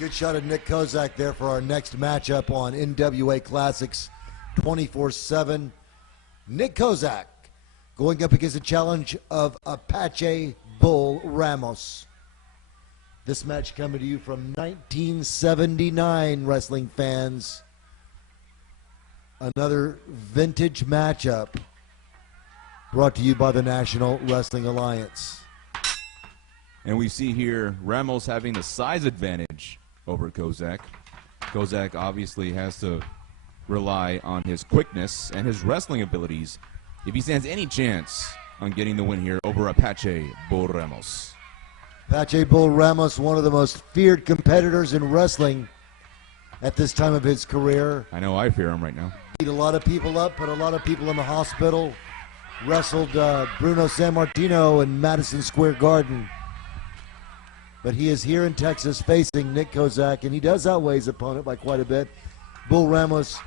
Good shot of Nick Kozack there for our next matchup on NWA Classics 24/7. Nick Kozack going up against the challenge of Apache Bull Ramos. This match coming to you from 1979, wrestling fans. Another vintage matchup brought to you by the National Wrestling Alliance. And we see here Ramos having the size advantage over Kozack. Kozack obviously has to rely on his quickness and his wrestling abilities if he stands any chance on getting the win here over Apache Bull Ramos. Apache Bull Ramos, one of the most feared competitors in wrestling at this time of his career. I know I fear him right now. Beat a lot of people up, put a lot of people in the hospital. Wrestled Bruno Sammartino in Madison Square Garden. But he is here in Texas facing Nick Kozack, and he does outweigh his opponent by quite a bit. Bull Ramos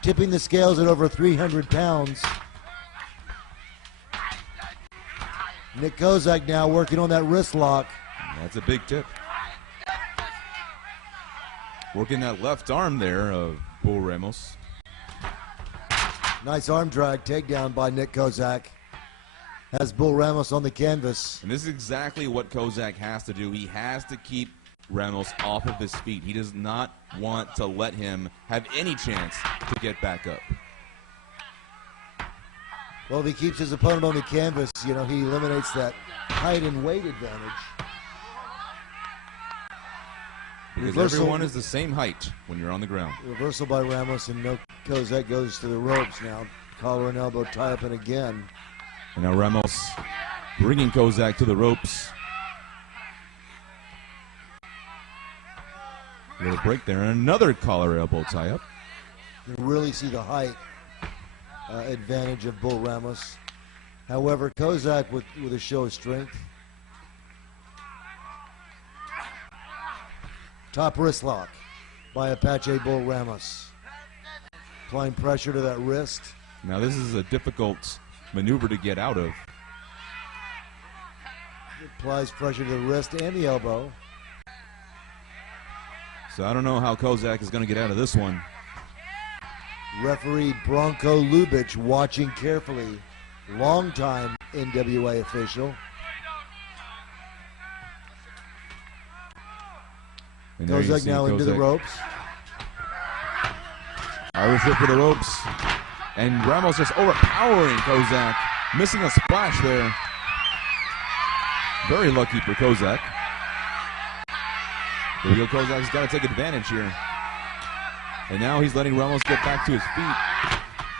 tipping the scales at over 300 pounds. Nick Kozack now working on that wrist lock. That's a big tip. Working that left arm there of Bull Ramos. Nice arm drag takedown by Nick Kozack. Has Bull Ramos on the canvas. And this is exactly what Kozack has to do. He has to keep Ramos off of his feet. He does not want to let him have any chance to get back up. Well, if he keeps his opponent on the canvas, you know, he eliminates that height and weight advantage. Because Reversal. everyone is the same height when you're on the ground. Reversal by Ramos, and no Kozack goes to the ropes now. Collar and elbow tie up, and again. And now Ramos bringing Kozack to the ropes. A little break there, and another collar elbow tie up. You really see the height advantage of Bull Ramos. However, Kozack with a show of strength. Top wrist lock by Apache Bull Ramos. Applying pressure to that wrist. Now this is a difficult maneuver to get out of. Applies pressure to the wrist and the elbow. So I don't know how Kozack is going to get out of this one. Referee Bronco Lubitsch watching carefully. Longtime NWA official. And there you Kozack see now into the Kozack. ropes. Irish whip for the ropes. And Ramos just overpowering Kozack. Missing a splash there. Very lucky for Kozack. There we go. Kozack's got to take advantage here. And now he's letting Ramos get back to his feet.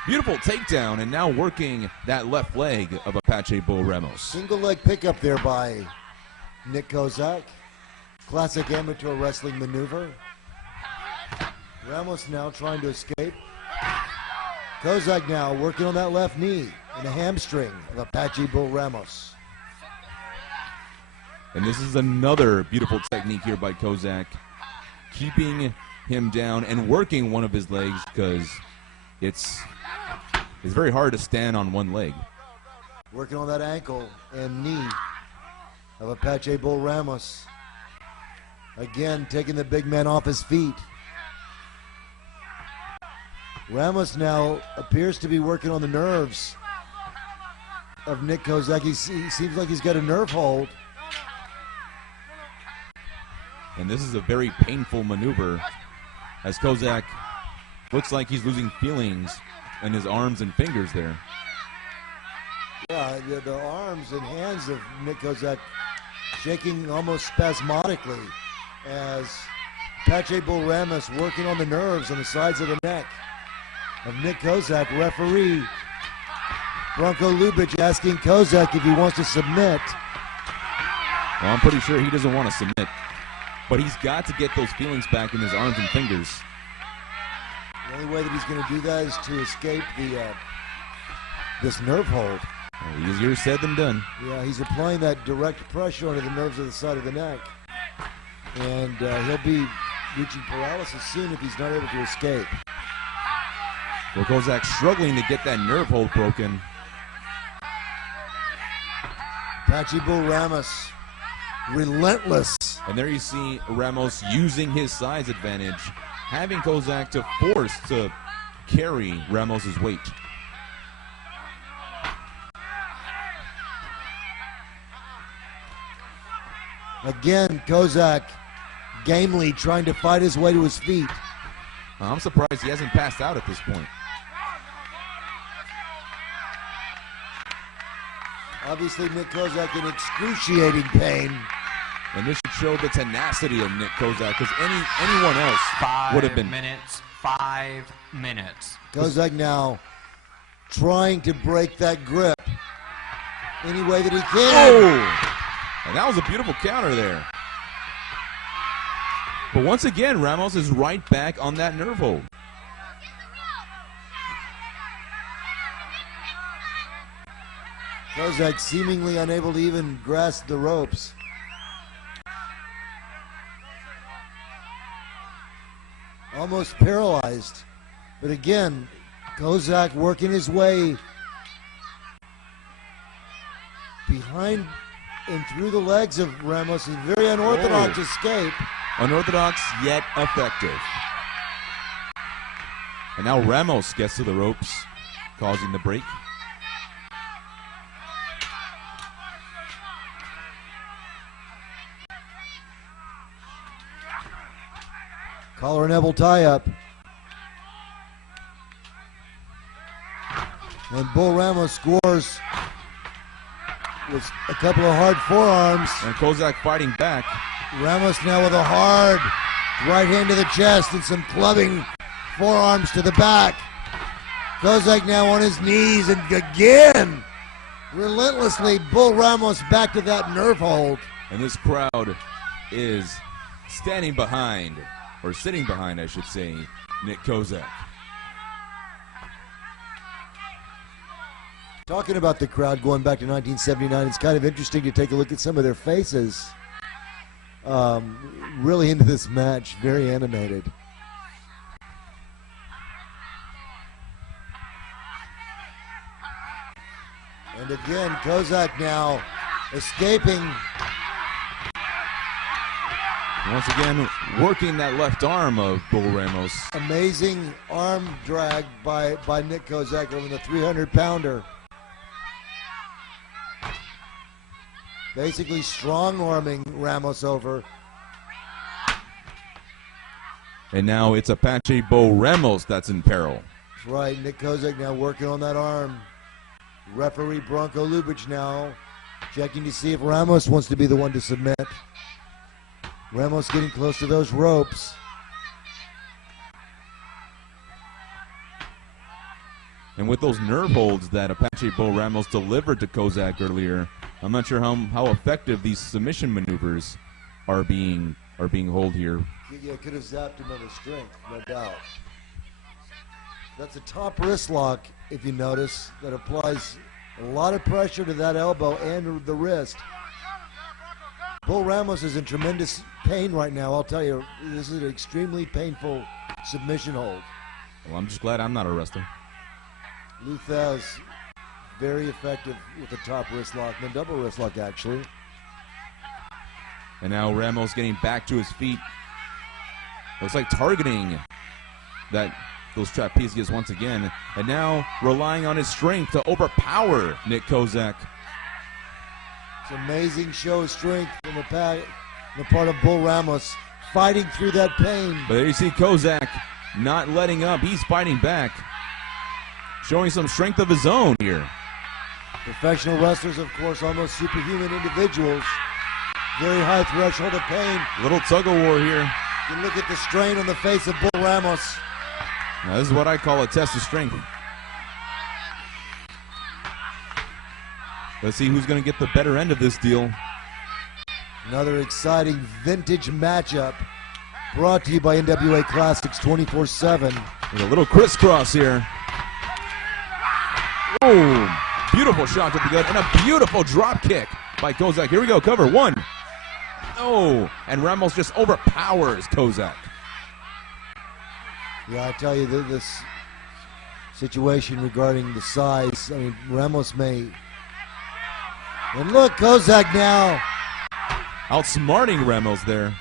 Beautiful takedown, and now working that left leg of Apache Bull Ramos. Single leg pickup there by Nick Kozack. Classic amateur wrestling maneuver. Ramos now trying to escape. Kozack now working on that left knee and the hamstring of Apache Bull Ramos. And this is another beautiful technique here by Kozack. Keeping him down and working one of his legs, because it's very hard to stand on one leg. Working on that ankle and knee of Apache Bull Ramos. Again, taking the big man off his feet. Ramos now appears to be working on the nerves of Nick Kozack. He seems like he's got a nerve hold. And this is a very painful maneuver, as Kozack looks like he's losing feelings in his arms and fingers there. Yeah, the arms and hands of Nick Kozack shaking almost spasmodically as Apache Bull Ramos working on the nerves on the sides of the neck of Nick Kozack. Referee Bronco Lubitsch asking Kozack if he wants to submit. Well, I'm pretty sure he doesn't want to submit, but he's got to get those feelings back in his arms and fingers. The only way that he's going to do that is to escape this nerve hold. Easier said than done. Yeah, he's applying that direct pressure onto the nerves of the side of the neck. And he'll be reaching paralysis soon if he's not able to escape. Well, Kozack struggling to get that nerve hold broken. Apache Bull Ramos relentless. And there you see Ramos using his size advantage, having Kozack to force to carry Ramos's weight. Again, Kozack gamely trying to fight his way to his feet. I'm surprised he hasn't passed out at this point. Obviously, Nick Kozack in excruciating pain. And this should show the tenacity of Nick Kozack, because anyone else would have been. 5 minutes. Kozack now trying to break that grip any way that he can. Oh! And that was a beautiful counter there. But once again, Ramos is right back on that nerve hold. Kozack seemingly unable to even grasp the ropes. Almost paralyzed. But again, Kozack working his way behind and through the legs of Ramos. A very unorthodox escape. Unorthodox yet effective. And now Ramos gets to the ropes, causing the break. Collar and elbow tie-up. And Bull Ramos scores with a couple of hard forearms. And Kozack fighting back. Ramos now with a hard right hand to the chest and some clubbing forearms to the back. Kozack now on his knees, and again, relentlessly, Bull Ramos back to that nerve hold. And this crowd is standing behind, or sitting behind, I should say, Nick Kozack. Talking about the crowd going back to 1979, it's kind of interesting to take a look at some of their faces. Really into this match, very animated. And again, Kozack now escaping. Once again, working that left arm of Bull Ramos. Amazing arm drag by Nick Kozack over the 300-pounder. Basically strong-arming Ramos over. And now it's Apache Bo Ramos that's in peril. That's right, Nick Kozack now working on that arm. Referee Bronco Lubich now checking to see if Ramos wants to be the one to submit. Ramos getting close to those ropes. And with those nerve holds that Apache Bo Ramos delivered to Kozack earlier, I'm not sure how effective these submission maneuvers are being held here. Yeah, could have zapped him with strength, no doubt. That's a top wrist lock, if you notice, that applies a lot of pressure to that elbow and the wrist. Bull Ramos is in tremendous pain right now. I'll tell you, this is an extremely painful submission hold. Well, I'm just glad I'm not a wrestler. Luthez, very effective with the top wrist lock, the double wrist lock actually. And now Ramos getting back to his feet. Looks like targeting those trapezius once again. And now relying on his strength to overpower Nick Kozack. It's an amazing show of strength on the part of Bull Ramos, fighting through that pain. But there you see Kozack not letting up. He's fighting back, showing some strength of his own here. Professional wrestlers, of course, almost superhuman individuals. Very high threshold of pain. Little tug of war here. You look at the strain on the face of Bull Ramos. Now, this is what I call a test of strength. Let's see who's going to get the better end of this deal. Another exciting vintage matchup brought to you by NWA Classics 24/7. With a little crisscross here. Oh, beautiful shot to the gut and a beautiful drop kick by Kozack. Here we go, cover one. Oh, and Ramos just overpowers Kozack. Yeah, I tell you, this situation regarding the size, I mean, Ramos may. And look, Kozack now outsmarting Ramos there.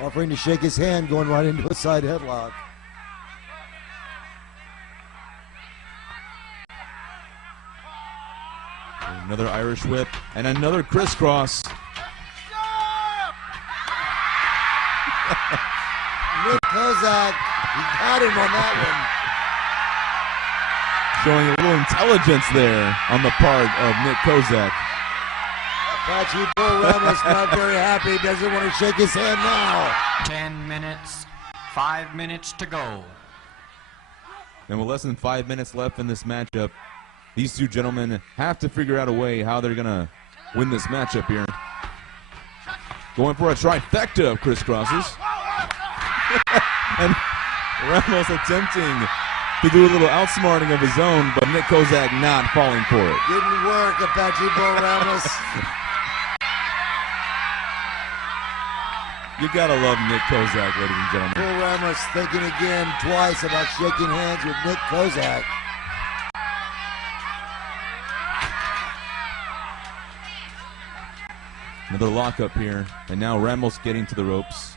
Offering to shake his hand, going right into a side headlock. Another Irish whip and another crisscross. Nick Kozack, he got him on that one. Showing a little intelligence there on the part of Nick Kozack. Apache Bull Ramos not very happy, doesn't want to shake his hand now. 10 minutes, 5 minutes to go. And with less than 5 minutes left in this matchup, these two gentlemen have to figure out a way how they're going to win this matchup here. Going for a trifecta of crisscrosses. And Ramos attempting to do a little outsmarting of his own, but Nick Kozack not falling for it. Didn't work, Apache Bull Ramos. You gotta love Nick Kozack, ladies and gentlemen. Bull Ramos thinking again twice about shaking hands with Nick Kozack. Another lockup here, and now Ramos getting to the ropes.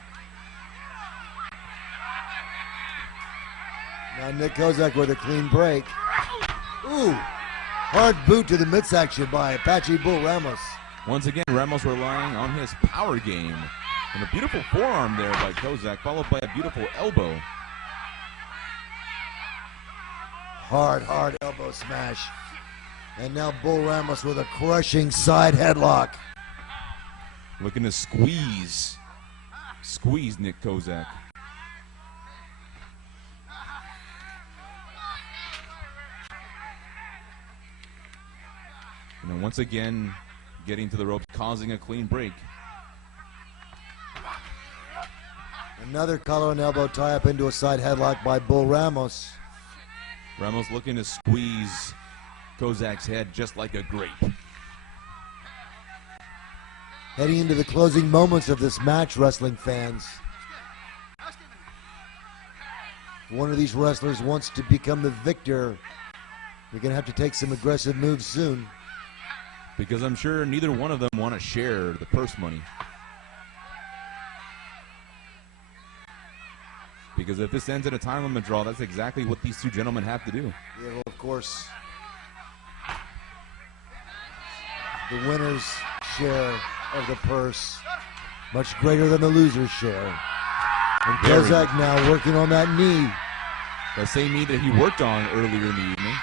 Now Nick Kozack with a clean break. Ooh, hard boot to the midsection by Apache Bull Ramos. Once again, Ramos relying on his power game. And a beautiful forearm there by Kozack, followed by a beautiful elbow. Hard elbow smash. And now Bull Ramos with a crushing side headlock. Looking to squeeze Nick Kozack. And then once again, getting to the ropes, causing a clean break. Another collar and elbow tie up into a side headlock by Bull Ramos. Ramos looking to squeeze Kozack's head just like a grape. Heading into the closing moments of this match, wrestling fans. If one of these wrestlers wants to become the victor, they're going to have to take some aggressive moves soon. Because I'm sure neither one of them want to share the purse money. Because if this ends at a time limit draw, that's exactly what these two gentlemen have to do. Yeah, well, of course, the winner's share of the purse much greater than the loser's share. And Kozack now working on that knee. That same knee that he worked on earlier in the evening.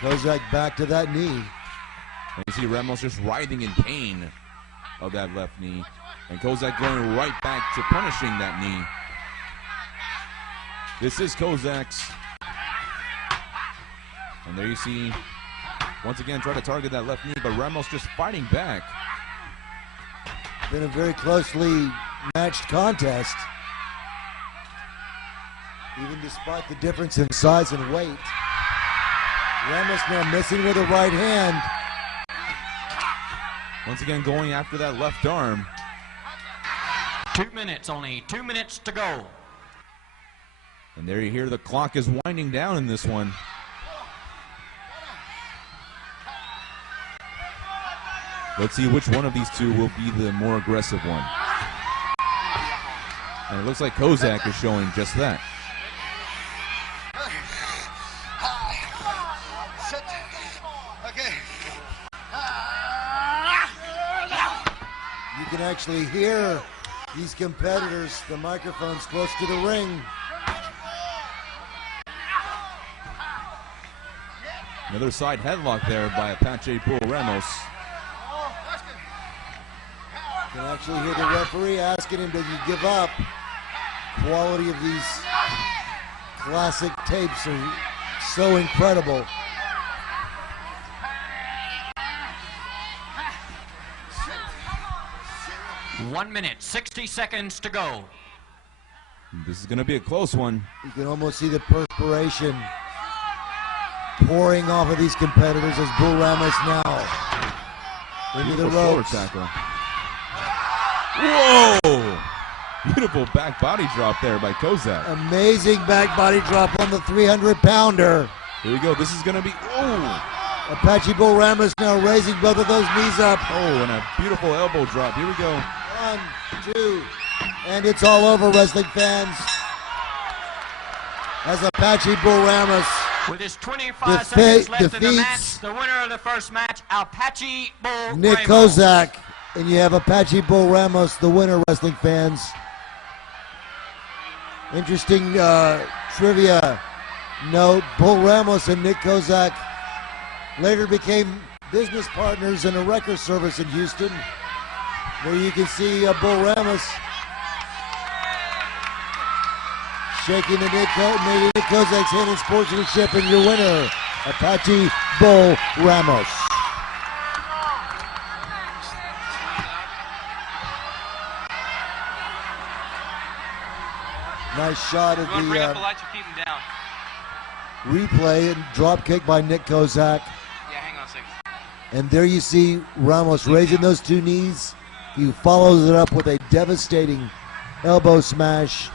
Kozack back to that knee. And you see Ramos just writhing in pain of that left knee. And Kozack going right back to punishing that knee. This is Kozack's. And there you see, once again, try to target that left knee, but Ramos just fighting back. Been a very closely matched contest. Even despite the difference in size and weight. Ramos now missing with a right hand. Once again, going after that left arm. 2 minutes, only 2 minutes to go. And there you hear the clock is winding down in this one. Let's see which one of these two will be the more aggressive one. And it looks like Kozack is showing just that. You can actually hear these competitors, the microphone's close to the ring. Another side headlock there by Apache Bull Ramos. You can actually hear the referee asking him, does he give up? Quality of these classic tapes are so incredible. One minute, 60 seconds to go. This is going to be a close one. You can almost see the perspiration pouring off of these competitors as Bull Ramos now into the ropes. Tackle. Whoa! Beautiful back body drop there by Kozack. Amazing back body drop on the 300-pounder. Here we go. This is going to be... Oh! Apache Bull Ramos now raising both of those knees up. Oh, and a beautiful elbow drop. Here we go. 1, 2, and it's all over, wrestling fans. As Apache Bull Ramos With his 25 seconds left in the defeats match, the winner of the first match, Apache Bull Nick Ramos. Kozack, and you have Apache Bull Ramos, the winner, wrestling fans. Interesting trivia note, Bull Ramos and Nick Kozack later became business partners in a wrecker service in Houston, where you can see Bull Ramos shaking the Nick Kozack's hand in sportsmanship, and your winner, Apache Bull Ramos. Nice shot of You want to bring up the the lights or keep them down? replay and drop kick by Nick Kozack. Yeah, hang on a second. And there you see Ramos raising those two knees. He follows it up with a devastating elbow smash.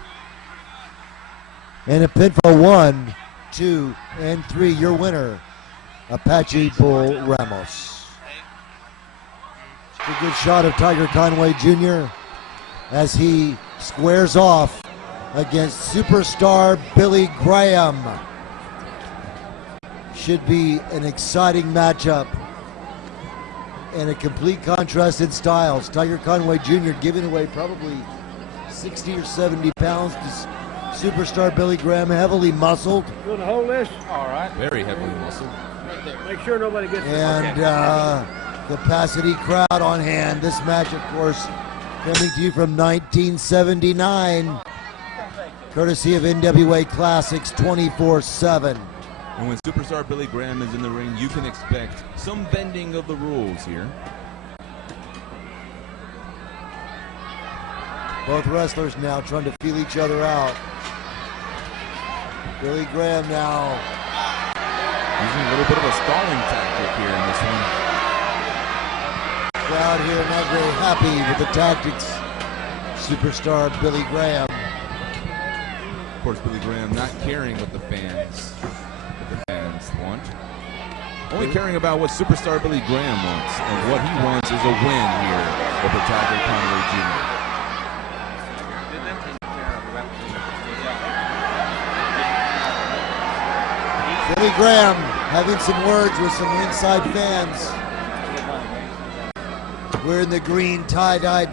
And a pin for 1, 2, and 3. Your winner, Apache Bull Ramos. It's a good shot of Tiger Conway Jr. as he squares off against superstar Billy Graham. Should be an exciting matchup and a complete contrast in styles. Tiger Conway Jr. giving away probably 60 or 70 pounds to superstar Billy Graham, heavily muscled. You want to hold this? All right. Very heavily muscled. Right there. Make sure nobody gets And capacity crowd on hand. This match, of course, coming to you from 1979, courtesy of NWA Classics 24/7. And when superstar Billy Graham is in the ring, you can expect some bending of the rules here. Both wrestlers now trying to feel each other out. Billy Graham now Using a little bit of a stalling tactic here in this one. crowd here not very happy with the tactics. Superstar Billy Graham. Of course, Billy Graham not caring what the fans want. Only caring about what superstar Billy Graham wants, and what he wants is a win here over Tiger Conway Jr. Billy Graham having some words with some ringside fans. Wearing the green tie-dyed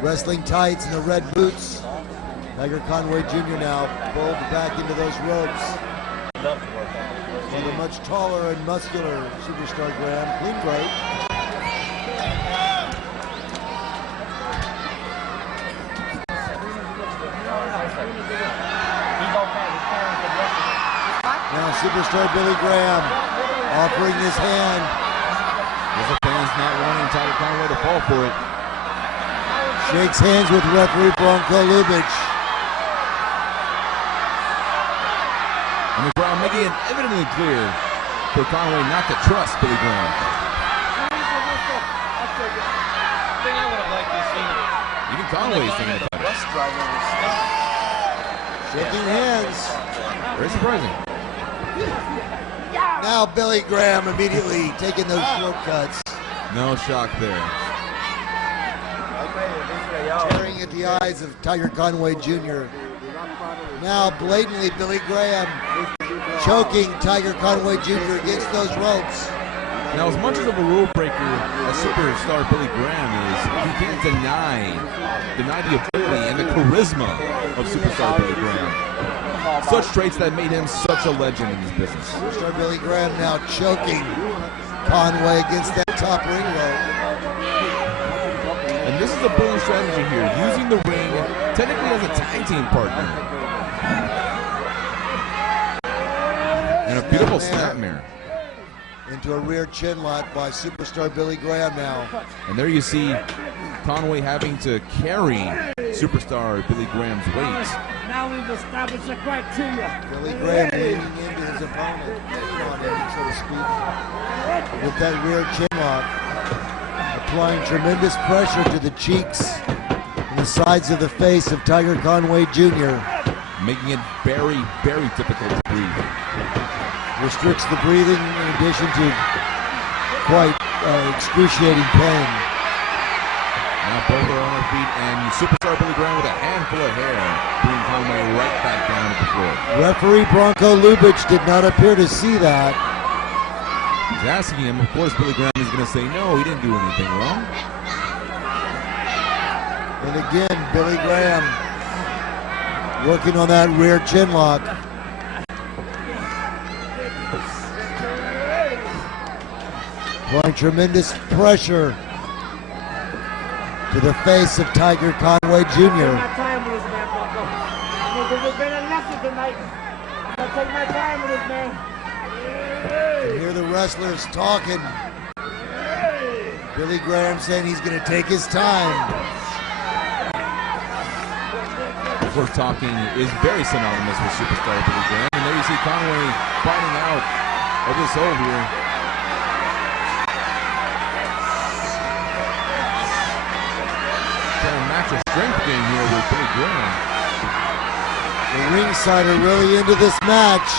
wrestling tights and the red boots. Tiger Conway Jr. now pulled back into those ropes. By the much taller and muscular superstar Graham. Clean break. Now superstar Billy Graham offering his hand. As the fans not wanting Tiger Conway to fall for it. Shakes hands with referee Bronco Lubitsch. And the crowd making it evidently clear for Conway not to trust Billy Graham. Even Conway's thinking about it. Shaking hands. Very surprising. Now Billy Graham immediately taking those shortcuts. No shock there. Staring at the eyes of Tiger Conway Jr. Now blatantly Billy Graham choking Tiger Conway Jr. against those ropes. Now, as much as of a rule breaker as superstar Billy Graham is, he can't deny the ability and the charisma of superstar Billy Graham. Such traits that made him such a legend in this business. Superstar Billy Graham now choking Conway against that top ring rope. And this is a brilliant strategy here, using the ring technically as a tag team partner. And a beautiful snapmare. Into a rear chin lock by superstar Billy Graham now. And there you see Conway having to carry superstar Billy Graham's weight. Now we've established the criteria. Billy Graham leaning into his opponent, on him, so to speak, with that rear chin lock, applying tremendous pressure to the cheeks and the sides of the face of Tiger Conway Jr. Making it very, very difficult to breathe. Restricts the breathing in addition to quite excruciating pain. Now both are on their feet, and Superstar Billy Graham with a handful of hair, bringing Conway right back down to the floor. Referee Bronco Lubitsch did not appear to see that. He's asking him, of course Billy Graham is going to say no, he didn't do anything wrong. And again, Billy Graham working on that rear chin lock. Applying tremendous pressure to the face of Tiger Conway Jr. My time with this man, Bronco. There's been a lesson tonight. I'm gonna take my time with this man. You hear the wrestlers talking. Billy Graham saying he's going to take his time. Of course, talking is very synonymous with Superstar Billy Graham. And there you see Conway fighting out of this hold here. Trying to match a strength game here with Billy Graham. The ringside are really into this match.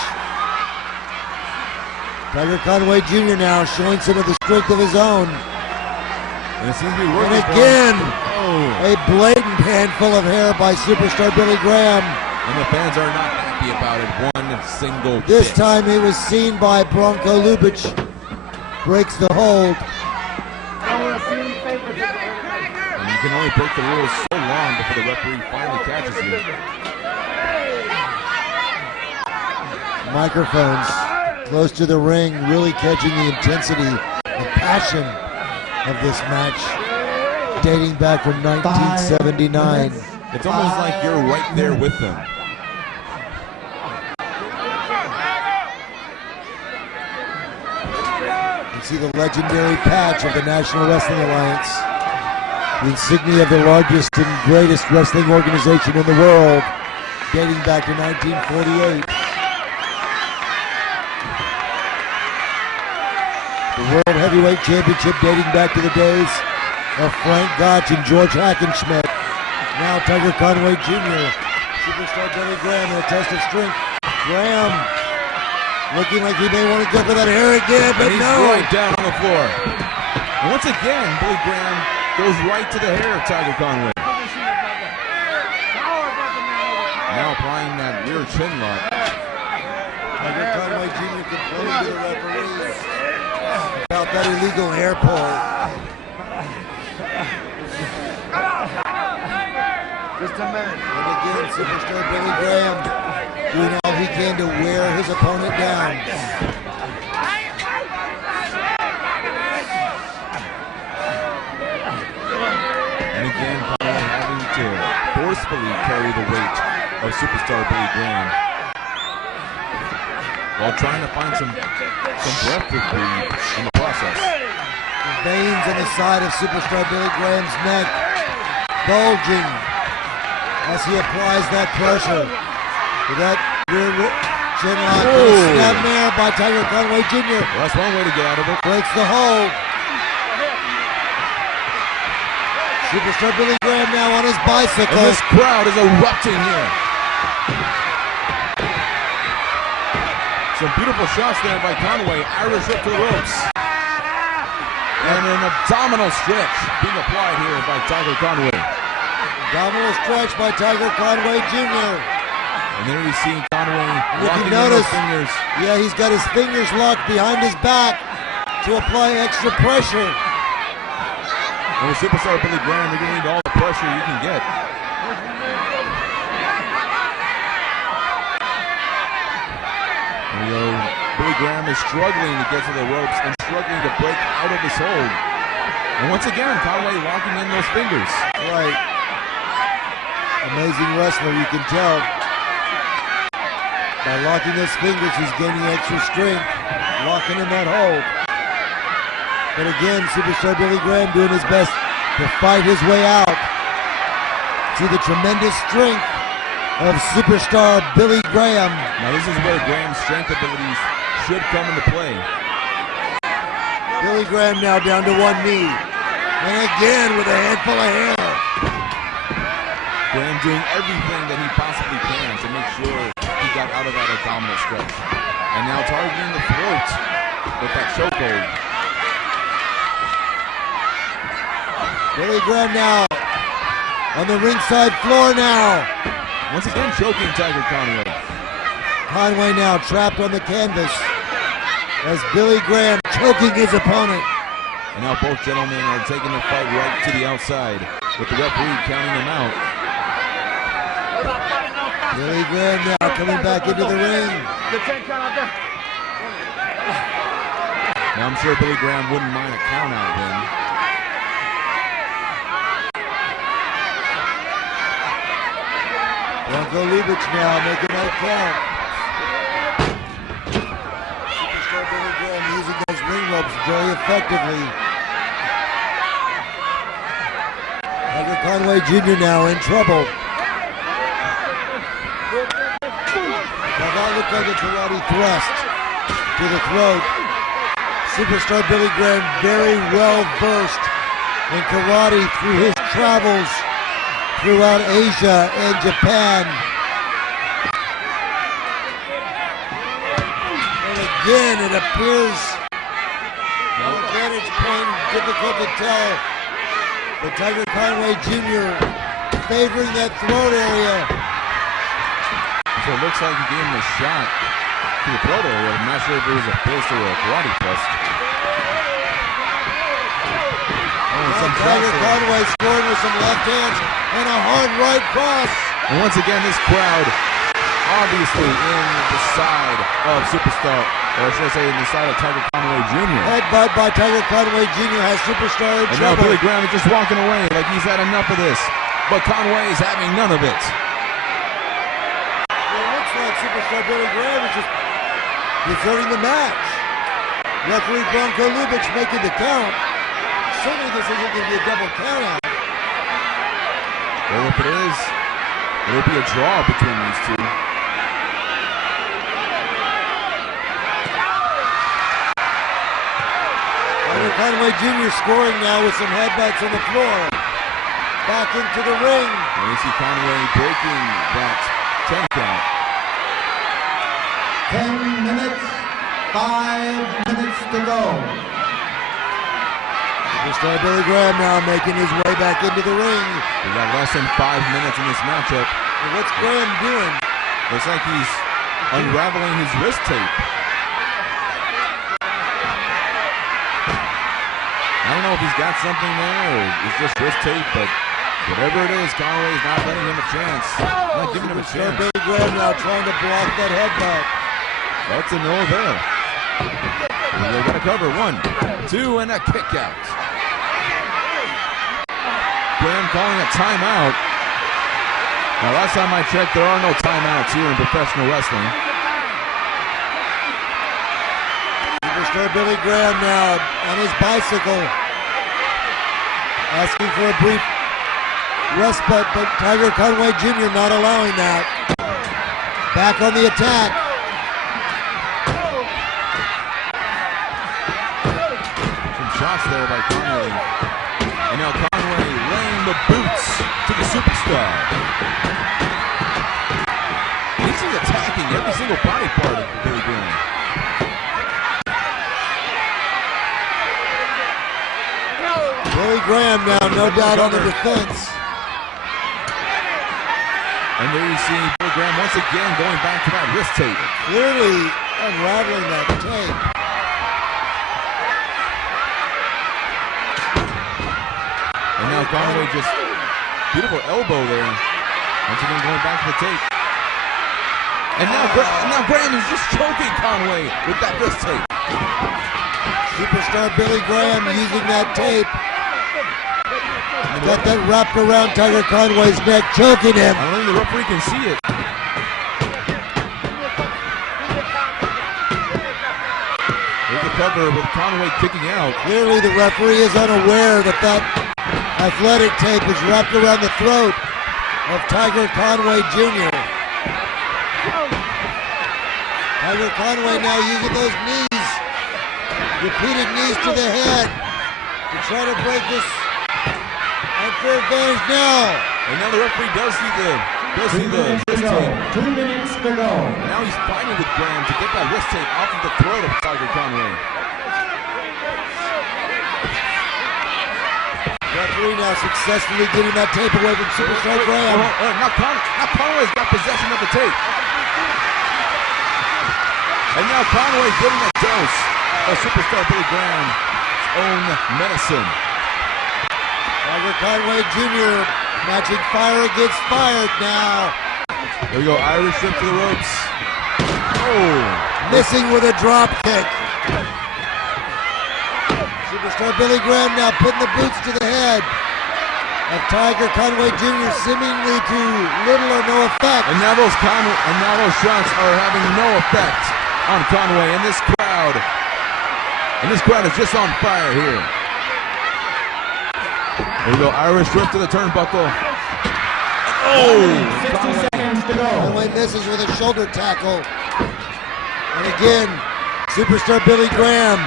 Tiger Conway Jr. now showing some of the strength of his own. And it seems to be working. And again, a blatant handful of hair by Superstar Billy Graham. And the fans are not happy about it one single bit. This time it was seen by Bronco Lubitsch. Breaks the hold. And you can only break the rules so long before the referee finally catches you. Microphones close to the ring, really catching the intensity and passion of this match, dating back from 1979. It's almost like you're right there with them. You see the legendary patch of the National Wrestling Alliance, the insignia of the largest and greatest wrestling organization in the world, dating back to 1948. The World Heavyweight Championship dating back to the days of Frank Gotch and George Hackenschmidt. Now Tiger Conway Jr., Superstar Billy Graham in a test of strength. Graham looking like he may want to go for that hair again, but and he's no. right down on the floor. And once again, Billy Graham goes right to the hair of Tiger Conway. Now applying that rear chin lock. Tiger Conway Jr. complaining to the referees about that illegal hair pull. Just a minute. And again, Superstar Billy Graham doing all he can to wear his opponent down. And again, Conway having to forcefully carry the weight of Superstar Billy Graham while trying to find some breath to breathe in the process. The veins on the side of Superstar Billy Graham's neck bulging as he applies that pressure. With that rear chin lock, snap there by Tiger Conway Jr. Well, that's one way to get out of it. Breaks the hold. Superstar Billy Graham now on his bicycle. And this crowd is erupting here. Some beautiful shots there by Conway. Irish whip to the ropes. And an abdominal stretch being applied here by Tiger Conway. Abdominal stretch by Tiger Conway Jr. And there you see Conway If locking you in notice, those fingers. yeah, he's got his fingers locked behind his back to apply extra pressure. And with Superstar Billy Graham, you're going to need all the pressure you can get. Billy Graham is struggling to get to the ropes and struggling to break out of this hold. And once again, Conway locking in those fingers. Right. Amazing wrestler, you can tell. By locking his fingers, he's gaining extra strength, locking in that hold. But again, Superstar Billy Graham doing his best to fight his way out. See the tremendous strength of Superstar Billy Graham. Now this is where Graham's strength abilities should come into play. Billy Graham now down to one knee. And again with a handful of hair. Graham doing everything that he possibly can to make sure he got out of that abdominal stretch. And now targeting the throat with that chokehold. Billy Graham now on the ringside floor now. Once again choking Tiger Conway. Conway now trapped on the canvas as Billy Graham choking his opponent. And now both gentlemen are taking the fight right to the outside with the referee counting them out. Billy Graham now coming back into the ring. Now I'm sure Billy Graham wouldn't mind a count out win. Bronco Lubich now making that count. Superstar Billy Graham using those ring ropes very effectively. Tiger Conway Jr. now in trouble. Now that looked like a karate thrust to the throat. Superstar Billy Graham very well versed in karate through his travels throughout Asia and Japan. And again, it appears no vantage point, difficult to tell, but Tiger Conway Jr. favoring that throat area. So it looks like he gave him a shot to the throat area. I'm not sure if it was a fist or a karate thrust. Tiger Conway scoring with some left hands and a hard right cross. And once again, this crowd obviously in the side of Superstar, or should I say in the side of Tiger Conway Jr. Headbutt by Tiger Conway Jr. has Superstar in And trouble. now Billy Graham is just walking away like he's had enough of this. But Conway is having none of it. It looks like Superstar Billy Graham is just deserting the match. Referee Bronco Lubich making the count. Certainly this isn't going to be a double count out. Well, if it is, it'll be a draw between these two. Tiger Conway Jr. scoring now with some headbutts on the floor. Back into the ring. And you see Conway breaking that 10 count. 10 minutes, 5 minutes to go. Superstar Billy Graham now making his way back into the ring. We got less than 5 minutes in this matchup. And what's Graham doing? Looks like he's unraveling his wrist tape. I don't know if he's got something there or it's just wrist tape, but whatever it is, Conway is not letting him a chance. Not giving him a Superstar chance. Billy Graham now trying to block that headbutt. That's a no there. They're going to cover 1, 2, and a kick out. Graham calling a timeout. Now, last time I checked, there are no timeouts here in professional wrestling. Superstar Billy Graham now on his bicycle, asking for a brief respite, but Tiger Conway Jr. not allowing that. Back on the attack. Some shots there by Conway. And now Conway laying the boots to the Superstar. He's just attacking every single body part of Billy Graham. Billy Graham now, no doubt on the defense. And there you see Billy Graham once again going back to that wrist tape. Clearly unraveling that tape. And now Conway just beautiful elbow there. Once again going back to the tape. And now Graham is just choking Conway with that wrist tape. Superstar Billy Graham using that tape. Got that wrapped around Tiger Conway's neck, choking him. I don't think the referee can see it. There's the cover with Conway kicking out. Clearly the referee is unaware that that athletic tape is wrapped around the throat of Tiger Conway Jr. Tiger Conway now using those knees, repeated knees to the head to try to break this unfair advantage now. And now the referee does see the You'll see the wrist tape. 2 minutes to go. Now he's fighting with Graham to get that wrist tape off of the throat of Tiger Conway. Referee now successfully getting that tape away from Superstar Graham. Now Conway's got possession of the tape. And now Conway getting a dose of Superstar Billy Graham's own medicine. Tiger Conway Jr. matching fire against fire now. There we go, Irish whip to the ropes. Oh, Missing with a drop kick. Superstar Billy Graham now putting the boots to the head of Tiger Conway Jr. seemingly to little or no effect. and now those shots are having no effect on Conway, and this crowd is just on fire here. There we go, Irish whip to the turnbuckle. Oh! 60 seconds to go. Conway misses with a shoulder tackle. And again, Superstar Billy Graham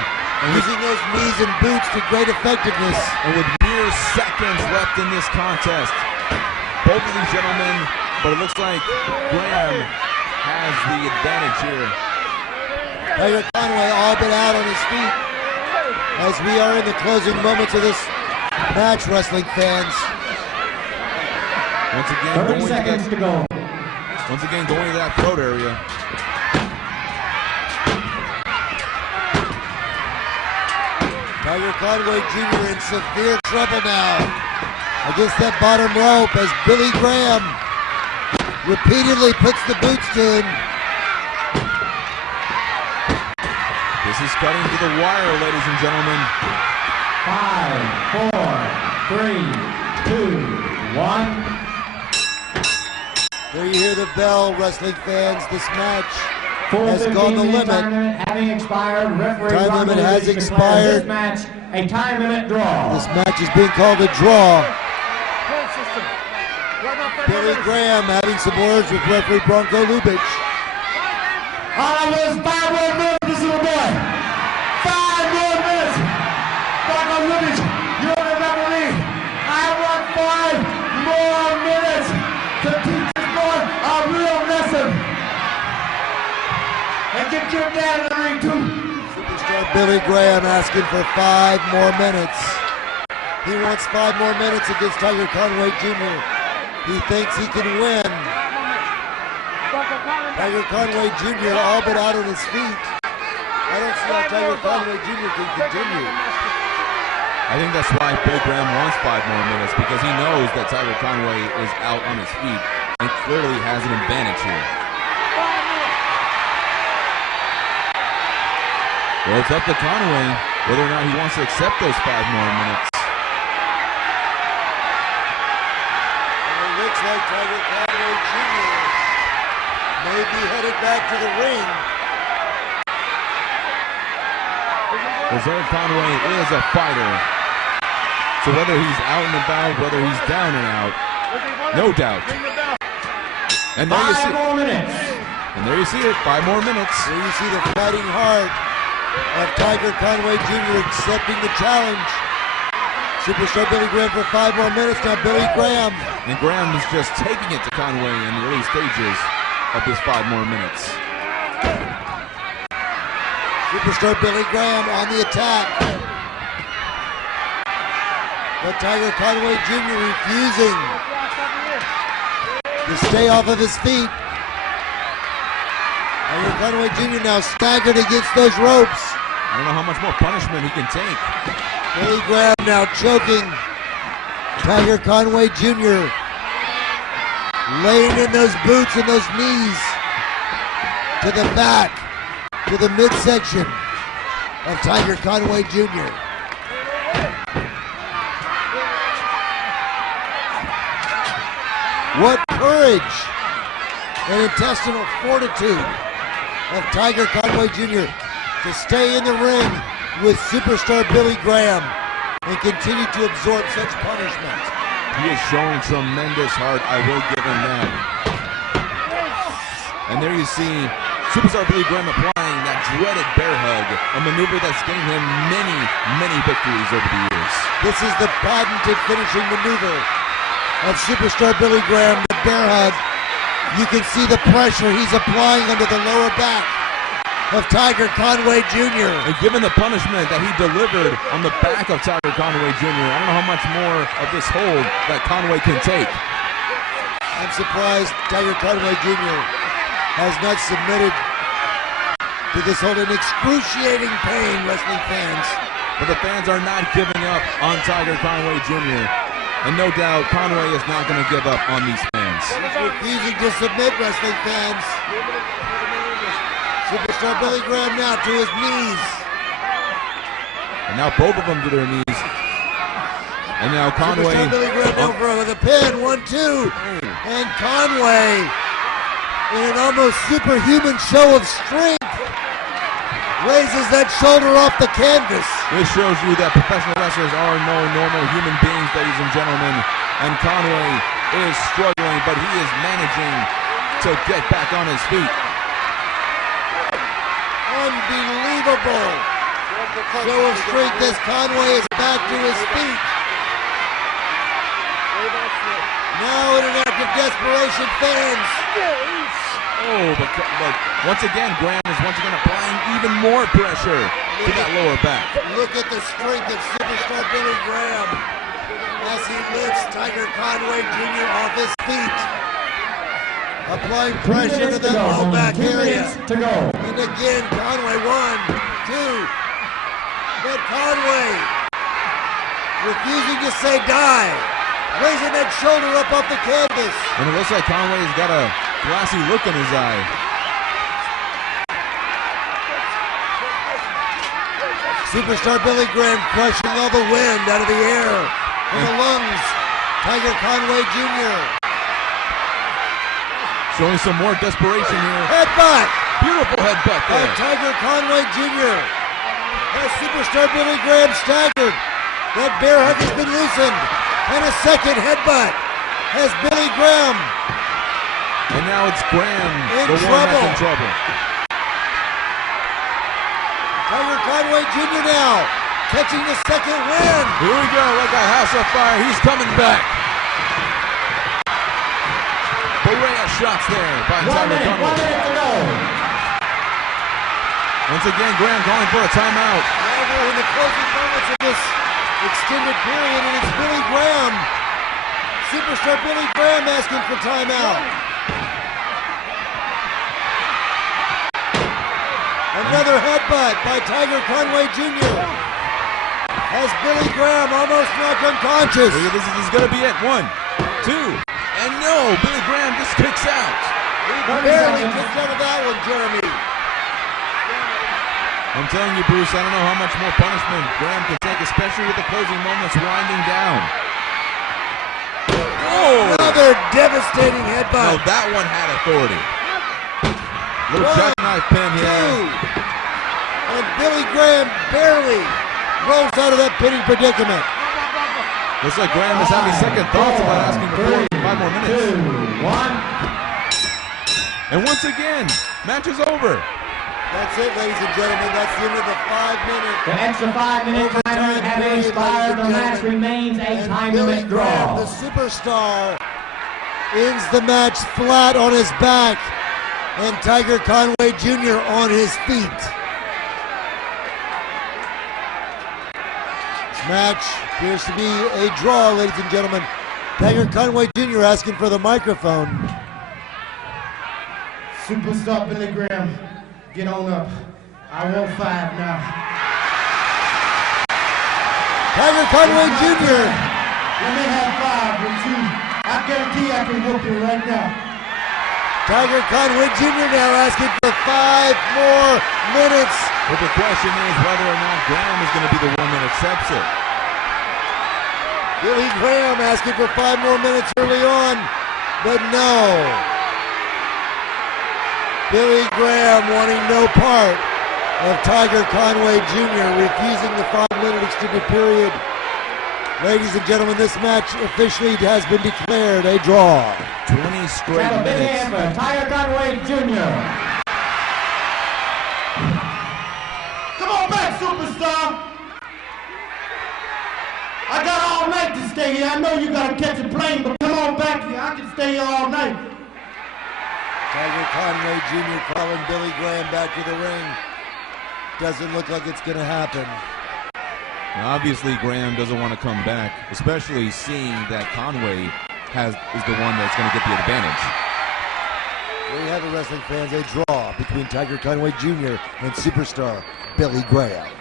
using those knees and boots to great effectiveness. And with mere seconds left in this contest, both of these gentlemen, but it looks like Graham has the advantage here. Tiger Conway all but out on his feet as we are in the closing moments of this match, wrestling fans. Once again, 30 seconds to go. going to that throat area. Tiger Conway Jr. in severe trouble now against that bottom rope as Billy Graham repeatedly puts the boots to him. This is cutting to the wire, ladies and gentlemen. 5, 4, 3, 2, 1. There you hear the bell, wrestling fans. This match Full has gone the 15-minute limit. Time limit having expired. Referee Time Ramos limit has declares expired. This match a time limit draw. This match is being called a draw. Billy Graham having some words with referee Bronco Lubitsch. All I want is 5 more minutes, this little boy. 5 more minutes. Bronco Lubitsch, you're the referee. I want 5 more minutes to teach this boy a real lesson. And get your dad in the ring too. Superstar Billy Graham asking for 5 more minutes. He wants 5 more minutes against Tiger Conway Jr. He thinks he can win. Tiger Conway Jr. all but out on his feet. I don't see how Tiger Conway Jr. can continue. I think that's why Billy Graham wants 5 more minutes, because he knows that Tiger Conway is out on his feet and clearly has an advantage here. Well, it's up to Conway whether or not he wants to accept those 5 more minutes. And it looks like Tiger Conway Jr. may be headed back to the ring. Reserve Conway is a fighter. So whether he's out and about, whether he's down and out, no doubt. And there you 5 see more minutes. And there you see it, 5 more minutes. There you see the fighting heart of Tiger Conway Jr. accepting the challenge. Superstar Billy Graham for 5 more minutes. Now Billy Graham. And Graham is just taking it to Conway in the early stages of this 5 more minutes. Superstar Billy Graham on the attack. But Tiger Conway Jr. refusing to stay off of his feet. Tiger Conway Jr. now staggered against those ropes. I don't know how much more punishment he can take. Billy Graham now choking Tiger Conway Jr. Laying in those boots and those knees to the back, to the midsection of Tiger Conway Jr. What courage and intestinal fortitude of Tiger Conway Jr. to stay in the ring with Superstar Billy Graham and continue to absorb such punishment. He is showing tremendous heart, I will give him that. And there you see Superstar Billy Graham applying that dreaded bear hug, a maneuver that's gained him many, many victories over the years. This is the patented finishing maneuver of Superstar Billy Graham, the bear hug, You can see the pressure he's applying under the lower back of Tiger Conway Jr. And given the punishment that he delivered on the back of Tiger Conway Jr., I don't know how much more of this hold that Conway can take. I'm surprised Tiger Conway Jr. has not submitted to this hold in excruciating pain, wrestling fans. But the fans are not giving up on Tiger Conway Jr. And no doubt Conway is not going to give up on these fans. He's refusing to submit, wrestling fans. Superstar Billy Graham now to his knees. And now both of them to their knees. And now Conway. Superstar Billy Graham over with a pin, 1-2. And Conway, in an almost superhuman show of strength, raises that shoulder off the canvas. This shows you that professional wrestlers are no normal human beings, ladies and gentlemen. And Conway is struggling, but he is managing to get back on his feet. Unbelievable show of strength as Conway is back to his feet. Now in an act of desperation, fans. Oh, but once again, Graham is once again applying even more pressure to that lower back. Look at the strength of Superstar Billy Graham as he lifts Tiger Conway Jr. off his feet. Applying pressure to that low back area. And again, Conway, 1, 2. But Conway refusing to say die. Raising that shoulder up off the canvas. And it looks like Conway's got a glassy look in his eye. Superstar Billy Graham crushing all the wind out of the air from the lungs. Tiger Conway Jr. Showing some more desperation here. Headbutt. Beautiful headbutt By there. Tiger Conway Jr. As Superstar Billy Graham staggered. That bear hug has been loosened. And a second headbutt has Billy Graham. And now it's Graham, In the one trouble. that's in trouble. Tiger Conway Jr. now catching the second win. Here we go, like a house of fire. He's coming back. Barrea shots there by Tiger Conway. Once again, Graham calling for a timeout. Now we're in the closing moments of this extended period, and it's Billy Graham. Superstar Billy Graham asking for timeout. Another headbutt by Tiger Conway Jr. Has Billy Graham almost knocked unconscious. This is going to be it. 1, 2, and no, Billy Graham just kicks out. He barely kicked out of that one, Jeremy. I'm telling you, Bruce, I don't know how much more punishment Graham can take, especially with the closing moments winding down. Oh! Another devastating No, headbutt. that one had authority. Little 1, jackknife pin 2, here. and Billy Graham barely rolls out of that pinning predicament. Looks like Graham is having second thoughts about asking for 5 more minutes. 2, 1. And once again, match is over. That's it, ladies and gentlemen. That's the end of the 5-minute. The extra 5-minute timer having expired, the match remains a time Billy limit Graham, draw. the superstar, ends the match flat on his back, and Tiger Conway Jr. on his feet. This match appears to be a draw, ladies and gentlemen. Tiger Conway Jr. asking for the microphone. Superstar Billy Graham, get on up. I want 5 now. Tiger Conway Jr. Let me have 5 with you. I guarantee I can whoop you right now. Tiger Conway Jr. now asking for 5 more minutes. But the question is whether or not Graham is going to be the one that accepts it. Billy Graham asking for 5 more minutes early on, but no. Billy Graham wanting no part of Tiger Conway Jr. refusing the 5-minute extended period. Ladies and gentlemen, this match officially has been declared a draw. 20 straight Have a big minutes. hand for Tiger Conway Jr. Come on back, superstar. I got all night to stay here. I know you got to catch a plane, but come on back here. I can stay here all night. Tiger Conway Jr. calling Billy Graham back to the ring. Doesn't look like it's going to happen. Now, obviously, Graham doesn't want to come back, especially seeing that Conway is the one that's going to get the advantage. There you have it, wrestling fans. A draw between Tiger Conway Jr. and superstar Billy Graham.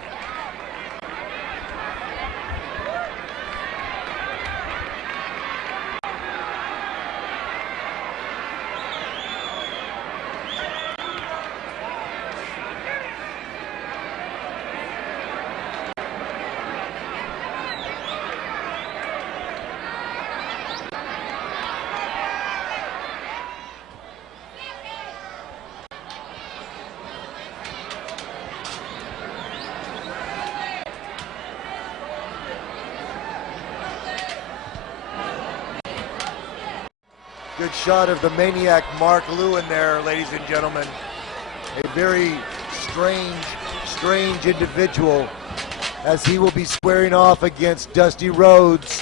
Good shot of the Maniac Mark Lewen there, ladies and gentlemen. A very strange individual, as he will be squaring off against Dusty Rhodes.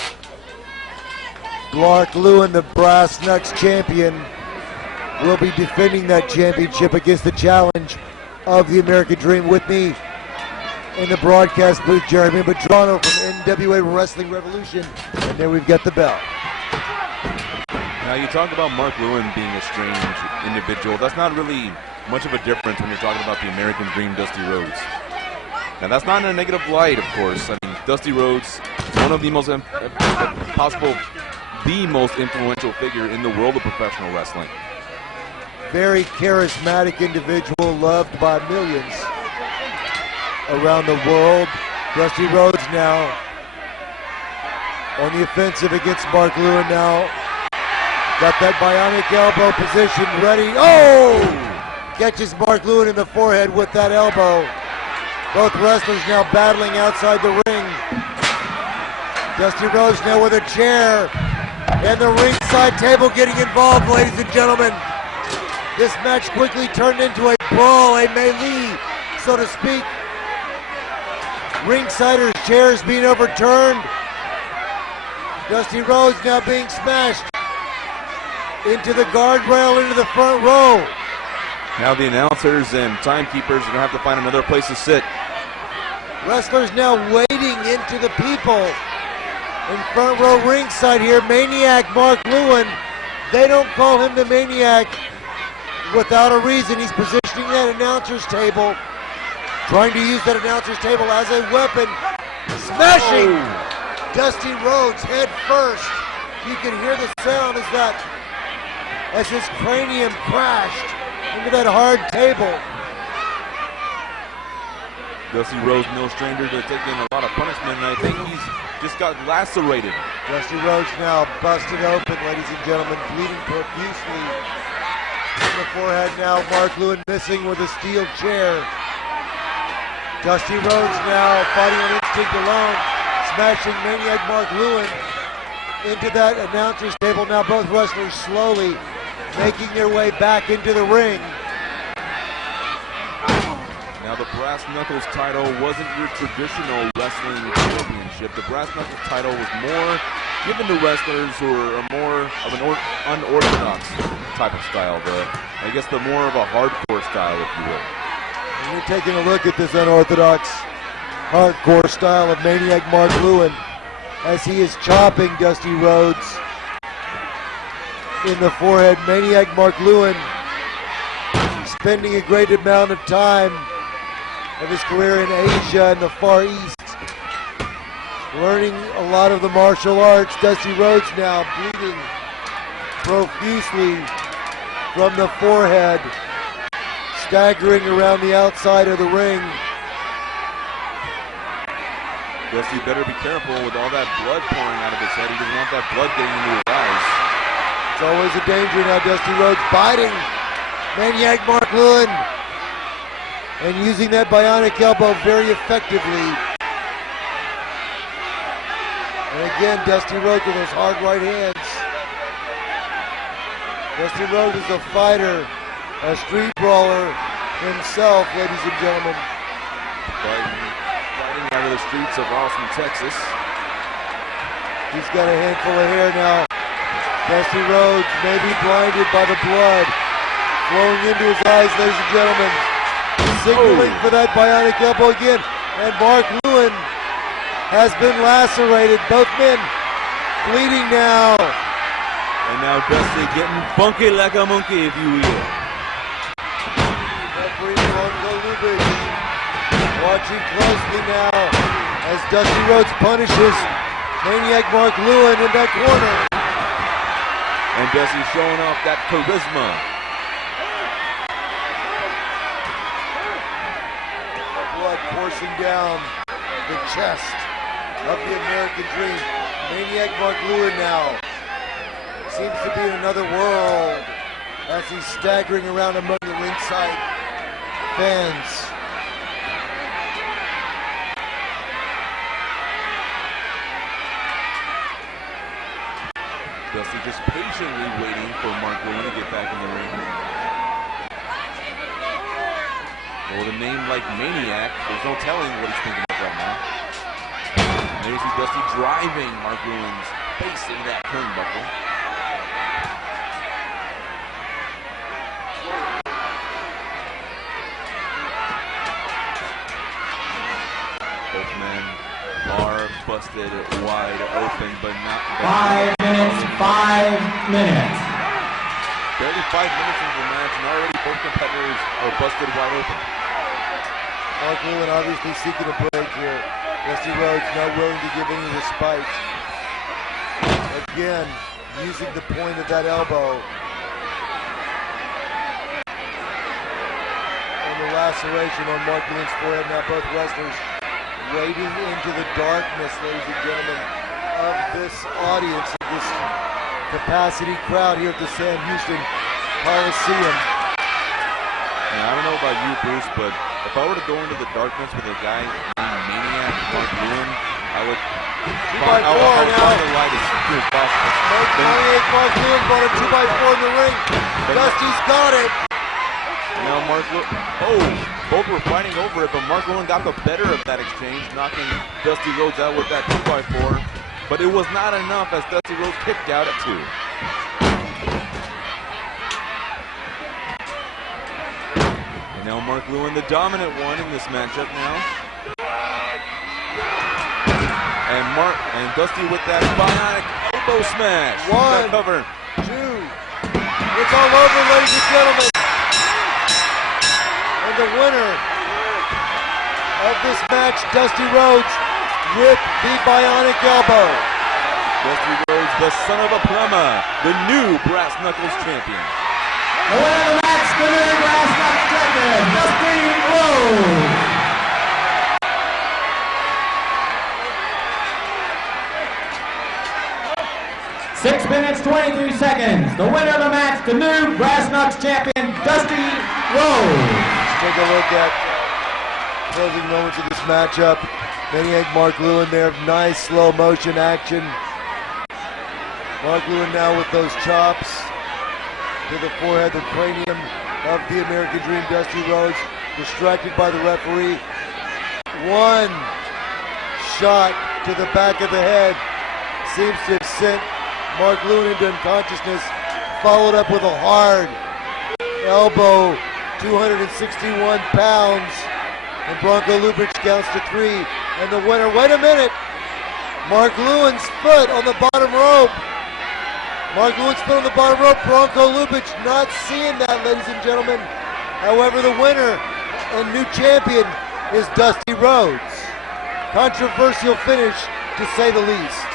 Mark Lewen, the Brass Knucks champion, will be defending that championship against the challenge of the American Dream. With me in the broadcast booth, Jeremy Madrano from NWA Wrestling Revolution, and then we've got the bell. Now, you talk about Mark Lewen being a strange individual. That's not really much of a difference when you're talking about the American Dream, Dusty Rhodes. Now, that's not in a negative light, of course. I mean, Dusty Rhodes, one of the most the most influential figure in the world of professional wrestling. Very charismatic individual, loved by millions around the world. Dusty Rhodes now on the offensive against Mark Lewen now. Got that bionic elbow position ready. Oh! Catches Mark Lewen in the forehead with that elbow. Both wrestlers now battling outside the ring. Dusty Rhodes now with a chair. And the ringside table getting involved, ladies and gentlemen. This match quickly turned into a brawl, a melee, so to speak. Ringsiders' chairs being overturned. Dusty Rhodes now being smashed into the guardrail, into the front row. Now the announcers and timekeepers are going to have to find another place to sit. Wrestlers now wading into the people in front row ringside here. Maniac Mark Lewen. They don't call him the Maniac without a reason. He's positioning that announcer's table, trying to use that announcer's table as a weapon. Smashing Dusty Rhodes head first. You can hear the sound as his cranium crashed into that hard table. Dusty Rhodes, no stranger to taking a lot of punishment, and I think he's just got lacerated. Dusty Rhodes now busted open, ladies and gentlemen, bleeding profusely in the forehead now. Mark Lewen missing with a steel chair. Dusty Rhodes now fighting on instinct alone, smashing Maniac Mark Lewen into that announcer's table. Now both wrestlers slowly making their way back into the ring. Now the Brass Knuckles title wasn't your traditional wrestling championship. The Brass Knuckles title was more given to wrestlers who are more of an unorthodox type of style. I guess the more of a hardcore style, if you will. And you're taking a look at this unorthodox hardcore style of Maniac Mark Lewen as he is chopping Dusty Rhodes in the forehead. Maniac Mark Lewen spending a great amount of time of his career in Asia and the Far East, learning a lot of the martial arts. Dusty Rhodes now bleeding profusely from the forehead, staggering around the outside of the ring. Dusty better be careful with all that blood pouring out of his head. He doesn't want that blood getting into his eyes. It's always a danger now. Dusty Rhodes biting Maniac Mark Lewen and using that bionic elbow very effectively. And again, Dusty Rhodes with those hard right hands. Dusty Rhodes is a fighter, a street brawler himself, ladies and gentlemen. Fighting out of the streets of Austin, Texas. He's got a handful of hair now. Dusty Rhodes may be blinded by the blood flowing into his eyes, ladies and gentlemen. Signaling for that bionic elbow again. And Mark Lewen has been lacerated. Both men bleeding now. And now Dusty getting funky like a monkey, if you will. Referee Bronco Lubitsch watching closely now as Dusty Rhodes punishes Maniac Mark Lewen in that corner. And Dusty showing off that charisma. Blood coursing down the chest of the American Dream. Maniac Mark Lewen now seems to be in another world as he's staggering around among the ringside fans. Dusty just patiently waiting for Mark Lewen to get back in the ring. With a name like Maniac, there's no telling what he's thinking of right now. And there's Dusty driving Mark Lewen's face into that turnbuckle. Both men are busted wide open, but not. 5 minutes, 5 minutes. Barely 5 minutes into the match, and already both competitors are busted wide open. Mark Lewen obviously seeking a break here. Dusty Rhodes not willing to give any respite. Again, using the point of that elbow. And the laceration on Mark Lewen's forehead. Now both wrestlers wading into the darkness, ladies and gentlemen, of this audience, of this capacity crowd here at the Sam Houston Coliseum. Now, I don't know about you, Bruce, but if I were to go into the darkness with a guy named Maniac, Mark Lewen, I would find the light as soon as possible. Mark Lewen brought a 2x4 in the ring. Dusty's got it. Now Mark Lewen, both were fighting over it, but Mark Lewen got the better of that exchange, knocking Dusty Rhodes out with that 2x4. But it was not enough as Dusty Rhodes kicked out at 2. And now Mark Lewen, the dominant one in this matchup now. And Dusty with that bionic elbow smash. 1, cover. 2. It's all over, ladies and gentlemen. And the winner of this match, Dusty Rhodes, with the bionic elbow. Dusty Rhodes, the son of a plumber, the new Brass Knuckles champion. The winner of the match, the new Brass Knuckles champion, Dusty Rhodes. 6 minutes, 23 seconds. The winner of the match, the new Brass Knuckles champion, Dusty Rhodes. Let's take a look at closing moments of this matchup. Maniac Mark Lewen there, nice slow motion action. Mark Lewen now with those chops to the forehead, the cranium of the American Dream, Dusty Rhodes, distracted by the referee. 1 shot to the back of the head seems to have sent Mark Lewen into unconsciousness, followed up with a hard elbow, 261 pounds, and Bronco Lubitsch counts to 3, and the winner, wait a minute, Mark Lewen's foot on the bottom rope. Mark Lewen's foot on the bottom rope, Bronco Lubitsch not seeing that, ladies and gentlemen. However, the winner and new champion is Dusty Rhodes. Controversial finish, to say the least.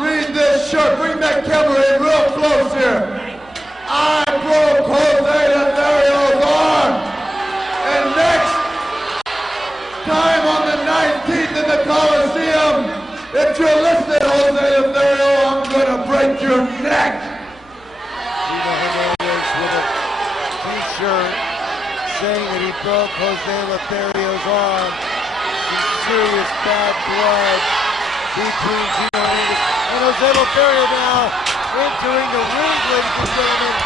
Read this shirt, bring that camera in real close here. I broke Jose Lethario's arm. And next time on the 19th in the Coliseum, if you're listening, Jose Lethario, I'm gonna break your neck. Gino Hernandez with a t-shirt saying that he broke Jose Lethario's arm. Some serious bad blood between Gino Hernandez and Jose Lethario now entering the ring, ladies and gentlemen.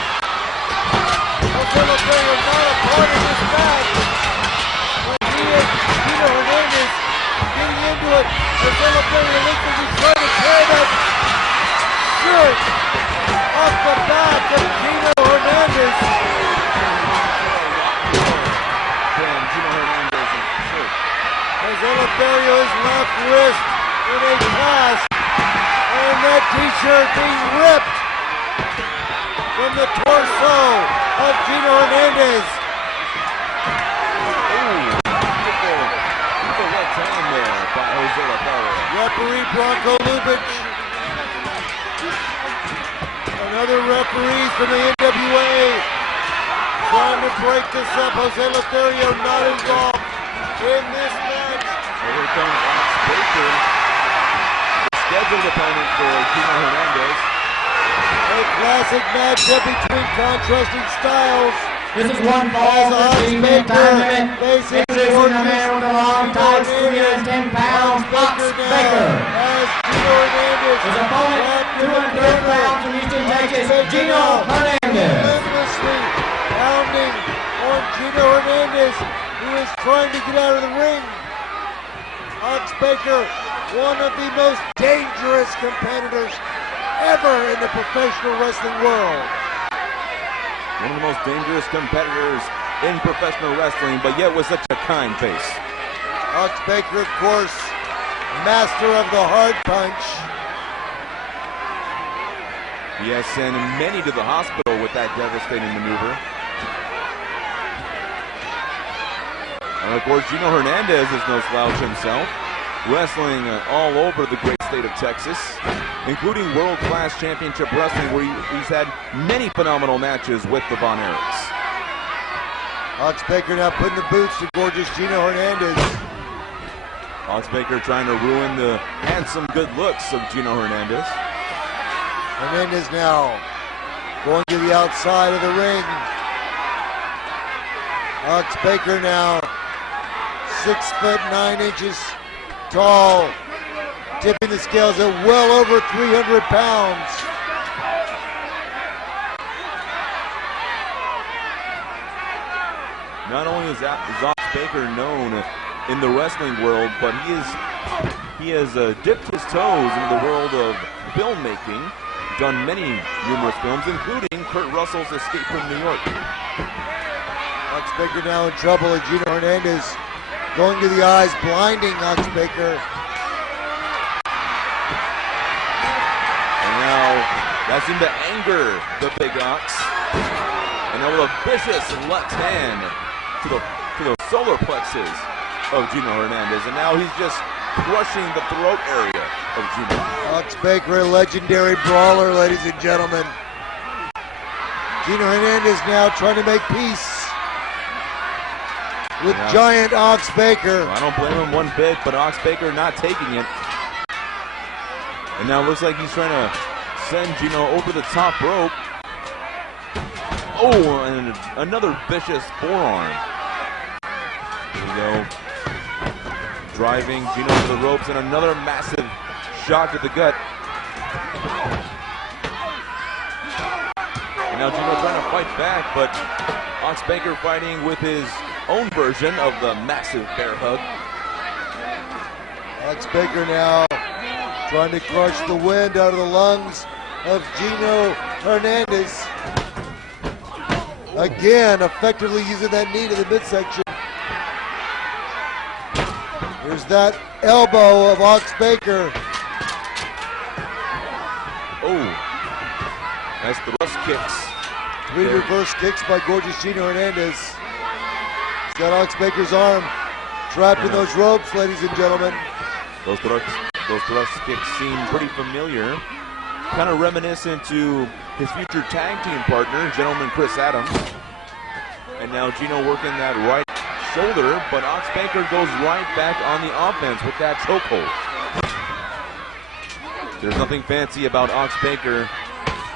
Jose Lethario not a part of this match. And he is Gino Lethario's left wrist in a cast, and that t-shirt being ripped from the torso of Gino Hernandez. Beautiful left hand there by Jose Lethario. Referee Bronco Lubitsch. Another referee from the NWA trying to break this up. Jose Lethario not involved in this match. Here comes Ox Baker, scheduled opponent for Gino Hernandez. A classic matchup between contrasting styles. This is one fall for 3-minute time limit. Introducing a man with a long tights, 310 pounds, Ox Baker. As Gino Hernandez. His opponent, 203 pounds from Houston, Texas, Gino Hernandez. Relentlessly pounding on Gino Hernandez, who is trying to get out of the ring. Ox Baker, one of the most dangerous competitors ever in the professional wrestling world. One of the most dangerous competitors in professional wrestling, but yet with such a kind face. Ox Baker, of course, master of the hard punch. He has sent many to the hospital with that devastating maneuver. And of course, Gino Hernandez is no slouch himself, wrestling all over the great state of Texas, including world-class championship wrestling, where he's had many phenomenal matches with the Von Erichs. Ox Baker now putting the boots to gorgeous Gino Hernandez. Ox Baker trying to ruin the handsome good looks of Gino Hernandez. Hernandez now going to the outside of the ring. Ox Baker now 6'9" tall, tipping the scales at well over 300 pounds. Not only is Ox Baker known in the wrestling world, but he has dipped his toes into the world of filmmaking, done many numerous films, including Kurt Russell's Escape from New York. Ox Baker now in trouble, and Gino Hernandez going to the eyes, blinding Ox Baker. And now that seemed to anger the Big Ox. And now with a vicious left hand to the solar plexus of Gino Hernandez. And now he's just crushing the throat area of Gino. Ox Baker, a legendary brawler, ladies and gentlemen. Gino Hernandez now trying to make peace with giant Ox Baker. I don't blame him one bit, but Ox Baker not taking it. And now it looks like he's trying to send Gino over the top rope. Oh, and another vicious forearm. Here we go. Driving Gino to the ropes, and another massive shot to the gut. And now Gino trying to fight back, but Ox Baker fighting with his own version of the massive bear hug. Ox Baker now trying to crush the wind out of the lungs of Gino Hernandez. Again, effectively using that knee to the midsection. Here's that elbow of Ox Baker. Oh, nice thrust kicks. Three reverse kicks by gorgeous Gino Hernandez. He's got Ox Baker's arm trapped in those ropes, ladies and gentlemen. Those thrust kicks seem pretty familiar. Kind of reminiscent to his future tag team partner, gentleman Chris Adams. And now Gino working that right shoulder, but Ox Baker goes right back on the offense with that chokehold. There's nothing fancy about Ox Baker.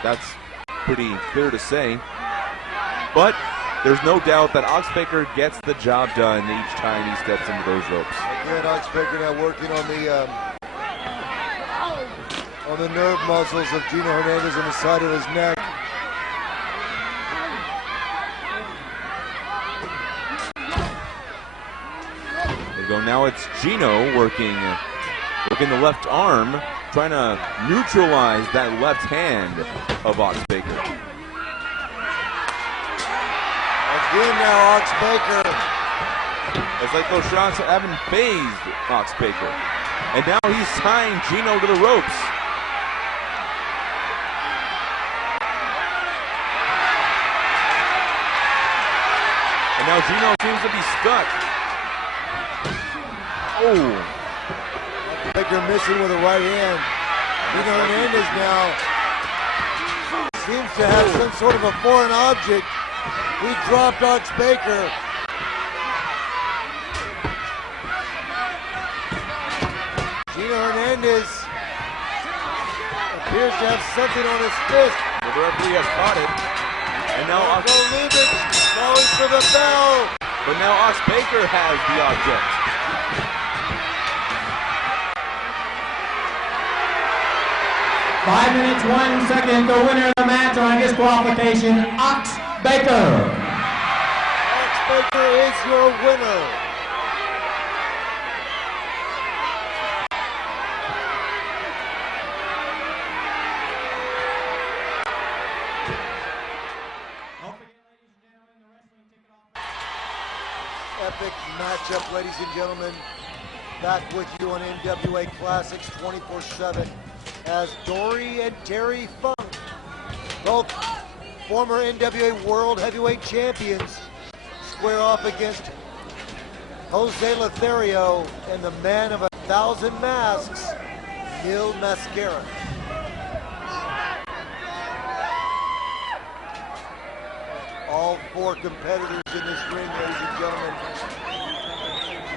That's pretty clear to say. But there's no doubt that Ox Baker gets the job done each time he steps into those ropes. Again, Ox Baker now working on the nerve muscles of Gino Hernandez on the side of his neck. There we go. Now it's Gino working the left arm, trying to neutralize that left hand of Ox Baker. Again now Ox Baker. As It's like those shots haven't phased Ox Baker. And now he's tying Gino to the ropes. And now Gino seems to be stuck. Oh. Baker missing with a right hand. Gino Hernandez now seems to have some sort of a foreign object. He dropped Ox Baker. Gino Hernandez appears to have something on his fist. The referee has caught it. And now Ox Lubitsch calling for the bell. But now Ox Baker has the object. Five minutes, 1 second. The winner of the match on disqualification, Ox Baker. Ox Baker is your winner. Epic matchup, ladies and gentlemen. Back with you on NWA Classics 24/7 as Dory and Terry Funk, both former NWA World Heavyweight Champions, square off against Jose Lethario and the man of 1,000 masks, Mil Mascaras. All four competitors in this ring, ladies and gentlemen,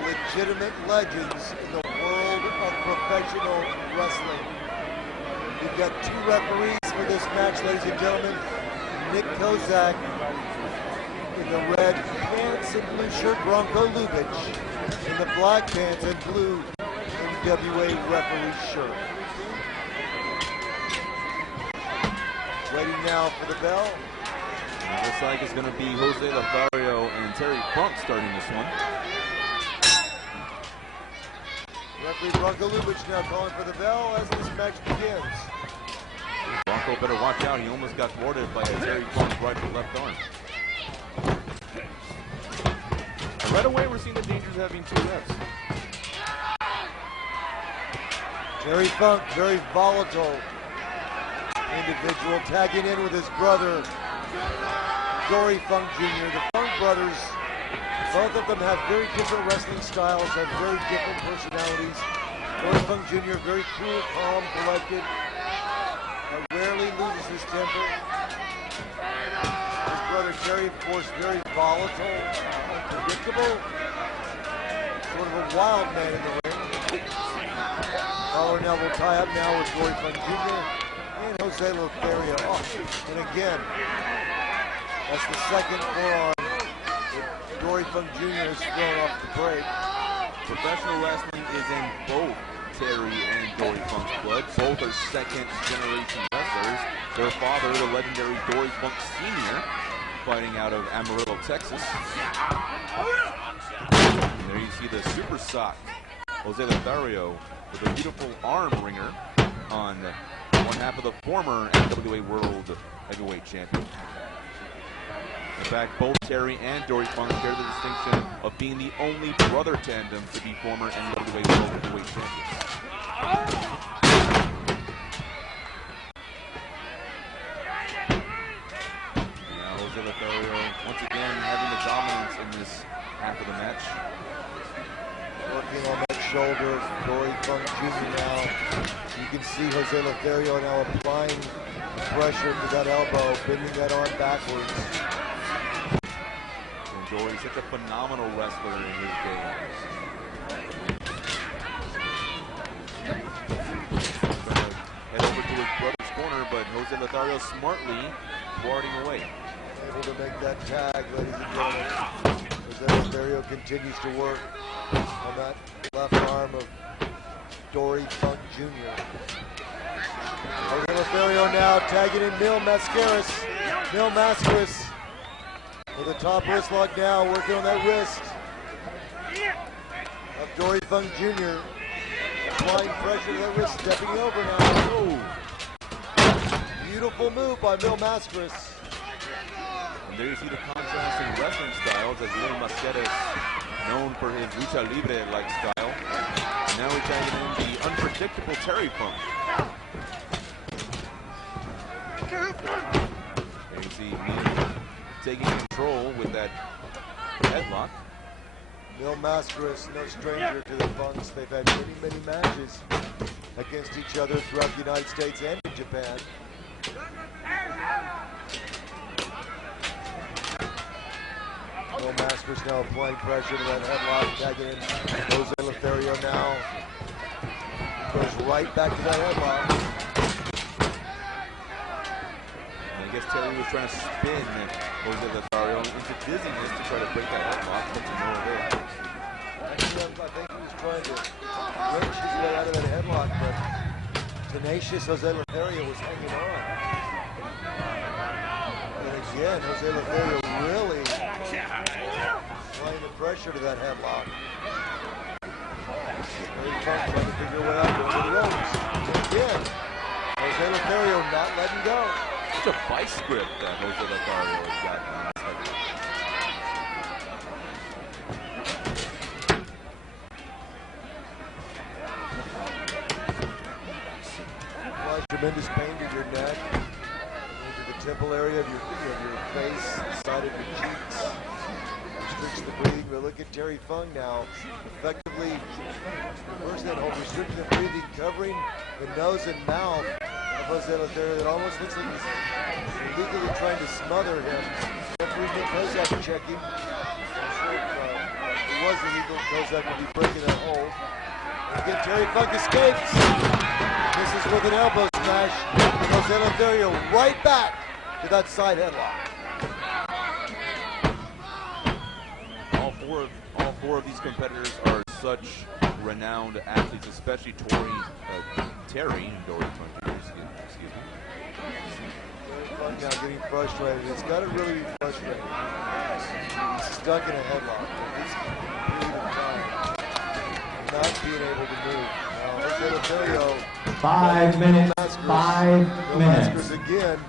legitimate legends in the world of professional wrestling. We've got two referees for this match, ladies and gentlemen. Nick Kozack in the red pants and blue shirt, Bronco Lubitsch in the black pants and blue NWA referee shirt. Waiting now for the bell. It looks like it's going to be Jose Lethario and Terry Funk starting this one. Referee Bronco Lubitsch now calling for the bell as this match begins. Bronco better watch out. He almost got thwarted by a Terry Funk right to left arm. And right away, we're seeing the dangers having two reps. Terry Funk, very volatile individual, tagging in with his brother, Dory Funk Jr. The Funk brothers, both of them have very different wrestling styles, have very different personalities. Dory Funk Jr. very cool, calm, collected, rarely loses his temper. His brother Terry, of course, very volatile, unpredictable, sort of a wild man in the ring. Fowler now will tie up now with Dory Funk Jr. and Jose Lethario. Oh, and again, that's the second forearm that Dory Funk Jr. has thrown off the break. Professional wrestling is in both Terry and Dory Funk's blood. Both are second generation wrestlers. Their father, the legendary Dory Funk Sr., fighting out of Amarillo, Texas. And there you see the super sock Jose Lethario with a beautiful arm ringer on one half of the former NWA World Heavyweight Champion. In fact, both Terry and Dory Funk share the distinction of being the only brother tandem to be former NWA World Heavyweight Champions. Now Jose Lethario once again having the dominance in this half of the match. Working on that shoulder of Dory Funk Jr. now. You can see Jose Lethario now applying pressure to that elbow, bending that arm backwards. And Dory's such a phenomenal wrestler in his day. Head over to his brother's corner, but Jose Lethario smartly warding away. Able to make that tag, ladies and gentlemen. Jose Lethario continues to work on that left arm of Dory Funk Jr. Jose Lethario now tagging in Mil Mascaras. Mil Mascaras with a top wrist lock now, working on that wrist of Dory Funk Jr. Applying pressure to that wrist, stepping over now. Oh. Beautiful move by Mil Mascaras. And there you see the contrasting wrestling styles as Lewen Mascaras known for his lucha libre-like style. And now we're tagging in the unpredictable Terry Funk. There you see Nino taking control with that headlock. Mil Mascaras, no stranger to the Funks. They've had many, many matches against each other throughout the United States and in Japan. Mil Mascaras now applying pressure to that headlock, tagging in Jose Lethario now. Goes right back to that headlock. I guess Terry was trying to spin Jose Lethario into dizziness to try to break that headlock, but to no avail. Actually, I think he was trying to wrench his way out of that headlock, but tenacious Jose Lethario was hanging on. And again, Jose Lethario really applying the pressure to that headlock. Very fun trying to figure a way out to the ropes. Again, Jose Lethario not letting go. Such a vice grip that Jose Lethario has got on this headlock. Tremendous pain to your neck, into the temple area of your face, side of your cheeks, restricts the breathing. But look at Terry Funk now, effectively, first that hold, restricting the breathing, covering the nose and mouth of Jose Lethario. That almost looks like he's illegally trying to smother him. Referee Nick Kozack checking. I'm sure if it was illegal, Kozack would be breaking that hold. And again, Terry Funk escapes. This is with an elbow smash. Jose Lethario right back to that side headlock. All four of these competitors are such renowned athletes, especially Terry and Dory. Excuse me. Terry Funk now getting frustrated. It's got to really be frustrating. He's stuck in a headlock. He's really time. Not being able to move. Jose Lethario. 5 minutes. 5 minutes. Mascaras again.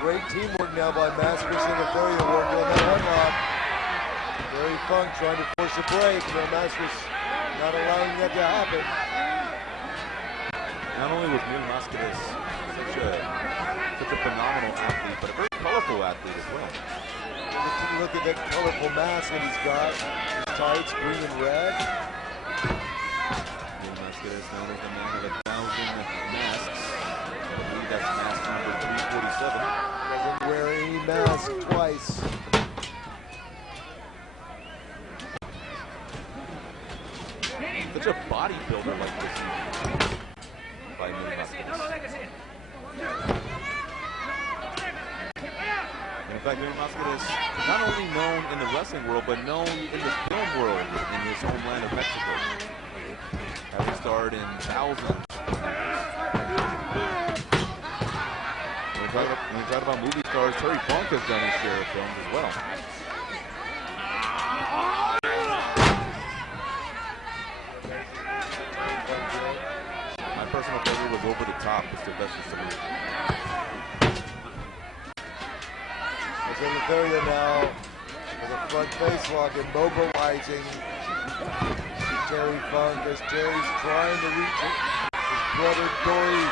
Great teamwork now by Mascaras and Lethario working on that headlock. Terry Funk trying to force a break. No, Mascaras not allowing that to happen. Not only was Mil Mascaras such a phenomenal athlete, but a very colorful athlete as well. Look at that colorful mask that he's got. His tights, green and red. Mil Mascaras known as the man of 1,000 masks. I believe that's mask number 347. Doesn't wear any mask twice. Such a bodybuilder like this by Mil Mascaras. And in fact, Mil Mascaras is not only known in the wrestling world, but known in the film world in his homeland of Mexico. Having starred in thousands. When we talk about movie stars, Terry Funk has done his share of films as well. My personal favorite was Over the Top with Sylvester Stallone. Jose Lethario now with a front face lock and mobilizing Terry Funk as Terry's trying to reach his brother Dory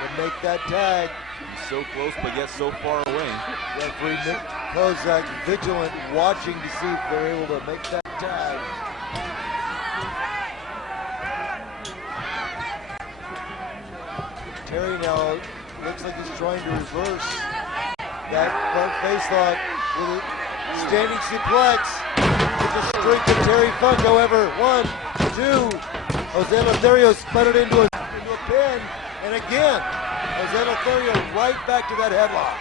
to make that tag. He's so close, but yet so far away. Referee Nick Kozack vigilant, watching to see if they're able to make that tag. Terry now looks like he's trying to reverse that front face lock with a standing suplex. With the strength of Terry Funk, however, 1, 2. Jose Lethario sputtered into a pin, and again, Jose Lethario right back to that headlock.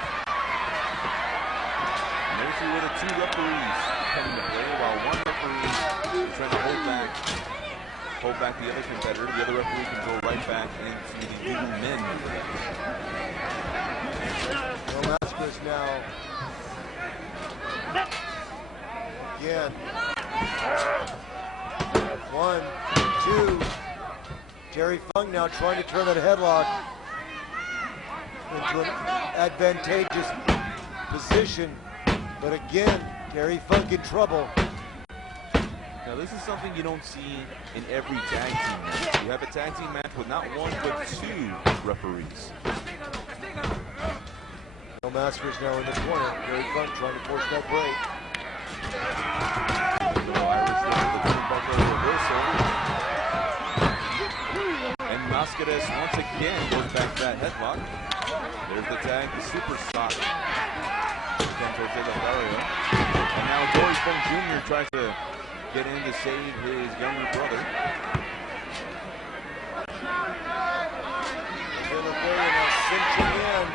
Mostly with the two referees coming to play, while one referee is trying to hold back the other competitor. The other referee can go right back into the legal men. No Mascaras now. Again. 1, 2. Terry Funk now trying to turn that headlock into an advantageous position. But again, Terry Funk in trouble. Now this is something you don't see in every tag team match. You have a tag team match with not one but two referees. No Mascaras now in the corner. Very fun trying to force that break. Irish with the turnbuckle reversal. And Mascaras once again goes back to that headlock. There's the tag, the super sock. Lethario. And now Dory Jr. tries to get in to save his younger brother. Lethario now cinching in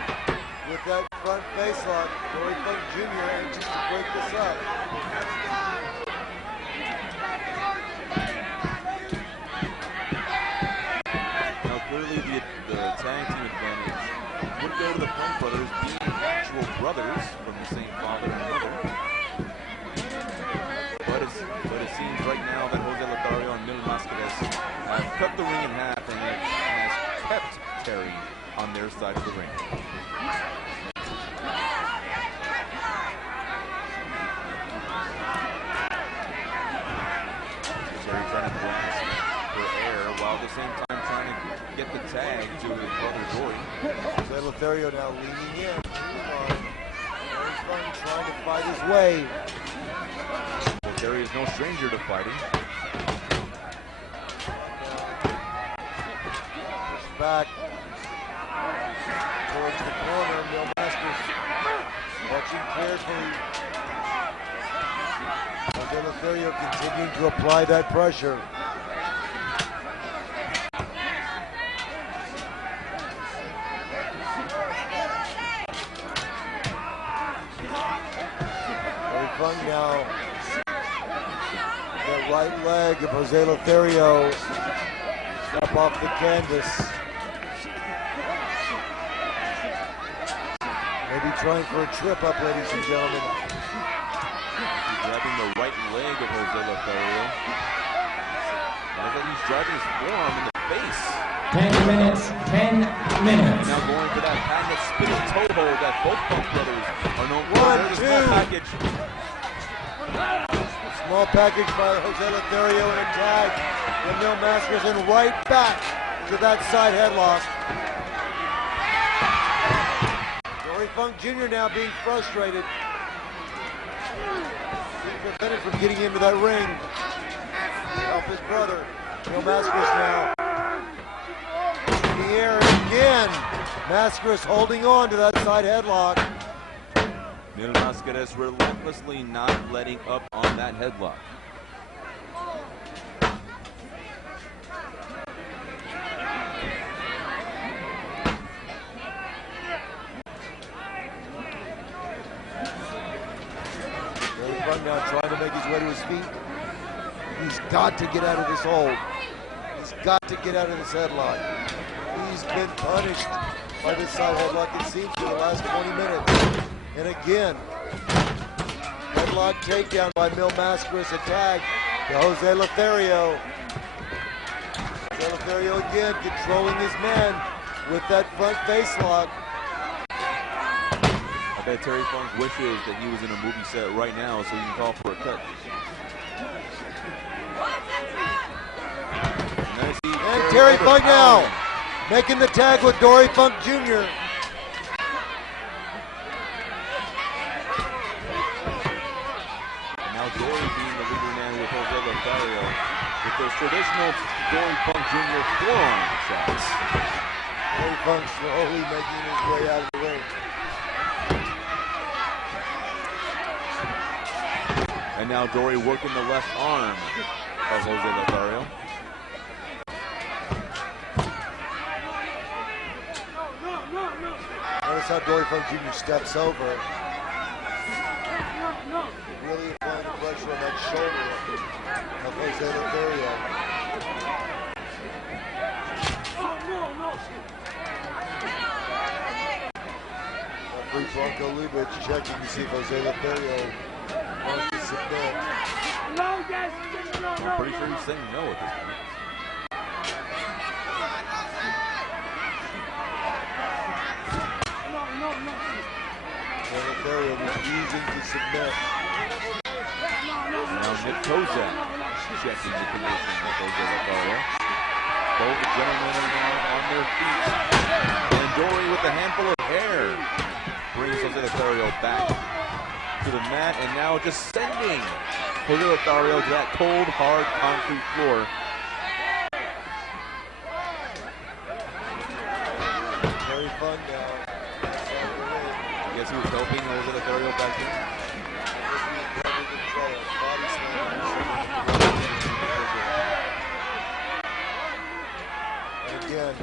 with that front face lock. Dory Jr. anxious to break this up. Now clearly the tag team advantage would go to the Funk brothers, being actual brothers from the same father and mother. But it seems right now that Jose Lethario and Mil Mascaras have cut the ring in half and has kept Terry on their side of the ring. Terry trying to grasp for air while at the same time trying to get the tag to his brother Dory. Jose Lethario now leaning in. Very fun trying to fight his way. Well, Terry is no stranger to fighting. Push back towards the corner. Mil Mascaras watching carefully. Jose Lethario continuing to apply that pressure. Now, the right leg of Jose Lethario up off the canvas. Maybe trying for a trip up, ladies and gentlemen. He's grabbing the right leg of Jose Lethario. Looks like he's driving his forearm in the face. 10 minutes, 10 minutes. Now going for that patented spinning toe hold that both Funk brothers are known for. One, There's a two. small package. Small package by Jose Lethario and a tag from Mil Mascaras and right back to that side headlock. Dory Funk Jr. now being frustrated. Being prevented from getting into that ring. Help his brother. Mil Mascaras now in the air again. Mascaras holding on to that side headlock. Mil Mascaras relentlessly not letting up on that headlock. Dory Funk now trying to make his way to his feet. He's got to get out of this hold. He's got to get out of this headlock. He's been punished by this side headlock, it seems, for the last 20 minutes. And again, headlock takedown by Mil Mascaras, a tag to Jose Lethario. Jose Lethario again controlling his man with that front face lock. I bet Terry Funk wishes that he was in a movie set right now so he can call for a cut. And Terry Funk now making the tag with Dory Funk Jr. Dory being the leader man with Jose Lethario with those traditional Dory Funk Jr. forearm shots. Dory Funk slowly making his way out of the ring. And now Dory working the left arm of Jose Lethario. Notice how Dory Funk Jr. steps over. Really applying the pressure on that shoulder of Jose Lethario. Referee Bronco Lubitsch checking to see if Jose Lethario wants to submit. I'm pretty sure he's saying no at this point. Lethario refusing to submit. Now Kozack checking the condition of Jose Lethario. Both gentlemen are now on their feet. And Dory with a handful of hair brings Jose Lethario back to the mat, and now just sending Jose Lethario to that cold, hard concrete floor. Very fun now. I guess he was helping Jose Lethario back in. And again,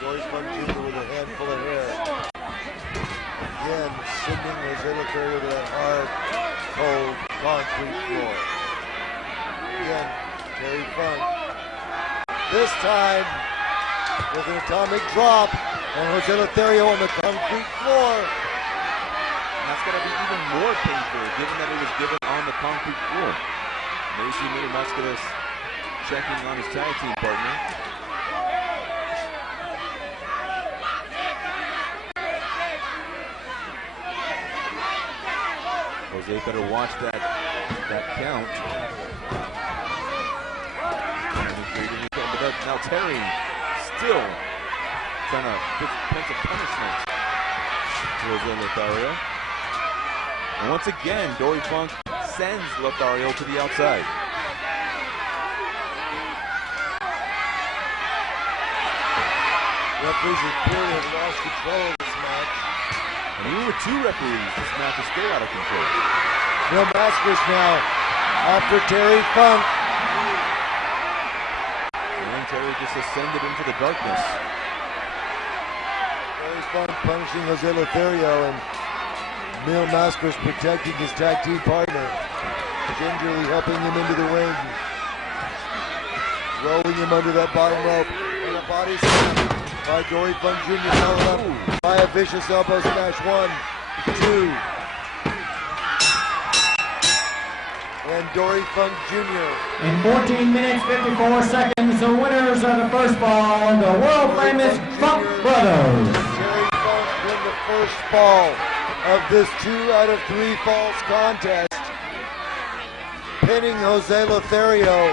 Dory's Fun Jr. with a handful of hair. Again, sending Jose Lethario to that hard, cold, concrete floor. Again, Terry Funk. This time, with an atomic drop, and Jose Lethario on the concrete floor. And that's going to be even more painful, given that it was given on the concrete floor. Now you see Mini Mascaras checking on his tag team partner. Jose better watch that count. But now Terry still trying to pinch a punishment to Jose Lethario. And once again, Dory Funk sends Lethario to the outside. Referees have clearly lost control of this match. And even with two referees, this match is still out of control. Bill Mascaras now after Terry Funk. And Terry just ascended into the darkness. Terry Funk punishing Jose Lethario, and Bill Mascaras protecting his tag team partner, gingerly helping him into the ring, rolling him under that bottom rope, and a body slam by Dory Funk Jr. followed up by a vicious elbow smash. 1, 2. And Dory Funk Jr. In 14 minutes, 54 seconds, the winners of the first fall, the world famous Funk Brothers. Terry Funk win the first fall of this 2 out of 3 falls contest, pinning Jose Lethario.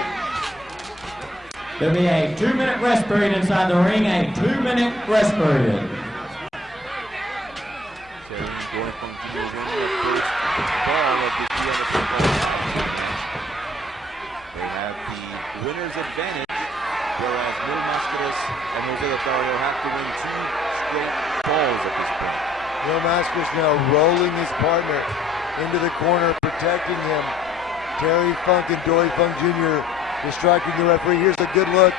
There'll be a 2-minute rest period inside the ring, a 2-minute rest period. Terry and Dory Funk Jr. winning the first fall of this 2 out of 3 falls. They have the winner's advantage, whereas Mil Mascaras and Jose Lethario have to win 2 straight falls at this point. Bill Mascaras now rolling his partner into the corner, protecting him. Terry Funk and Dory Funk Jr. distracting the referee. Here's a good look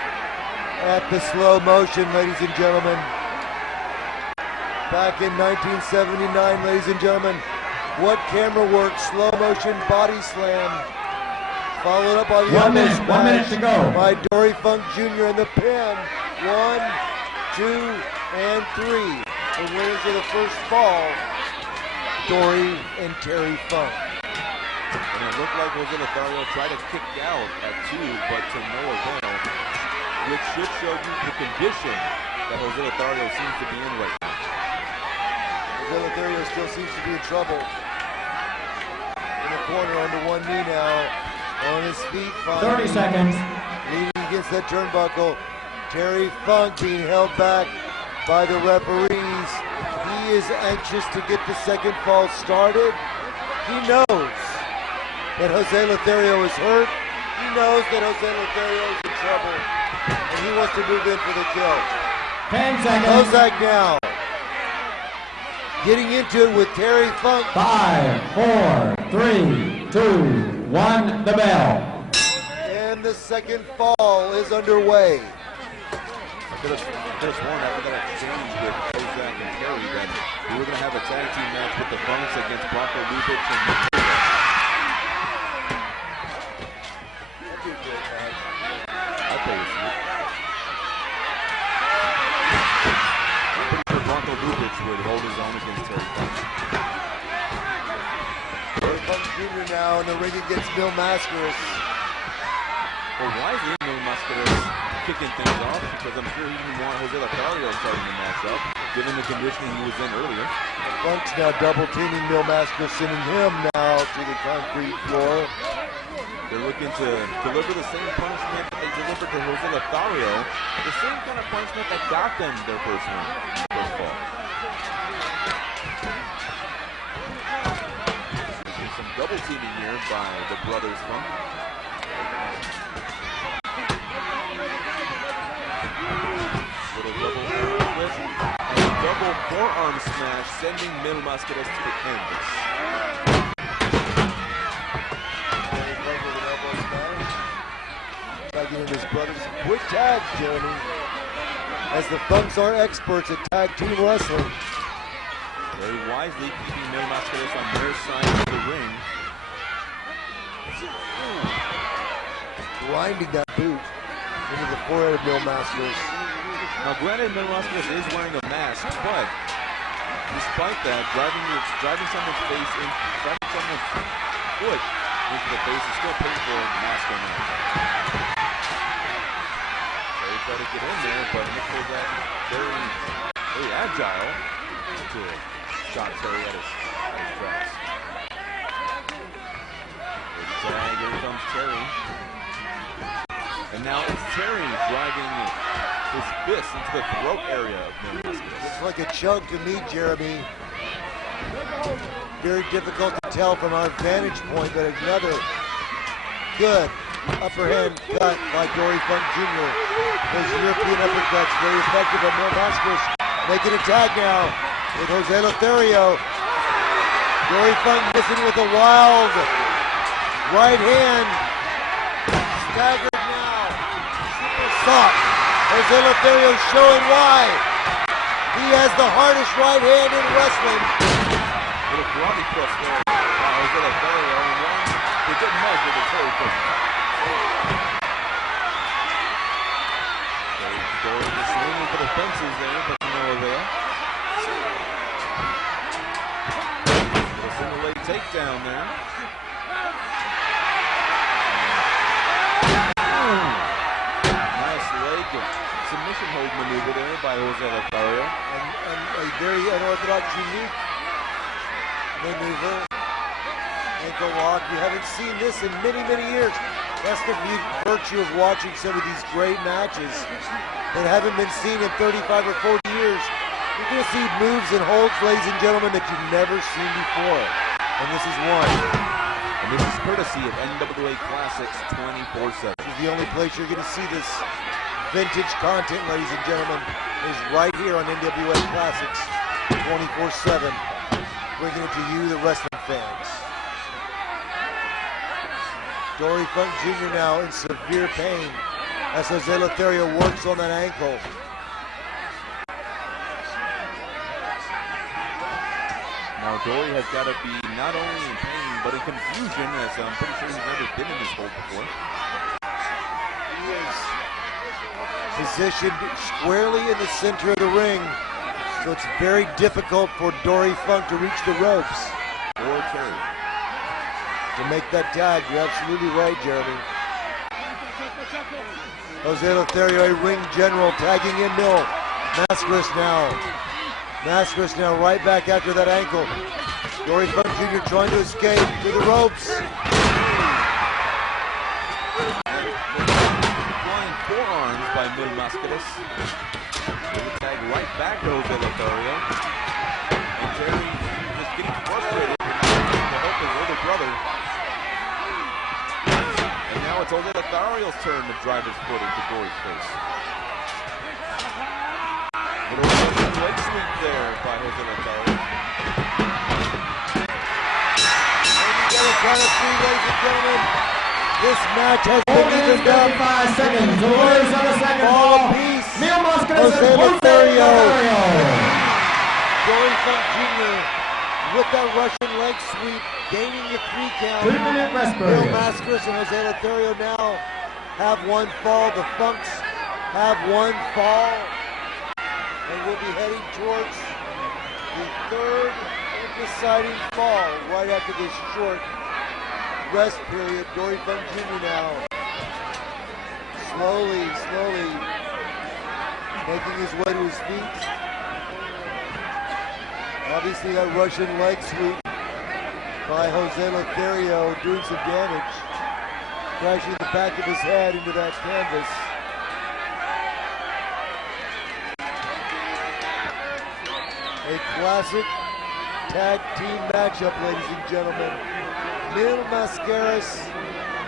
at the slow motion, ladies and gentlemen. Back in 1979, ladies and gentlemen, what camera work? Slow motion body slam. Followed up by the 1 minute, 1 minute to go. by Dory Funk Jr. in the pin. 1, 2, and 3. The winners of the first fall, Dory and Terry Funk. And it looked like Jose Lethario tried to kick out at 2, but to no avail, which should show you the condition that Jose Lethario seems to be in right now. Jose Lethario still seems to be in trouble. In the corner on the one knee now, on his feet. 30 seconds. Leaning against that turnbuckle. Terry Funk being held back by the referees. He is anxious to get the second fall started. He knows that Jose Lethario is hurt. He knows that Jose Lethario is in trouble. And he wants to move in for the kill. 10 seconds. Kozack now getting into it with Terry Funk. 5, 4, 3, 2, 1, the bell. And the second fall is underway. I could have sworn after that exchange with Kozack and Terry that we were going to have a tag team match with the Funks against Bronco Lubitsch and Nick Kozack. That'd be a great match. I'd play with you. I'm pretty sure Bronco Lubitsch would hold his own against Terry Funk. Terry Funk Jr. now in the ring against Bill Mascaras. Well, why is Mil Mascaras kicking things off? Because I'm sure he didn't want Jose Lethario starting the match up, given the condition he was in earlier. Funk's now double teaming Bill Mascaras, sending him now to the concrete floor. They're looking to deliver the same punishment that they delivered to Jose Lethario, the same kind of punishment that got them their first win, first fall. Some double teaming here by the brothers Funk. Little double flip and double forearm smash, sending Mil Mascaras to the canvas. Tagging in his brothers. Quick tag, Jeremy. As the Funks are experts at tag team wrestling. Very wisely keeping Mil Mascaras on their side of the ring. Grinding that boot into the forehead of Mil Mascaras. Now granted, Mil Mascaras is wearing a mask, but despite that, driving someone's foot into the face is still painful, mask or not. They try to get in there, but Nick Kozack very agile to shot Terry at his tracks. Tag, here comes Terry. And now it's Terry driving his fist into the throat area of Mil Mascaras. Looks like a chug to me, Jeremy. Very difficult to tell from our vantage point, but another good upper hand cut by Dory Funk Jr. Those European uppercuts, very effective on Mil Mascaras. Making a tag now with Jose Lethario. Dory Funk missing with a wild right hand. Staggered now. Super soft. Jose Lethario showing why. He has the hardest right hand in wrestling. Little karate press there by Jose Lethario, and one for good measure to Terry push. Dory just swinging for the fences there, but no avail. Little single leg takedown there. Nice leg submission hold maneuver there by Jose Lethario. And a very unorthodox, unique maneuver. Ankle lock. We haven't seen this in many, many years. That's the virtue of watching some of these great matches that haven't been seen in 35 or 40 years. You're going to see moves and holds, ladies and gentlemen, that you've never seen before. And this is one. And this is courtesy of NWA Classics 24/7. This is the only place you're going to see this vintage content, ladies and gentlemen, is right here on NWA Classics 24/7. Bringing it to you, the wrestling fans. Dory Funk Jr. now in severe pain as Jose Lethario works on that ankle. Now Dory has got to be not only in pain, but in confusion, as I'm pretty sure he's never been in this hold before. He is positioned squarely in the center of the ring, so it's very difficult for Dory Funk to reach the ropes. Or Terry. To make that tag, you're absolutely right, Jeremy. Jose Lethario, a ring general, tagging in Mil Mascaras now. Mascaras now right back after that ankle. Dory Funk Jr. trying to escape to the ropes. Flying forearms by Mil Mascaras. Tag right back to Jose Lethario. And Terry just getting frustrated to help his older brother. And now it's Jose Lethario's turn to drive his foot into Dory's face. Little leg sweep there by Jose Lethario. Kind of three, ladies and gentlemen. This match has been evened up. 35 seconds. The Warriors on the second Ball ball. piece. Mil Mascaras Jose and Lethario. Lethario. Dory Funk Jr. with that Russian leg sweep, gaining the 3 count. 2-minute rest Mil period. Mascaras and Jose Lethario now have one fall. The Funks have one fall. And we'll be heading towards the third deciding fall right after this short rest period. Dory Funk Jr. now slowly making his way to his feet. Obviously that Russian leg sweep by Jose Lethario doing some damage. crashing the back of his head into that canvas. A classic tag team matchup, ladies and gentlemen. Mascaras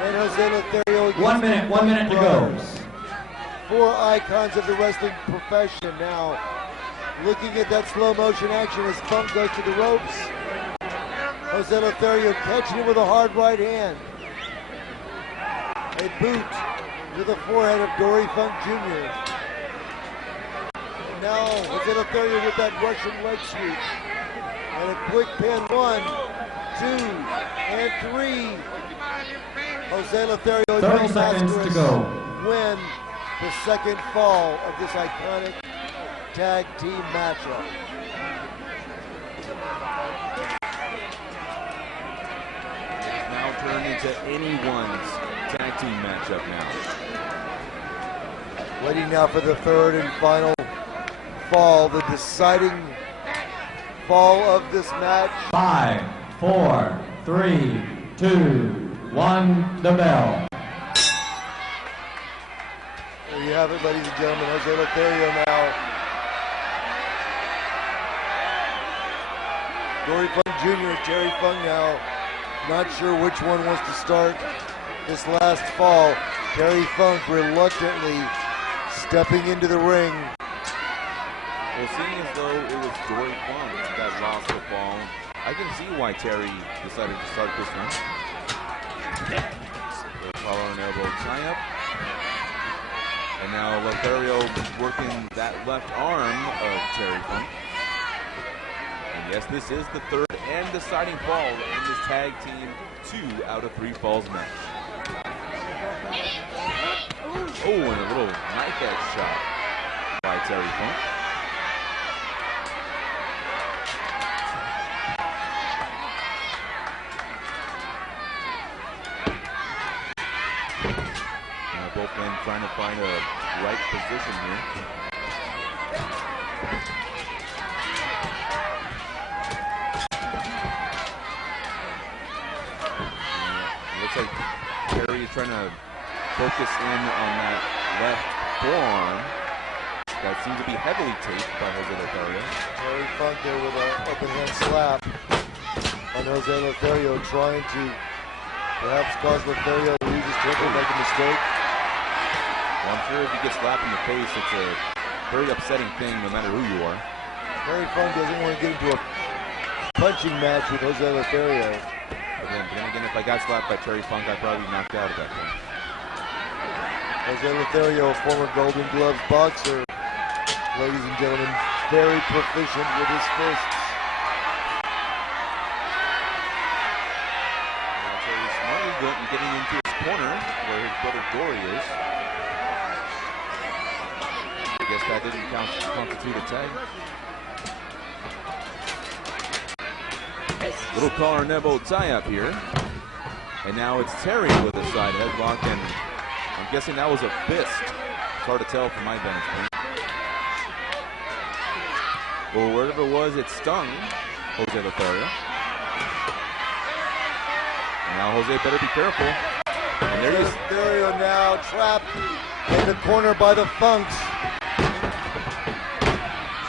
and Jose Lethario. 1 minute to go. Four icons of the wrestling profession. Now, looking at that slow motion action as Funk goes to the ropes. Jose Lethario catching it with a hard right hand. A boot to the forehead of Dory Funk Jr. And now Jose Lethario with that Russian leg sweep. And a quick pin, 1, 2, and 3. Jose Lethario 30 seconds to go. Win the second fall of this iconic tag team matchup. It's now turned into anyone's tag team matchup now. Waiting now for the third and final fall, the deciding fall of this match. 5, 4, 3, 2, 1, the bell. There you have it, ladies and gentlemen. Jose Lethario now. Dory Funk Jr., Terry Funk now. Not sure which one wants to start this last fall. Terry Funk reluctantly stepping into the ring. Well, seeing as though it was Dory Funk that lost the fall, I can see why Terry decided to start this one. The collar and elbow tie-up. And now Lethario working that left arm of Terry Funk. And yes, this is the third and deciding fall in this tag team 2 out of 3 falls match. Oh, and a little knife edge shot by Terry Funk. Both men trying to find a right position here. It looks like Terry is trying to focus in on that left forearm that seems to be heavily taped by Jose Lethario. Terry Funk there with an open hand slap on Jose Lethario, trying to perhaps cause Lethario to lose his temper, make a mistake. Well, I'm sure if he gets slapped in the face, it's a very upsetting thing no matter who you are. Terry Funk doesn't want to get into a punching match with Jose Lethario. But then again, if I got slapped by Terry Funk, I'd probably be knocked out at that point. Jose Lethario, a former Golden Gloves boxer, ladies and gentlemen, very proficient with his fists. Now Terry's smartly getting into his corner where his brother Dory is. I guess that didn't constitute a tag. Little collar and elbow tie-up here. And now it's Terry with a side headlock, and I'm guessing that was a fist. It's hard to tell from my vantage point. Well, wherever it was, it stung Jose Lethario. And now Jose better be careful. And there he is. Lethario now trapped in the corner by the Funks.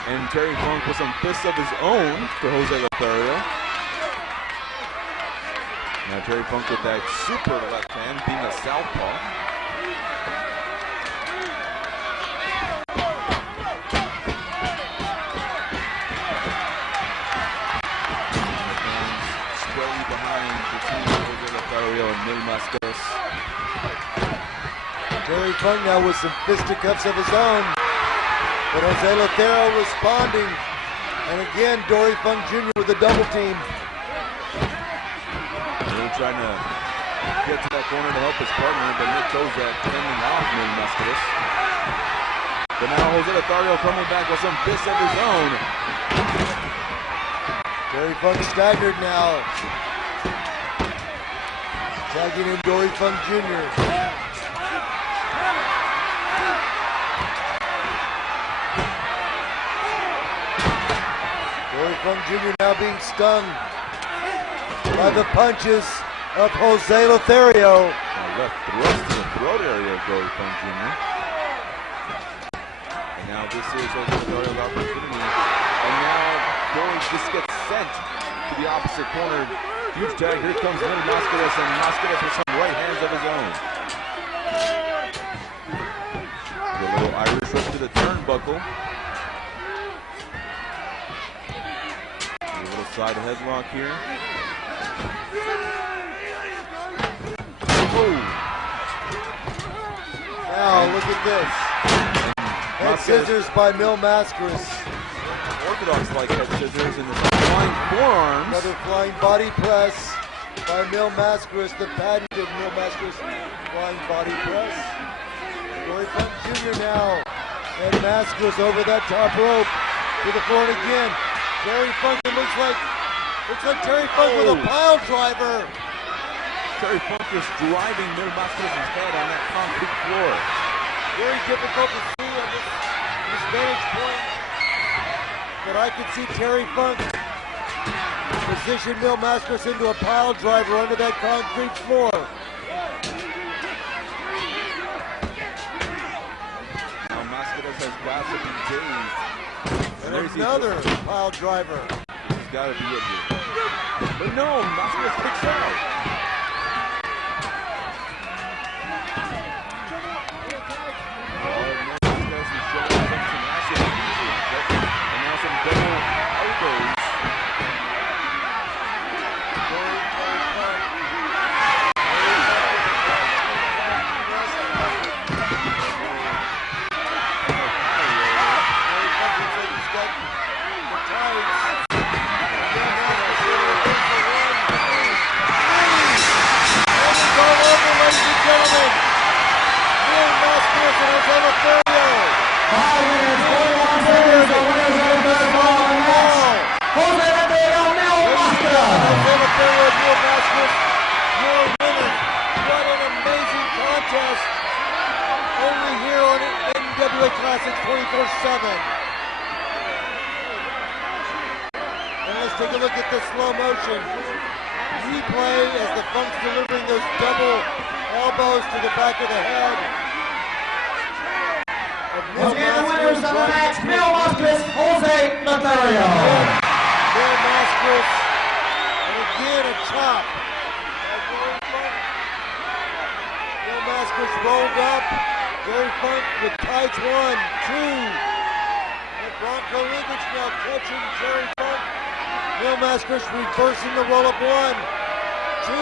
And Terry Funk with some fists of his own for Jose Lethario. Now Terry Funk with that super left hand, being a southpaw. Squarely behind between Jose Lethario and Mascaras. Terry Funk now with some fisticuffs of his own. But Jose Lethario responding. And again, Dory Funk Jr. with a double team. Really trying to get to that corner to help his partner, but Nick Kozack fending off Mascaras. But now Jose Lethario coming back with some fists of his own. Terry Funk staggered now. Tagging in Dory Funk Jr. Dory Funk Jr. now being stung by the punches of Jose Lethario. Now Left thrust to the throat area of Dory Funk Jr. And now this is Lethario's opportunity. And now Dory just gets sent to the opposite corner. Huge tag. Here comes Mascaras, and Mascaras with some right hands of his own. A little Irish whip to the turnbuckle. A little side headlock here. Now look at this. Head scissors by Mascaras. Orthodox-like head scissors and the flying forearms. Another flying body press by Mascaras. The patented Mascaras flying body press. Dory Funk Jr. now. And Mascaras over that top rope to the floor and again. Terry Funk, it looks like Terry Funk with a pile driver. Terry Funk just driving Mascaras' head on that concrete floor. Very difficult to see on this vantage point. But I could see Terry Funk position Mascaras into a pile driver under that concrete floor. Now Mascaras has got to be dazed. And another pile driver. He's got to be it here. But no, Mascaras kicks out. NWA Classics 24/7. And let's take a look at the slow motion replay as the Funk's delivering those double elbows to the back of the head. Once again, the winners of the match, Mascaras, Jose Lethario. Mascaras, and again a chop. Mascaras rolled up. Dory Funk with tights 1, 2. And Bronco Linkage now catching Terry Funk. Mascaras reversing the roll up 1, 2,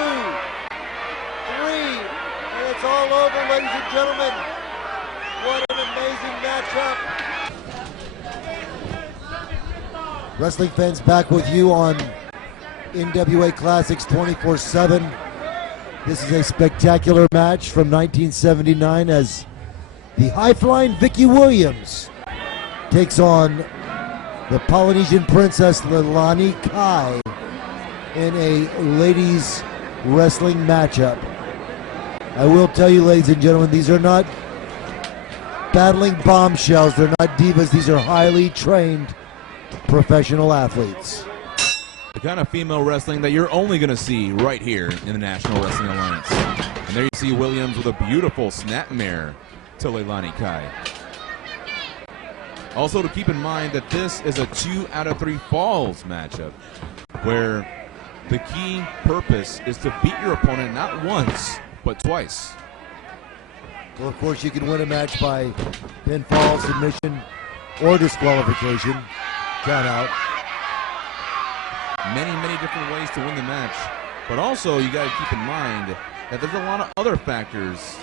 3. And it's all over, ladies and gentlemen. What an amazing matchup. Wrestling fans, back with you on NWA Classics 24/7. This is a spectacular match from 1979 as the high-flying Vicky Williams takes on the Polynesian princess Leilani Kai in a ladies wrestling matchup. I will tell you, ladies and gentlemen, these are not battling bombshells. They're not divas. These are highly trained professional athletes. The kind of female wrestling that you're only going to see right here in the National Wrestling Alliance. And there you see Williams with a beautiful snapmare to Leilani Kai. Also to keep in mind that this is a 2 out of 3 falls matchup, where the key purpose is to beat your opponent not once, but twice. Well, of course, you can win a match by pinfall, submission, or disqualification. Count out. Many, many different ways to win the match. But also, you got to keep in mind that there's a lot of other factors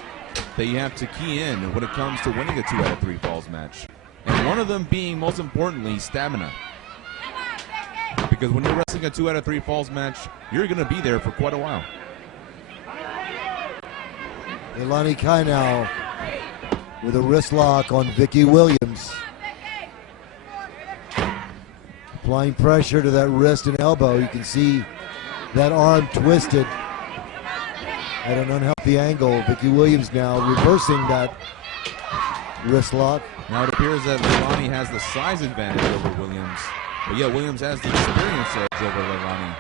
that you have to key in when it comes to winning a 2 out of 3 falls match. And one of them being, most importantly, stamina. Because when you're wrestling a 2 out of 3 falls match, you're going to be there for quite a while. Leilani Kai now with a wrist lock on Vicky Williams. Applying pressure to that wrist and elbow. You can see that arm twisted at an unhealthy angle. Vicky Williams now reversing that wrist lock. Now it appears that Leilani has the size advantage over Williams. But yeah, Williams has the experience edge over Leilani.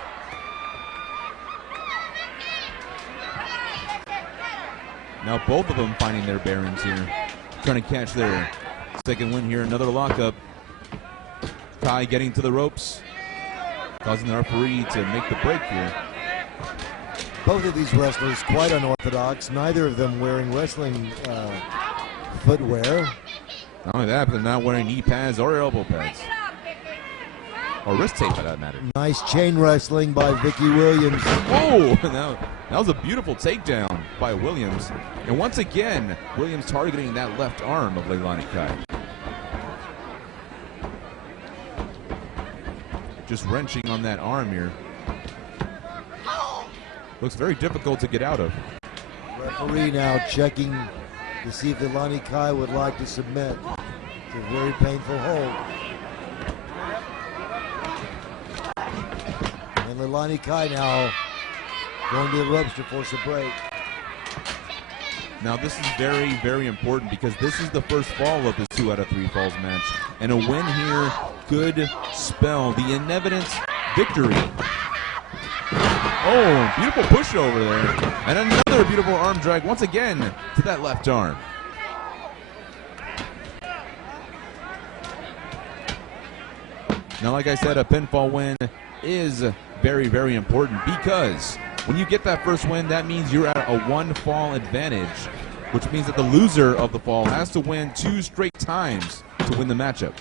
Now both of them finding their bearings here, trying to catch their second win here. Another lockup. Kai getting to the ropes, causing the referee to make the break here. Both of these wrestlers quite unorthodox, neither of them wearing wrestling footwear. Not only that, but they're not wearing knee pads or elbow pads. Or wrist tape, for that matter. Nice chain wrestling by Vicky Williams. Oh, that was a beautiful takedown by Williams. And once again, Williams targeting that left arm of Leilani Kai. Just wrenching on that arm here. Looks very difficult to get out of. Referee now checking to see if Leilani Kai would like to submit. It's a very painful hold. And Leilani Kai now going to the ropes to force a break. Now this is very, very important because this is the first fall of this 2 out of 3 falls match. And a win here could spell the inevitable victory. Oh, beautiful push over there. And another beautiful arm drag once again to that left arm. Now, like I said, a pinfall win is very, very important because when you get that first win, that means you're at a 1 fall advantage, which means that the loser of the fall has to win 2 straight times to win the matchup.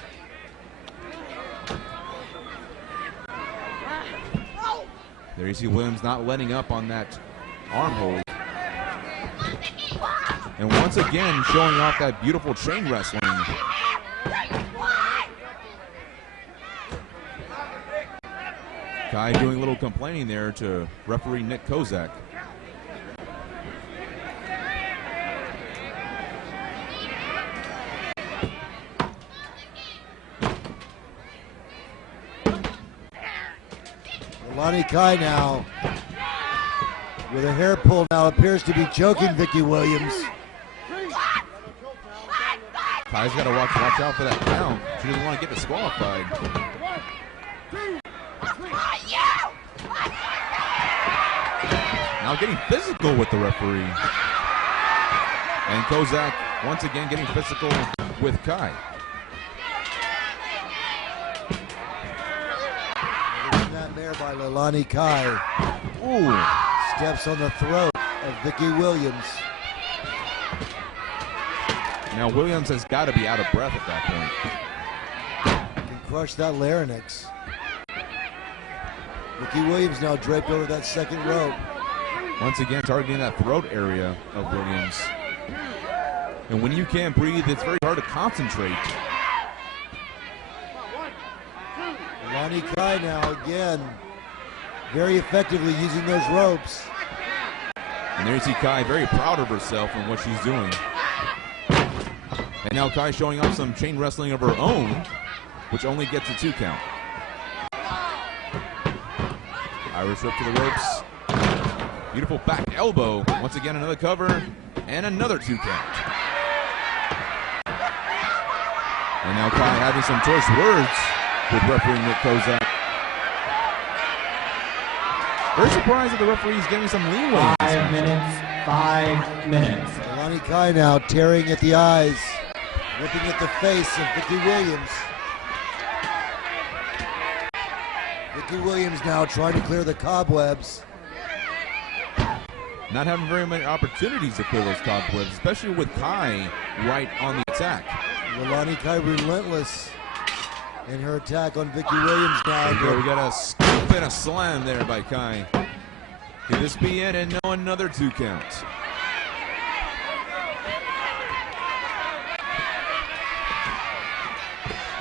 There you see Williams not letting up on that arm hold. And once again, showing off that beautiful chain wrestling. Kai doing a little complaining there to referee Nick Kozack. Leilani Kai now with a hair pull now appears to be choking Vicky Williams. Kai's got to watch out for that count. She doesn't want to get disqualified. Now getting physical with the referee. And Kozack once again getting physical with Kai. There by Leilani Kai. Ooh. Steps on the throat of Vicky Williams. Now Williams has got to be out of breath at that point. Can crush that larynx. Vicky Williams now draped over that second rope. Once again targeting that throat area of Williams. And when you can't breathe, it's very hard to concentrate. Leilani Kai now again very effectively using those ropes. And there you see Kai very proud of herself and what she's doing. And now Kai showing off some chain wrestling of her own, which only gets a 2 count. Irish whip to the ropes. Beautiful back elbow. Once again another cover and another 2 count. And now Kai having some choice words with referee Nick Kozack. Very surprised that the referee is giving some leeway. 5 minutes, 5 minutes. Leilani Kai now tearing at the eyes, looking at the face of Vicky Williams. Vicky Williams now trying to clear the cobwebs. Not having very many opportunities to clear those cobwebs, especially with Kai right on the attack. Leilani Kai relentless in her attack on Vicky Williams now. Here we got a scoop and a slam there by Kai. Could this be it? And no, another 2 counts.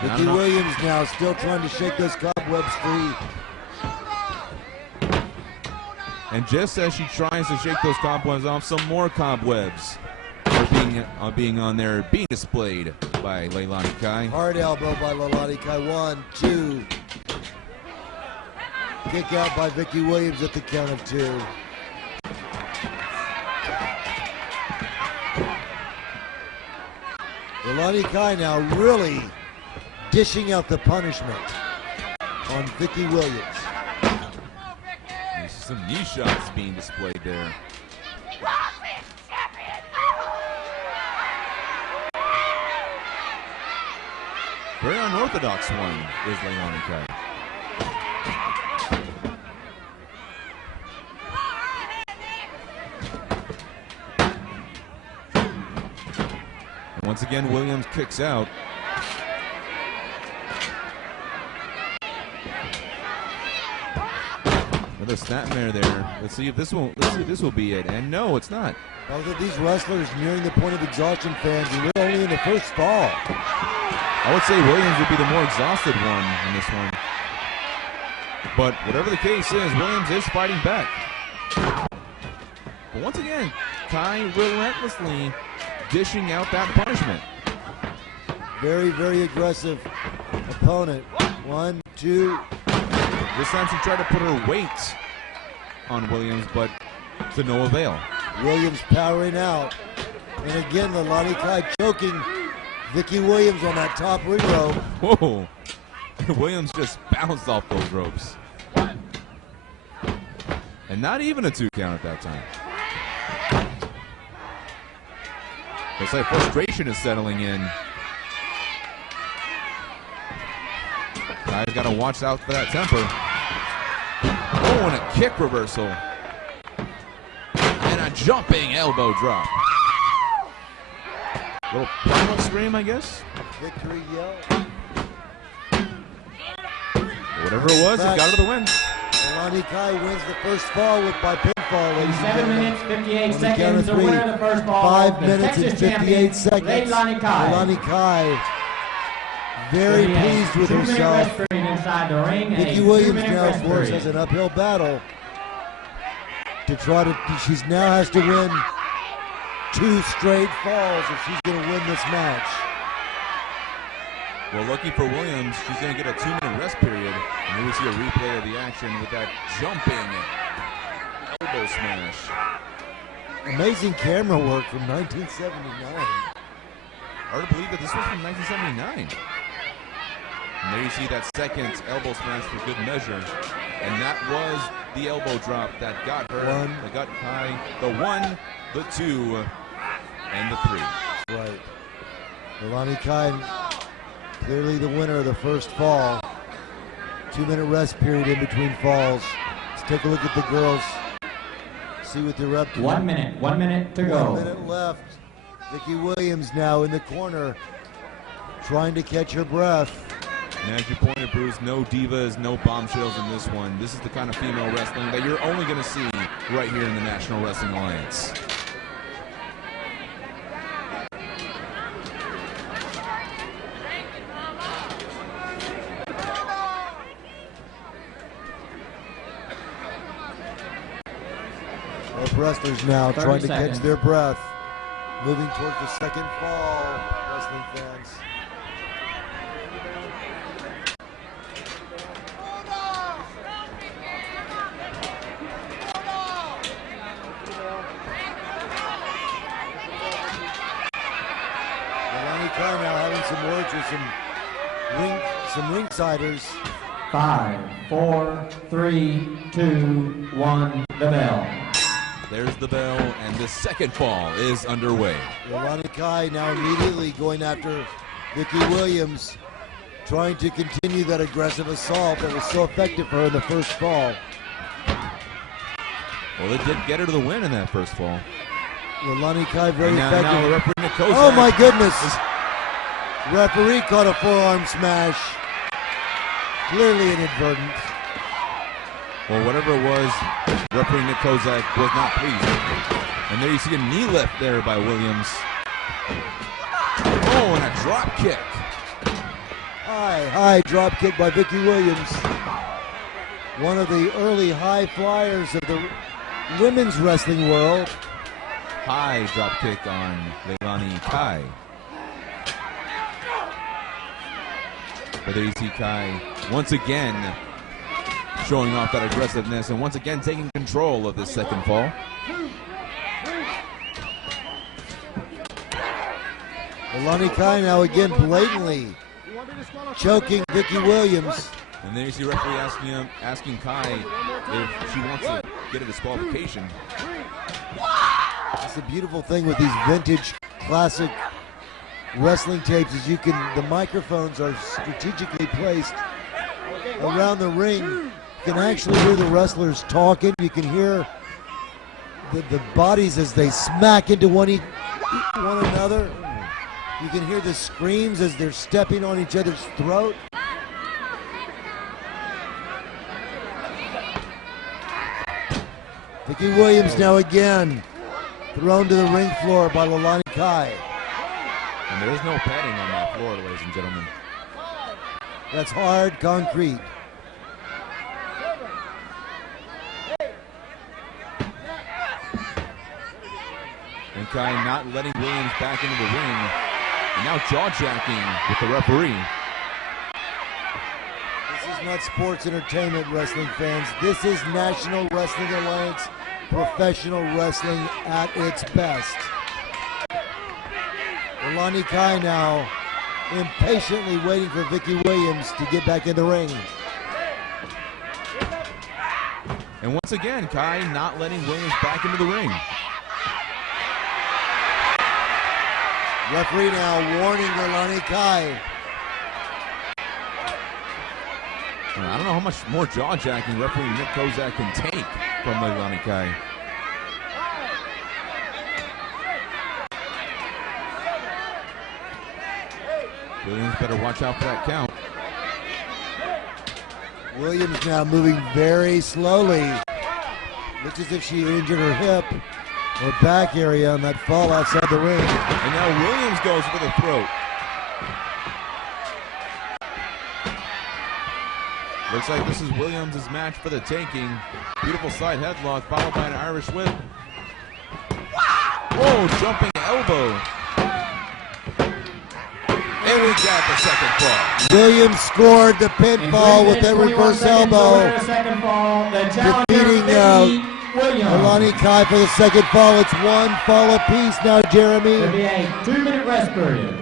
Vicky Williams now still trying to shake those cobwebs free. And just as she tries to shake those cobwebs off, some more cobwebs are being displayed by Leilani Kai. Hard elbow by Leilani Kai. 1, 2. Kick out by Vicky Williams at the count of 2. Leilani Kai now really dishing out the punishment on Vicky Williams. Some knee shots being displayed there. Very unorthodox one is Leilani Kai. And once again, Williams kicks out. Another snapmare there. Let's see if this will be it. And no, it's not. Both of these wrestlers nearing the point of exhaustion, fans, and we're only in the first fall. I would say Williams would be the more exhausted one in this one. But whatever the case is, Williams is fighting back. But once again, Kai relentlessly dishing out that punishment. Very, very aggressive opponent. 1, 2. This time she tried to put her weight on Williams, but to no avail. Williams powering out. And again, Leilani Kai choking Vicky Williams on that top ring rope. Whoa. Williams just bounced off those ropes. And not even a 2 count at that time. Looks like frustration is settling in. Kai's got to watch out for that temper. Oh, and a kick reversal. And a jumping elbow drop. Little primal scream, I guess. Victory yell. Whatever it was, it got her the win. Leilani Kai wins the first fall by pinfall. In 7 minutes, 58 On seconds, the winner of the first fall. 5 minutes and 58 seconds. Leilani Kai. Leilani Kai, very pleased with herself. Inside the ring, Vicky Williams now, of course, has an uphill battle to try to. She now has to win 2 straight falls if she's going to win this match. Well, lucky for Williams, she's going to get a 2-minute rest period. And here we see a replay of the action with that jumping elbow smash. Amazing camera work from 1979. Hard to believe that this was from 1979. And there you see that second elbow smash for good measure. And that was the elbow drop that got her, that got Kai, the 1, the 2, and the 3. Right. Leilani Kai, clearly the winner of the first fall. 2-minute rest period in between falls. Let's take a look at the girls. See what they're up to. 1 minute to go. 1 minute left. Vicky Williams now in the corner, trying to catch her breath. And as you pointed, Bruce, no divas, no bombshells in this one. This is the kind of female wrestling that you're only going to see right here in the National Wrestling Alliance. Both wrestlers now trying to seconds. catch their breath. Moving towards the second fall, wrestling fans. Leilani Kai now having some words with some ringsiders. 5, 4, 3, 2, 1, the bell. There's the bell, and the second fall is underway. Leilani Kai now immediately going after Vicky Williams, trying to continue that aggressive assault that was so effective for her in the first fall. Well, it did get her to the win in that first fall. Leilani Kai very Now effective. the referee Kozack. Oh my goodness! Referee caught a forearm smash. Clearly inadvertent. Well, whatever it was, referee Nick Kozack was not pleased. And there you see a knee lift there by Williams. Oh, and a drop kick. High drop kick by Vicky Williams. One of the early high flyers of the women's wrestling world. High drop kick on Leilani Kai. But there you see Kai once again showing off that aggressiveness and once again taking control of this second fall. Leilani Kai now again blatantly choking Vicky Williams. And then you see referee asking Kai if she wants to get a disqualification. That's the beautiful thing with these vintage classic wrestling tapes is the microphones are strategically placed around the ring. You can actually hear the wrestlers talking. You can hear the bodies as they smack into one another. You can hear the screams as they're stepping on each other's throat. Vicky Williams now again thrown to the ring floor by Leilani Kai. And there's no padding on that floor, ladies and gentlemen. That's hard concrete. And Kai not letting Williams back into the ring. And now jaw-jacking with the referee. This is not sports entertainment, wrestling fans. This is National Wrestling Alliance professional wrestling at its best. Leilani Kai now impatiently waiting for Vicky Williams to get back in the ring. And once again, Kai not letting Williams back into the ring. Referee now warning Leilani Kai. I don't know how much more jaw-jacking referee Nick Kozack can take from Leilani Kai. Williams better watch out for that count. Williams now moving very slowly. Looks as if she injured her hip or back area on that fall outside the ring. And now Williams goes for the throat. Looks like this is Williams' match for the taking. Beautiful side headlock followed by an Irish whip. Whoa, jumping elbow. And we got the second fall. Williams scored the pinfall with that reverse elbow. Defeating Leilani Kai for the second fall. It's one fall apiece now, Jeremy. There'll be a 2-minute rest period.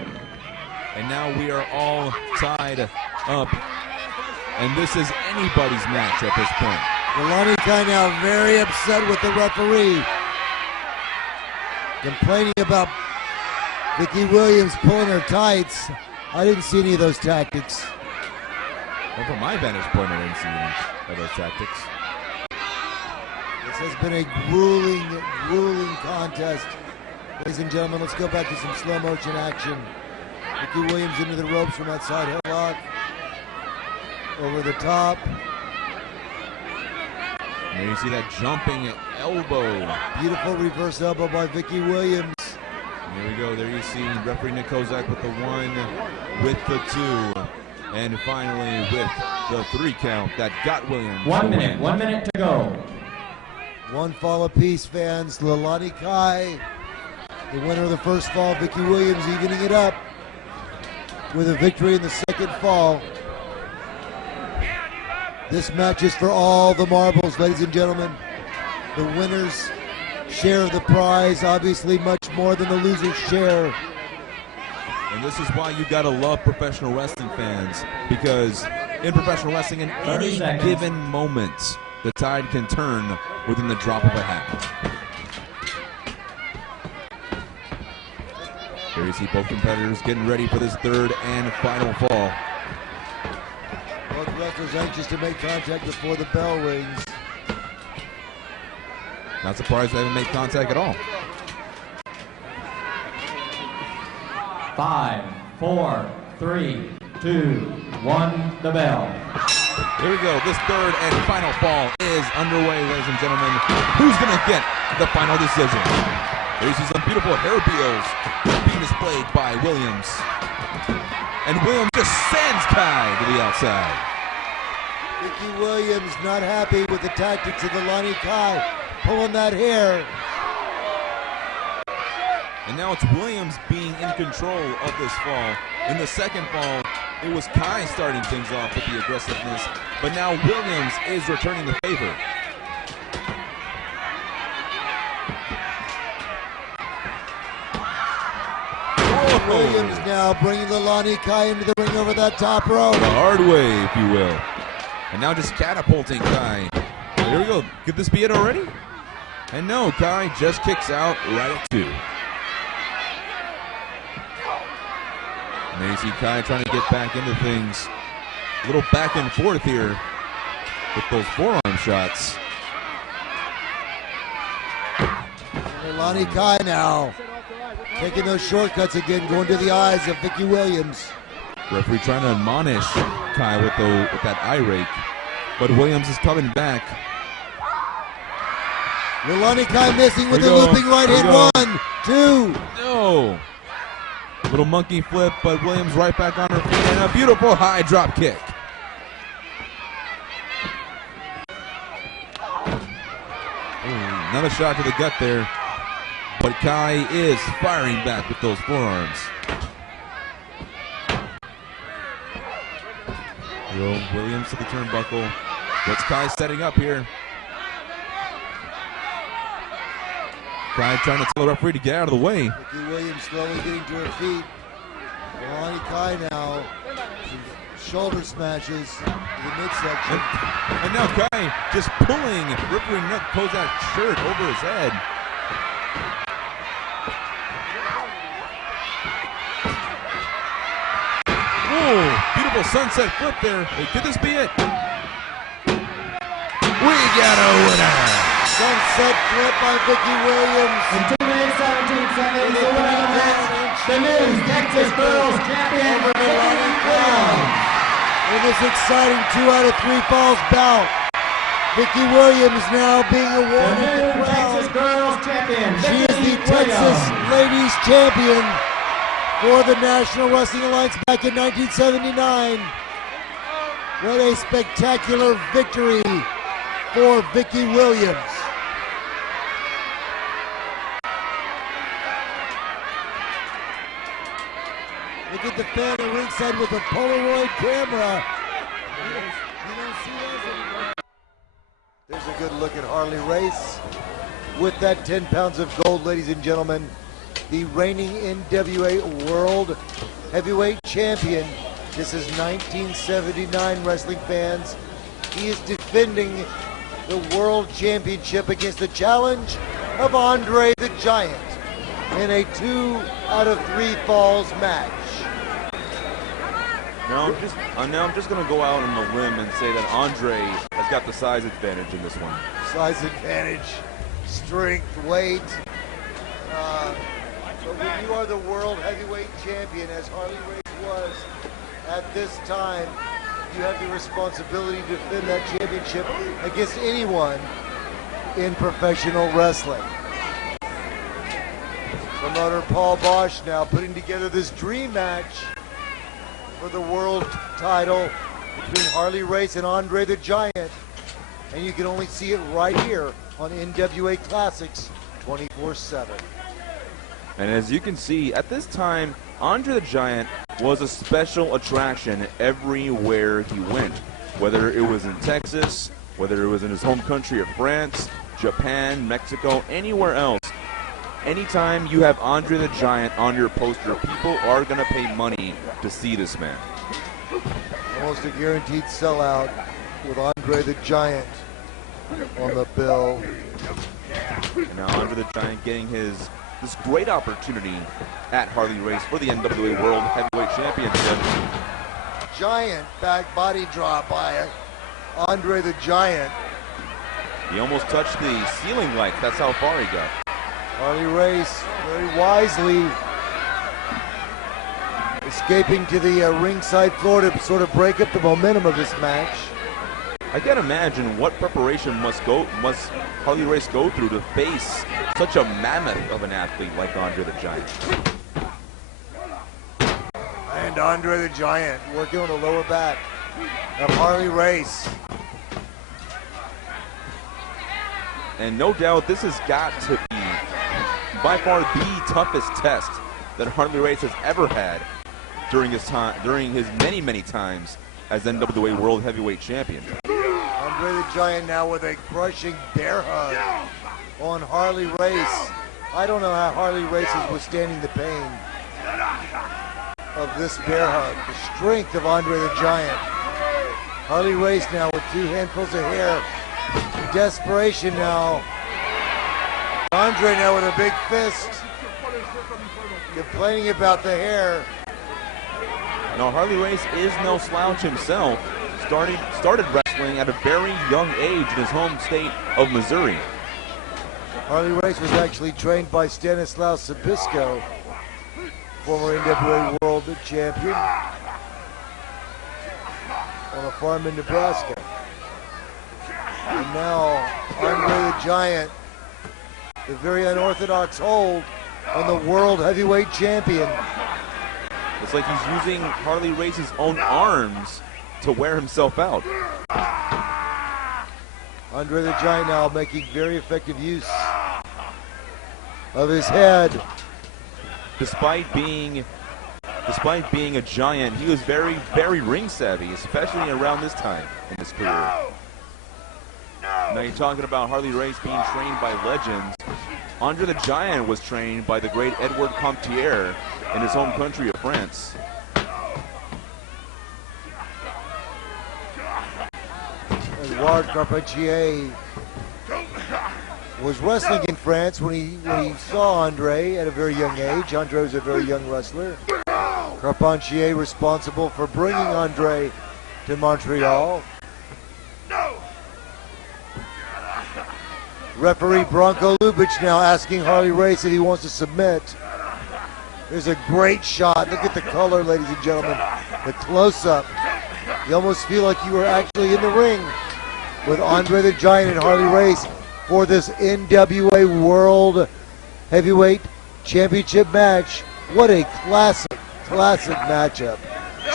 And now we are all tied up. And this is anybody's match at this point. Leilani Kai now very upset with the referee. Complaining about Vicky Williams pulling her tights. I didn't see any of those tactics. Well, from my vantage point, I didn't see any of those tactics. This has been a grueling contest. Ladies and gentlemen, let's go back to some slow motion action. Vicky Williams into the ropes from that side headlock. Over the top. And there you see that jumping elbow. Beautiful reverse elbow by Vicky Williams. And there we go. There you see referee Nick Kozack with the 1, with the 2, and finally with the 3 count that got Williams. 1 minute. 1 minute to go. One fall apiece, fans. Leilani Kai, the winner of the first fall. Vicky Williams evening it up with a victory in the second fall. This match is for all the marbles, ladies and gentlemen. The winner's share of the prize, obviously much more than the loser's share. And this is why you gotta love professional wrestling, fans, because in professional wrestling, in any given moment, the tide can turn within the drop of a hat. There you see both competitors getting ready for this third and final fall. Both wrestlers anxious to make contact before the bell rings. Not surprised they haven't made contact at all. 5, 4, 3, 2, 1, the bell. Here we go. This third and final fall is underway, ladies and gentlemen. Who's going to get the final decision? There you see some beautiful hair BOs being displayed by Williams. And Williams just sends Kai to the outside. Vicky Williams not happy with the tactics of Leilani Kai, pulling that hair. And now it's Williams being in control of this fall. In the second fall, it was Kai starting things off with the aggressiveness, but now Williams is returning the favor. Whoa. Williams now bringing Leilani Kai into the ring over that top rope. The hard way, if you will. And now just catapulting Kai. Here we go. Could this be it already? And no, Kai just kicks out right at 2. And you see Kai trying to get back into things. A little back and forth here with those forearm shots. Leilani Kai now taking those shortcuts again, going to the eyes of Vicky Williams. Referee trying to admonish Kai with that eye rake, but Williams is coming back. Leilani Kai missing with a looping right hand. 1, 2. No. Little monkey flip, but Williams right back on her feet, and a beautiful high drop kick. Ooh, another shot to the gut there, but Kai is firing back with those forearms. Williams to the turnbuckle. What's Kai setting up here? Kai trying to tell the referee to get out of the way. Vicky Williams slowly getting to her feet. Leilani Kai now. Shoulder smashes to the midsection. And now Kai just pulling referee Nick Kozack's shirt over his head. Whoa, beautiful sunset flip there. Could this be it? We got a winner. Sunset flip by Vicky Williams. In 2 minutes, 17 seconds, the winner of the match, the new Texas Girls Champion, Leilani Kai. In this exciting 2 out of 3 falls bout, Vicky Williams now being awarded The the new Texas crown. Girls Champion, She is Vicky the Texas Williams. Ladies Champion for the National Wrestling Alliance back in 1979. What a spectacular victory for Vicky Williams. Look at the fan at ringside with a Polaroid camera. You don't see us anymore. There's a good look at Harley Race with that 10 pounds of gold, ladies and gentlemen. The reigning NWA World Heavyweight Champion. This is 1979, wrestling fans. He is defending the World Championship against the challenge of Andre the Giant in a 2 out of 3 falls match. Now I'm just going to go out on a limb and say that Andre has got the size advantage in this one. Size advantage, strength, weight. But when you are the world heavyweight champion, as Harley Race was at this time, you have the responsibility to defend that championship against anyone in professional wrestling. Promoter Paul Boesch now putting together this dream match for the world title between Harley Race and Andre the Giant. And you can only see it right here on NWA Classics 24/7. And as you can see, at this time, Andre the Giant was a special attraction everywhere he went. Whether it was in Texas, whether it was in his home country of France, Japan, Mexico, anywhere else. Anytime you have Andre the Giant on your poster, people are going to pay money to see this man. Almost a guaranteed sellout with Andre the Giant on the bill. And now Andre the Giant getting this great opportunity at Harley Race for the NWA World Heavyweight Championship. Giant back body drop by Andre the Giant. He almost touched the ceiling light. That's how far he got. Harley Race very wisely escaping to the ringside floor to sort of break up the momentum of this match. I can't imagine what preparation must Harley Race go through to face such a mammoth of an athlete like Andre the Giant. And Andre the Giant working on the lower back of Harley Race. And no doubt this has got to be by far the toughest test that Harley Race has ever had during his many times as NWA World Heavyweight Champion. Andre the Giant now with a crushing bear hug on Harley Race. I don't know how Harley Race is withstanding the pain of this bear hug. The strength of Andre the Giant. Harley Race now with 2 handfuls of hair. Desperation now. Andre now with a big fist. Complaining about the hair. Now, Harley Race is no slouch himself. Started wrestling at a very young age in his home state of Missouri. Harley Race was actually trained by Stanislaus Sabisco, former NWA World Champion, on a farm in Nebraska. And now Andre the Giant, the very unorthodox hold on the World Heavyweight Champion. It's like he's using Harley Race's own arms to wear himself out. Andre the Giant now making very effective use of his head. Despite being a giant, he was very, very ring savvy, especially around this time in his career. Now you're talking about Harley Race being trained by legends. Andre the Giant was trained by the great Edward Comptier in his home country of France. Edouard Carpentier was wrestling in France when he saw Andre at a very young age. Andre was a very young wrestler. Carpentier responsible for bringing Andre to Montreal. Referee Bronco Lubitsch now asking Harley Race if he wants to submit. There's a great shot. Look at the color, ladies and gentlemen. The close-up. You almost feel like you were actually in the ring with Andre the Giant and Harley Race for this NWA World Heavyweight Championship match. What a classic matchup.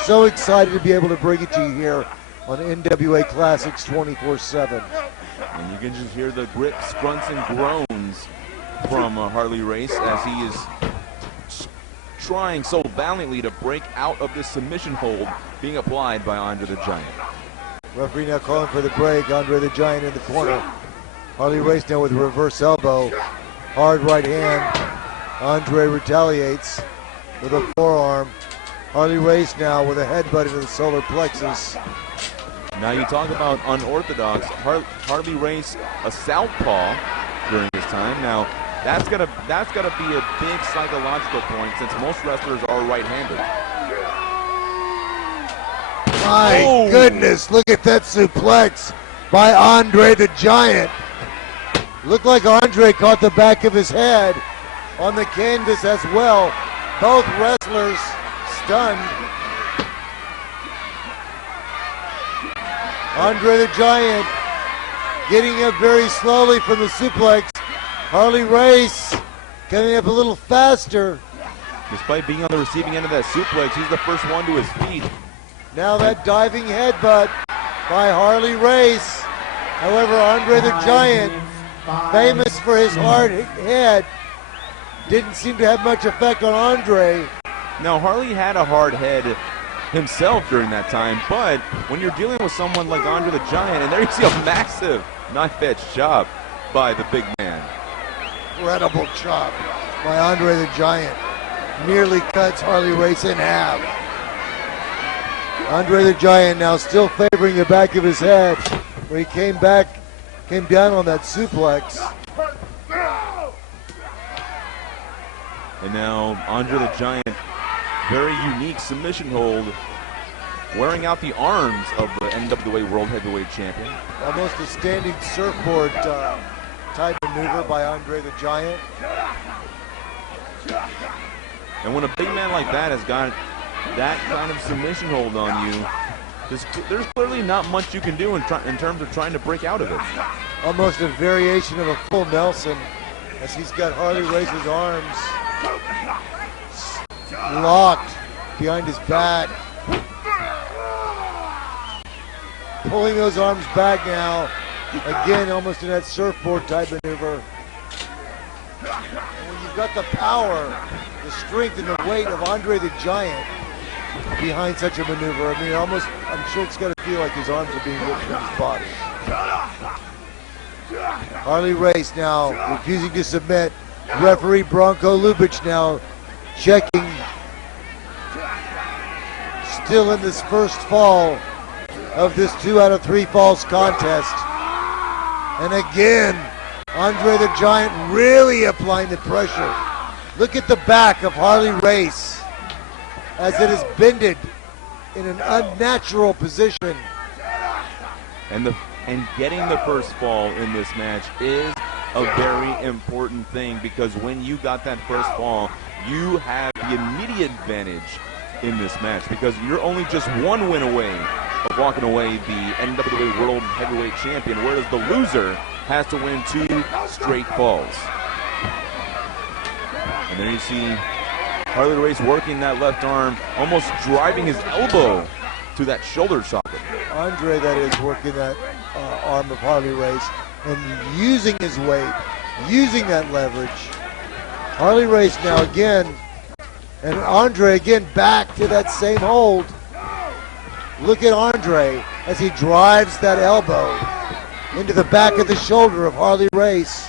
So excited to be able to bring it to you here on NWA Classics 24/7. And you can just hear the grips, grunts, and groans from Harley Race as he is trying so valiantly to break out of this submission hold being applied by Andre the Giant. Referee now calling for the break. Andre the Giant in the corner. Harley Race now with a reverse elbow. Hard right hand. Andre retaliates with a forearm. Harley Race now with a headbutt into the solar plexus. Now you talk about unorthodox. Harley Race, a southpaw during his time. Now that's gotta be a big psychological point since most wrestlers are right-handed. My goodness, look at that suplex by Andre the Giant. Looked like Andre caught the back of his head on the canvas as well. Both wrestlers stunned. Andre the Giant getting up very slowly from the suplex. Harley Race coming up a little faster. Despite being on the receiving end of that suplex, he's the first one to his feet. Now that diving headbutt by Harley Race. However, Andre the Giant, famous for his hard head, didn't seem to have much effect on Andre. Now, Harley had a hard head himself during that time, but when you're dealing with someone like Andre the Giant, and there you see a massive knife-edge chop by the big man. Incredible chop by Andre the Giant. Nearly cuts Harley Race in half. Andre the Giant now still favoring the back of his head, where he came down on that suplex. And now Andre the Giant, very unique submission hold, wearing out the arms of the NWA World Heavyweight Champion. Almost a standing surfboard type maneuver by Andre the Giant. And when a big man like that has got that kind of submission hold on you, there's clearly not much you can do in terms of trying to break out of it. Almost a variation of a full Nelson as he's got Harley Race's arms locked behind his back. Pulling those arms back now. Again, almost in that surfboard type maneuver. And when you've got the power, the strength, and the weight of Andre the Giant behind such a maneuver, I mean, I'm sure it's got to feel like his arms are being ripped from his body. Harley Race now refusing to submit. Referee Bronco Lubitsch now checking. Still in this first fall of this 2 out of 3 falls contest. And again, Andre the Giant really applying the pressure. Look at the back of Harley Race as it is bended in an unnatural position. And getting the first fall in this match is a very important thing, because when you got that first fall, you have the immediate advantage in this match, because you're only just one win away of walking away the NWA World Heavyweight Champion, whereas the loser has to win 2 straight falls. And there you see Harley Race working that left arm, almost driving his elbow to that shoulder socket. Andre, that is, working that arm of Harley Race and using his weight, using that leverage. Harley Race now again, and Andre again back to that same hold. Look at Andre as he drives that elbow into the back of the shoulder of Harley Race.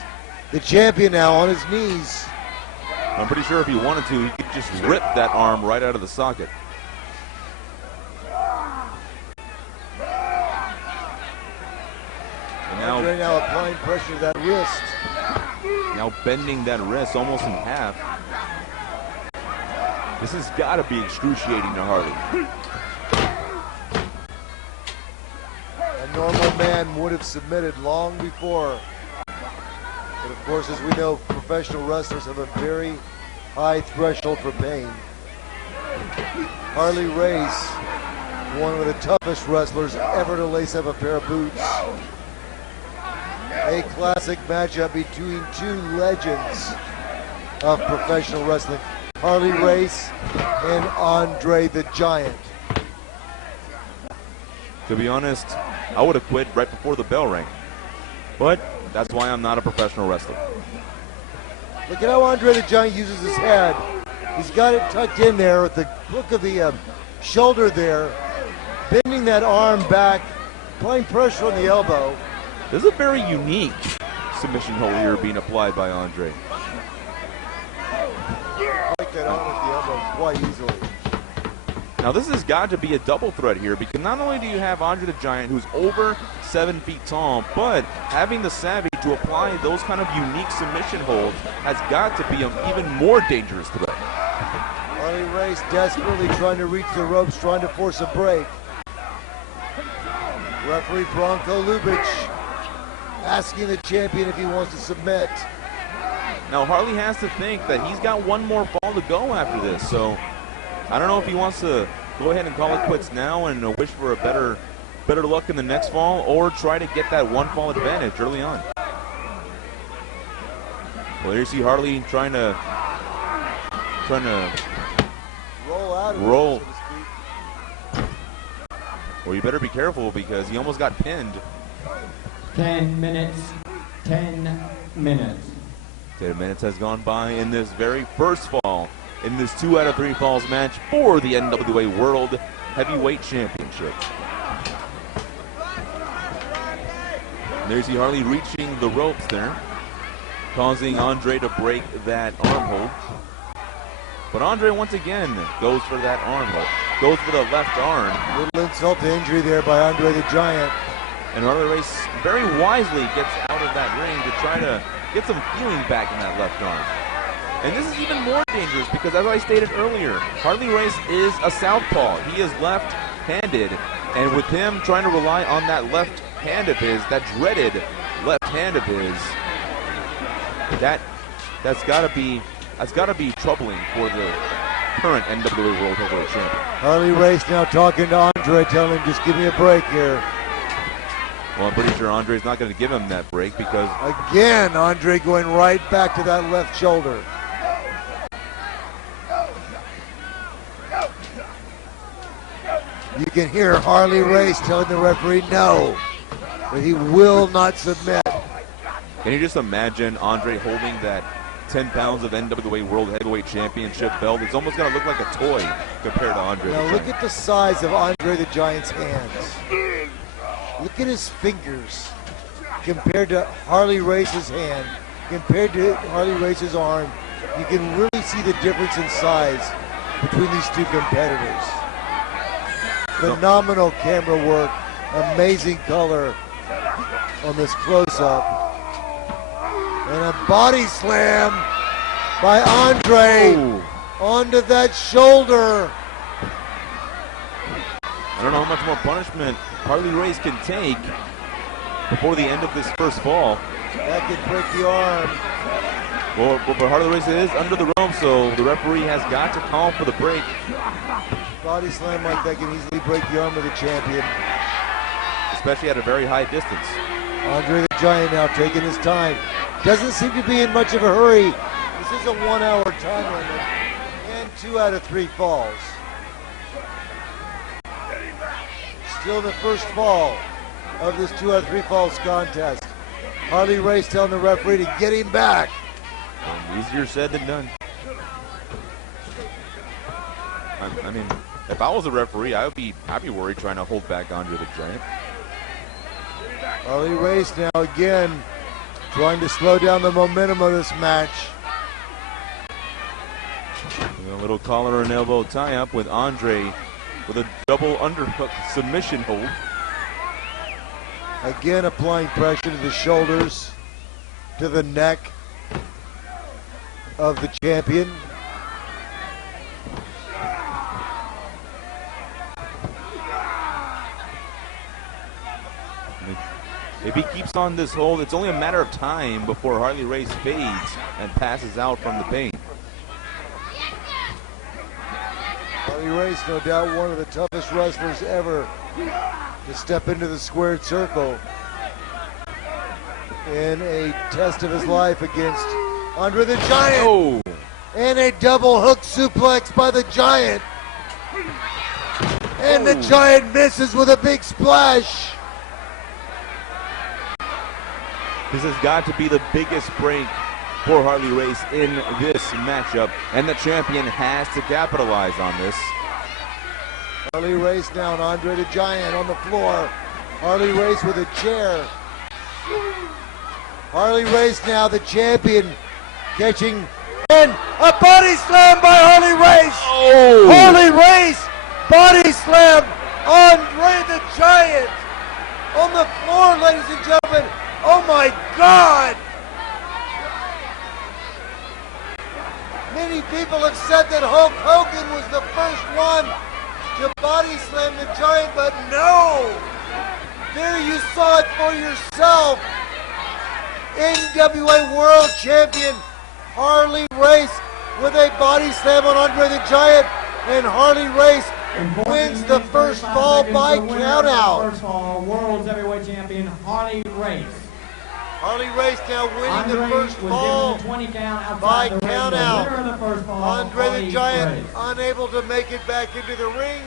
The champion now on his knees. I'm pretty sure if he wanted to, he could just rip that arm right out of the socket. Andre now applying pressure to that wrist. Now bending that wrist almost in half. This has got to be excruciating to Harley. A normal man would have submitted long before. But of course, as we know, professional wrestlers have a very high threshold for pain. Harley Race, one of the toughest wrestlers ever to lace up a pair of boots. A classic matchup between 2 legends of professional wrestling, Harley Race and Andre the Giant. To be honest, I would have quit right before the bell rang. But that's why I'm not a professional wrestler. Look at how Andre the Giant uses his head. He's got it tucked in there with the hook of the shoulder there, bending that arm back, applying pressure on the elbow. This is a very unique submission hold here being applied by Andre. Like that arm with the elbow quite easily. Now this has got to be a double threat here, because not only do you have Andre the Giant, who's over 7 feet tall, but having the savvy to apply those kind of unique submission holds has got to be an even more dangerous threat. Harley Race desperately trying to reach the ropes, trying to force a break. Referee Bronco Lubitsch asking the champion if he wants to submit. Now Harley has to think that he's got one more fall to go after this, so I don't know if he wants to go ahead and call it quits now and wish for a better luck in the next fall, or try to get that 1 fall advantage early on. Well, there you see Harley trying to Roll out of roll. it, so to speak. Well, you better be careful, because he almost got pinned. 10 minutes. 10 minutes. 10 minutes has gone by in this very first fall in this 2 out of 3 falls match for the NWA World Heavyweight Championship. And there's the Harley reaching the ropes there, causing Andre to break that arm hold. But Andre once again goes for that arm hold, goes for the left arm. Little insult to injury there by Andre the Giant. And Harley Race very wisely gets out of that ring to try to get some feeling back in that left arm. And this is even more dangerous because, as I stated earlier, Harley Race is a southpaw. He is left-handed, and with him trying to rely on that left hand of his, that dreaded left hand of his, that's got to be troubling for the current NWA World Heavyweight Champion. Harley Race now talking to Andre, telling him, just give me a break here. Well, I'm pretty sure Andre's not going to give him that break, because Again, Andre going right back to that left shoulder. You can hear Harley Race telling the referee no, that he will not submit. can you just imagine Andre holding that 10 pounds of NWA World Heavyweight Championship belt? It's almost going to look like a toy compared to Andre. Now look at the size of Andre the Giant's hands. Look at his fingers compared to Harley Race's hand, compared to Harley Race's arm. You can really see the difference in size between these two competitors. Phenomenal camera work, amazing color on this close-up. And a body slam by Andre onto that shoulder. don't know how much more punishment Harley Race can take before the end of this first fall. That could break the arm. Well, but Harley Race is under the rope, so the referee has got to call for the break. Body slam like that can easily break the arm of the champion. Especially at a very high distance. Andre the Giant now taking his time. Doesn't seem to be in much of a hurry. This is a 1 hour time limit and 2 out of 3 falls. Still the first fall of this 2 out of 3 falls contest. Harley Race telling the referee to get him back. Easier said than done. I mean, if I was a referee, I'd be worried trying to hold back Andre the Giant. Harley Race now again trying to slow down the momentum of this match. A little collar and elbow tie-up with Andre with a double underhook submission hold. Again applying pressure to the shoulders, to the neck of the champion. If he keeps on this hold, it's only a matter of time before Harley Race fades and passes out from the pain. Harley Race, no doubt one of the toughest wrestlers ever to step into the squared circle in a test of his life against Andre the Giant. Oh. And a double hook suplex by the Giant. And the Giant misses with a big splash. This has got to be the biggest break for Harley Race in this matchup, and the champion has to capitalize on this. Harley Race now and Andre the Giant on the floor. Harley Race with a chair. Harley Race now the champion catching and a body slam by Harley Race. Oh. Harley Race body slam Andre the Giant on the floor, ladies and gentlemen. Oh my God! Many people have said that Hulk Hogan was the first one to body slam the Giant, but no! There you saw it for yourself. NWA World Champion Harley Race with a body slam on Andre the Giant, and Harley Race wins the first fall by countout. First fall, World Heavyweight Champion Harley Race. Harley Race now winning the first fall by countout. Andre the Giant unable to make it back into the ring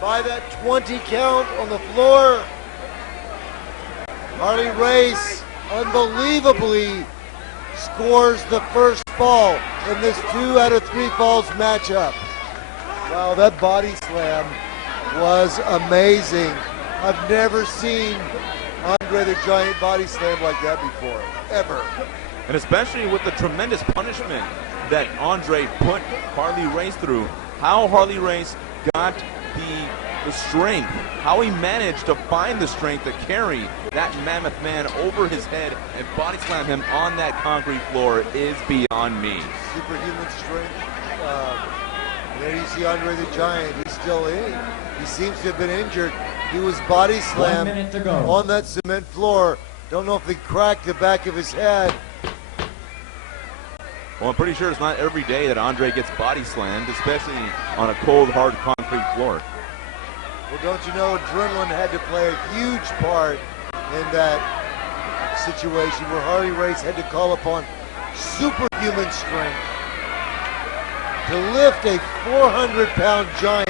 by that 20 count on the floor. Harley Race unbelievably scores the first fall in this 2 out of 3 falls matchup. Wow, that body slam was amazing. I've never seen Andre the Giant body slam like that before, ever. And especially with the tremendous punishment that Andre put Harley Race through, how Harley Race got the strength, how he managed to find the strength to carry that mammoth man over his head and body slam him on that concrete floor is beyond me. Superhuman strength. And there you see Andre the Giant. He's still in. He seems to have been injured. He was body slammed on that cement floor. Don't know if they cracked the back of his head. Well, I'm pretty sure it's not every day that Andre gets body slammed, especially on a cold, hard concrete floor. Well, don't you know, adrenaline had to play a huge part in that situation where Harley Race had to call upon superhuman strength to lift a 400-pound giant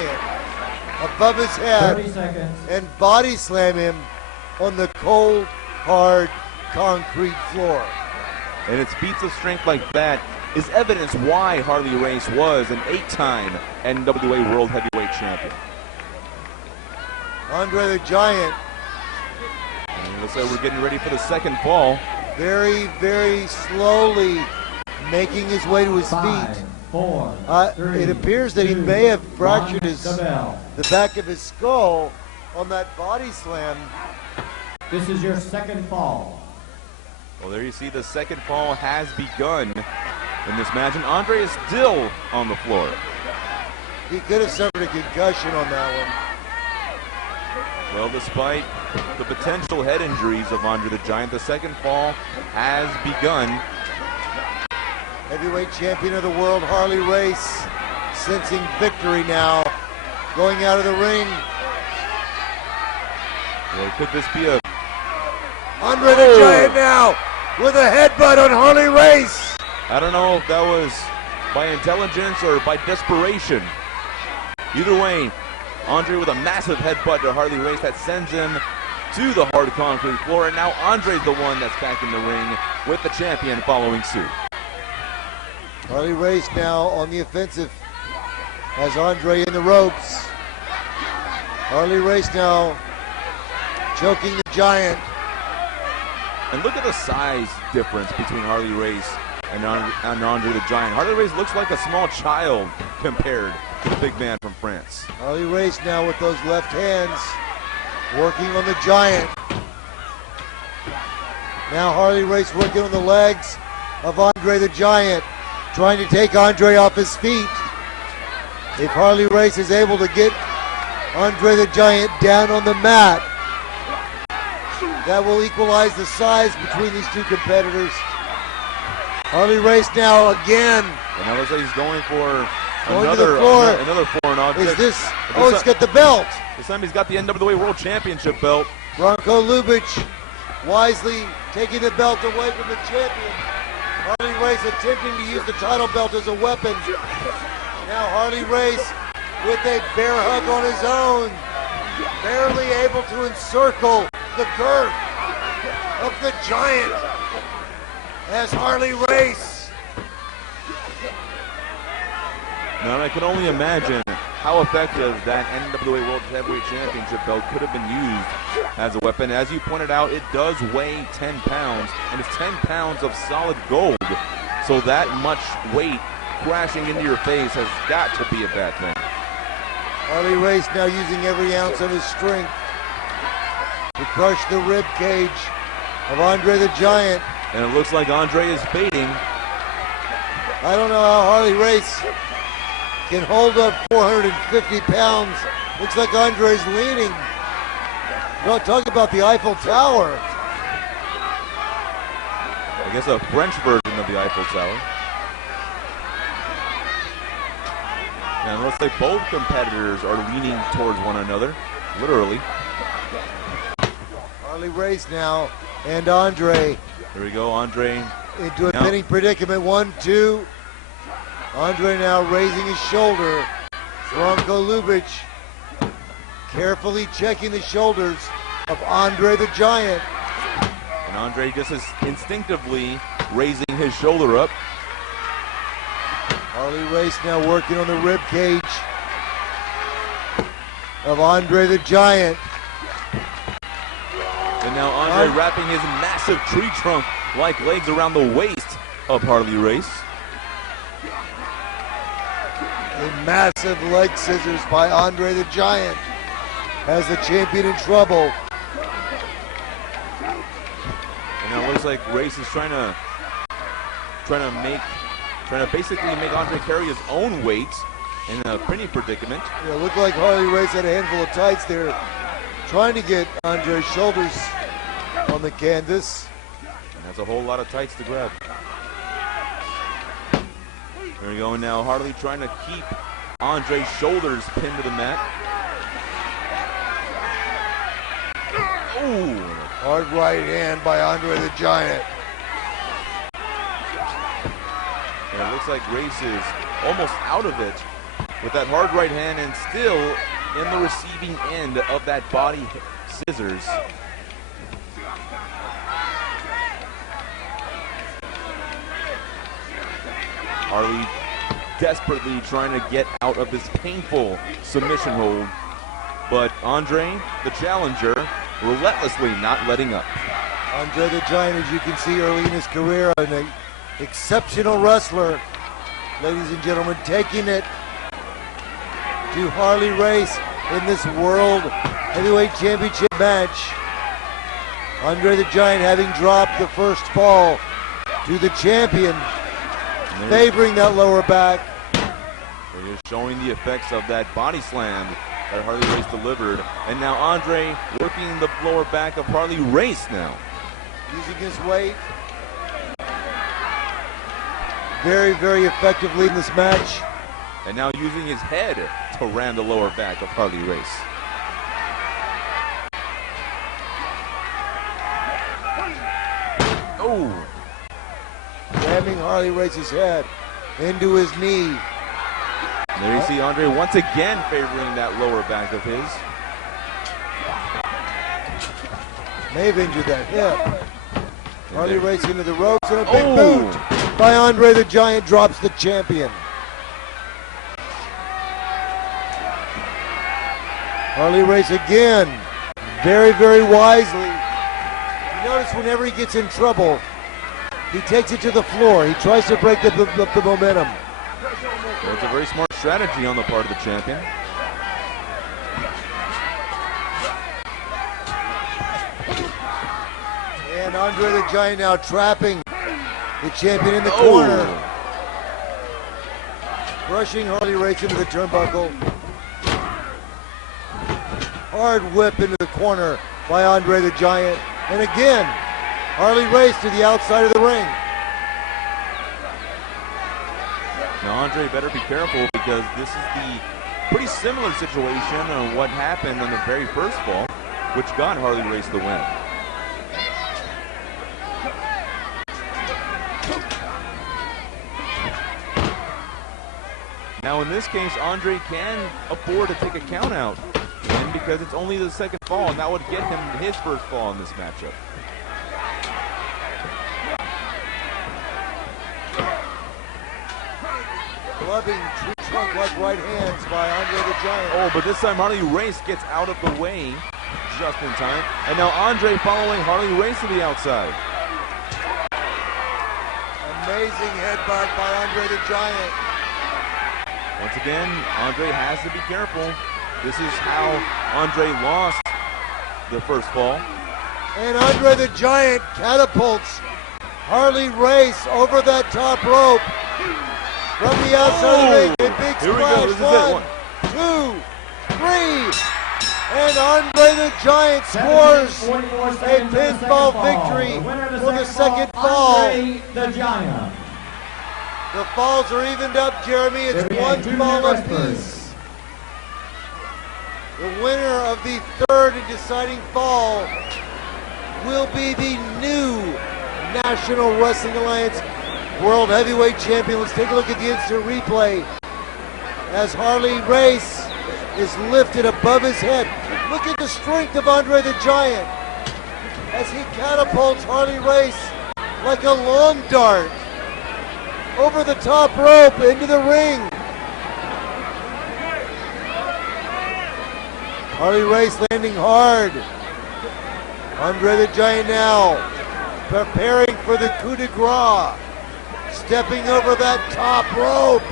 above his head and body slam him on the cold, hard concrete floor. And it's feats of strength like that is evidence why Harley Race was an 8-time NWA World Heavyweight Champion. Andre the Giant. And it looks like we're getting ready for the second fall. Very, very slowly making his way to his feet. It appears that he may have fractured the back of his skull on that body slam. This is your second fall. Well, there you see the second fall has begun in this match, and Andre is still on the floor. He could have suffered a concussion on that one. Well, despite the potential head injuries of Andre the Giant, the second fall has begun. Heavyweight champion of the world, Harley Race, sensing victory now, going out of the ring. Well, could this be a... Andre the Giant now with a headbutt on Harley Race. I don't know if that was by intelligence or by desperation. Either way, Andre with a massive headbutt to Harley Race that sends him to the hard concrete floor, and now Andre's the one that's back in the ring with the champion following suit. Harley Race now on the offensive, has Andre in the ropes. Harley Race now choking the Giant. And look at the size difference between Harley Race and Andre the Giant. Harley Race looks like a small child compared to the big man from France. Harley Race now with those left hands working on the Giant. Now Harley Race working on the legs of Andre the Giant, trying to take Andre off his feet. If Harley Race is able to get Andre the Giant down on the mat, that will equalize the size between these two competitors. Harley Race now again. And it looks like he's going for Going to the floor. another foreign object. Is this? Oh, he's got the belt. This time he's got the NWA World Championship belt. Bronco Lubitsch wisely taking the belt away from the champion. Harley Race attempting to use the title belt as a weapon. Now Harley Race with a bear hug on his own. Barely able to encircle the girth of the Giant as Harley Race. Now I can only imagine how effective that NWA World Heavyweight Championship belt could have been used as a weapon. As you pointed out, it does weigh 10 pounds, and it's 10 pounds of solid gold. So that much weight crashing into your face has got to be a bad thing. Harley Race now using every ounce of his strength to crush the rib cage of Andre the Giant. And it looks like Andre is fading. I don't know how Harley Race can hold up 450 pounds. Looks like Andre's leaning. No, talk about the Eiffel Tower. I guess a French version of the Eiffel Tower. And it looks like both competitors are leaning towards one another, literally. Harley Race now and Andre Here we go, Andre. into a Now- pinning predicament. 1, 2. Andre now raising his shoulder. Bronco Lubitsch carefully checking the shoulders of Andre the Giant. And Andre just is instinctively raising his shoulder up. Harley Race now working on the rib cage of Andre the Giant. And now Andre wrapping his massive tree trunk-like legs around the waist of Harley Race. A massive leg scissors by Andre the Giant has the champion in trouble. And now it looks like Race is trying to basically make Andre carry his own weight in a pinning predicament. Yeah, it looked like Harley Race had a handful of tights there, trying to get Andre's shoulders on the canvas. And that's a whole lot of tights to grab. There we go, and now Harley trying to keep Andre's shoulders pinned to the mat. Ooh. Hard right hand by Andre the Giant. And it looks like Race is almost out of it with that hard right hand and still in the receiving end of that body scissors. Harley desperately trying to get out of this painful submission hold, but Andre, the challenger, relentlessly not letting up. Andre the Giant, as you can see early in his career, an exceptional wrestler. Ladies and gentlemen, taking it to Harley Race in this World Heavyweight Championship match. Andre the Giant having dropped the first fall to the champion, favoring that lower back. They're just showing the effects of that body slam that Harley Race delivered. And now Andre working the lower back of Harley Race now. Using his weight very, very effectively in this match. And now using his head to ram the lower back of Harley Race. Oh! Ramming Harley Race's head into his knee. There you see Andre once again favoring that lower back of his. May have injured that hip. Harley Race into the ropes and a big boot by Andre the Giant drops the champion. Harley Race again, very, very wisely. You notice whenever he gets in trouble, he takes it to the floor. He tries to break the momentum. Well, it's a very smart strategy on the part of the champion. And Andre the Giant now trapping the champion in the corner. Brushing Harley Race into the turnbuckle. Hard whip into the corner by Andre the Giant. And again, Harley Race to the outside of the ring. Now Andre better be careful because this is the pretty similar situation on what happened on the very first fall, which got Harley Race the win. Now in this case, Andre can afford to take a count out because it's only the second fall, and that would get him his first fall in this matchup. Clubbing tree trunk-like right hands by Andre the Giant. Oh, but this time Harley Race gets out of the way just in time. And now Andre following Harley Race to the outside. Amazing headbutt by Andre the Giant. Once again, Andre has to be careful. This is how Andre lost the first fall. And Andre the Giant catapults Harley Race over that top rope from the outside of the ring. A big Here we go. splash. This is it. 1, 2, 3. And Andre the Giant scores a pinfall victory for the second fall. Andre the Giant. The falls are evened up, Jeremy. It's one fall apiece. The winner of the third and deciding fall will be the new National Wrestling Alliance World Heavyweight Champion. Let's take a look at the instant replay as Harley Race is lifted above his head. Look at the strength of Andre the Giant as he catapults Harley Race like a lawn dart over the top rope into the ring. Harley Race landing hard. Andre the Giant now preparing for the coup de grace. Stepping over that top rope.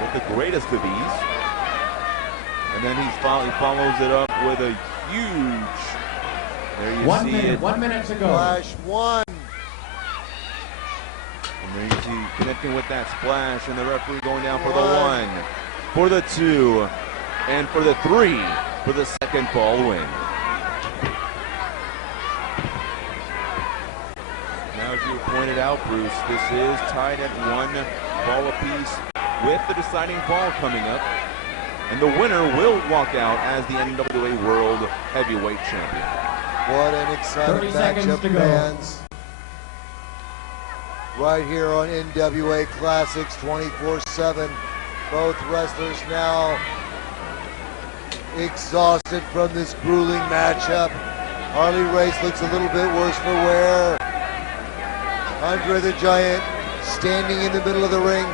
With the greatest of ease. And then he follows it up with a huge, there you see it. 1 minute to go. Splash one. And there you see connecting with that splash, and the referee going down for the 1, for the 2, and for the 3 for the second fall win. Now, as you pointed out, Bruce, this is tied at 1 fall apiece with the deciding fall coming up. And the winner will walk out as the NWA World Heavyweight Champion. What an exciting matchup, fans. Right here on NWA Classics 24/7. Both wrestlers now exhausted from this grueling matchup. Harley Race looks a little bit worse for wear. Andre the Giant standing in the middle of the ring,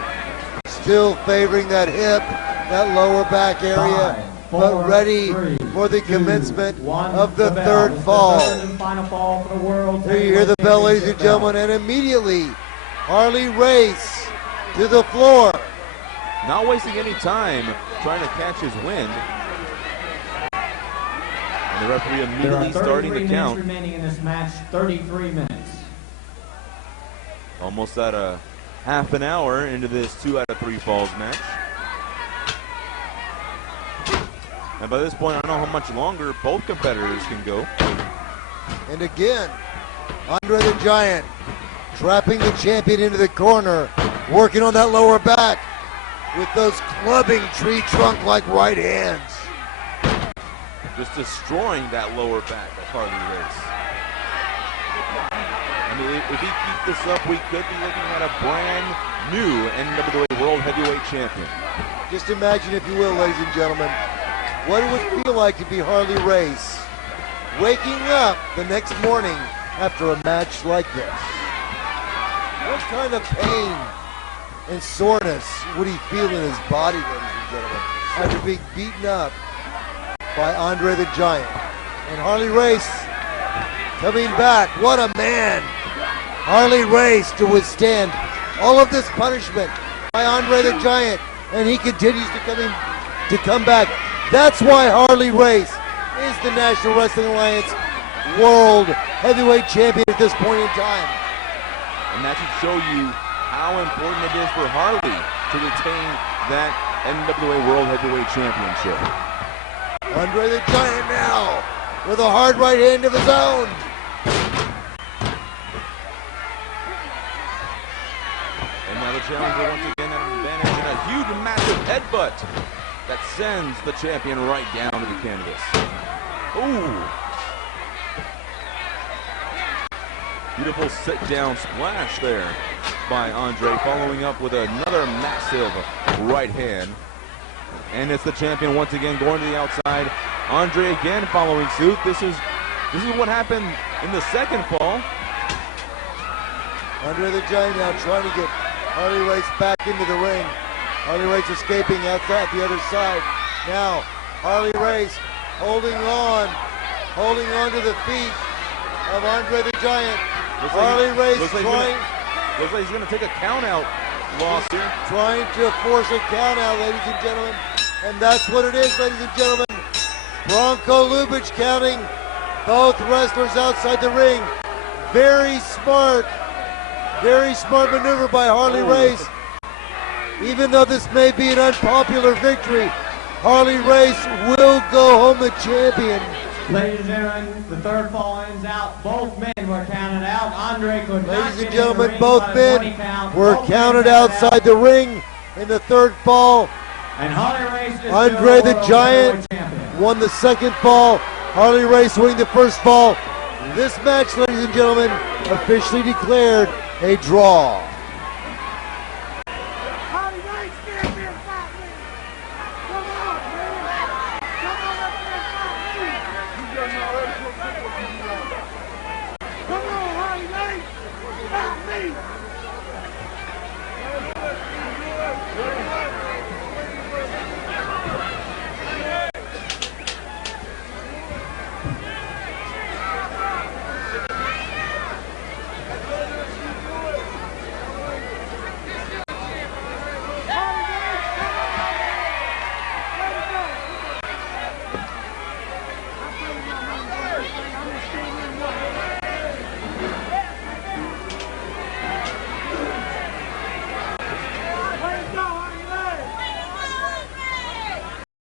still favoring that hip, that lower back area, but ready for the commencement of the third fall. There you hear the bell, ladies and gentlemen, and immediately Harley Race to the floor. Not wasting any time trying to catch his wind. And the referee immediately starting the count. Remaining in this match, 33 minutes. Almost at a half an hour into this 2 out of 3 falls match. And by this point, I don't know how much longer both competitors can go. And again, Andre the Giant trapping the champion into the corner, working on that lower back with those clubbing tree trunk-like right hands. Just destroying that lower back of Harley Race. I mean, if he keeps this up, we could be looking at a brand new NWA World Heavyweight Champion. Just imagine, if you will, ladies and gentlemen, what it would feel like to be Harley Race, waking up the next morning after a match like this. What kind of pain and soreness would he feel in his body, ladies and gentlemen, after being beaten up by Andre the Giant? And Harley Race coming back. What a man! Harley Race to withstand all of this punishment by Andre the Giant, and he continues to come back. That's why Harley Race is the National Wrestling Alliance World Heavyweight Champion at this point in time. And that should show you how important it is for Harley to retain that NWA World Heavyweight Championship. Andre the Giant now with a hard right hand of his own. And now the challenger once again at an advantage and a huge, massive headbutt that sends the champion right down to the canvas. Ooh. Beautiful sit-down splash there by Andre, following up with another massive right hand. And it's the champion once again going to the outside. Andre again following suit. This is what happened in the second fall. Andre the Giant now trying to get Harley Race back into the ring. Harley Race escaping outside the other side. Now Harley Race holding on to the feet of Andre the Giant. Harley Race looks like he's going to take a count out loss here. Trying to force a count out, ladies and gentlemen. And that's what it is, ladies and gentlemen. Bronco Lubitsch counting both wrestlers outside the ring. Very smart maneuver by Harley Race. Even though this may be an unpopular victory, Harley Race will go home the champion. Ladies and gentlemen, the third fall ends out. Both men were counted out. Andre could not Ladies and get gentlemen, in the ring both by men 20 count. were Both counted men outside the ring in the third fall. And Harley Race is Andre the World Giant Heavyweight Champion. won the second fall. Harley Race winning the first fall. This match, ladies and gentlemen, officially declared a draw.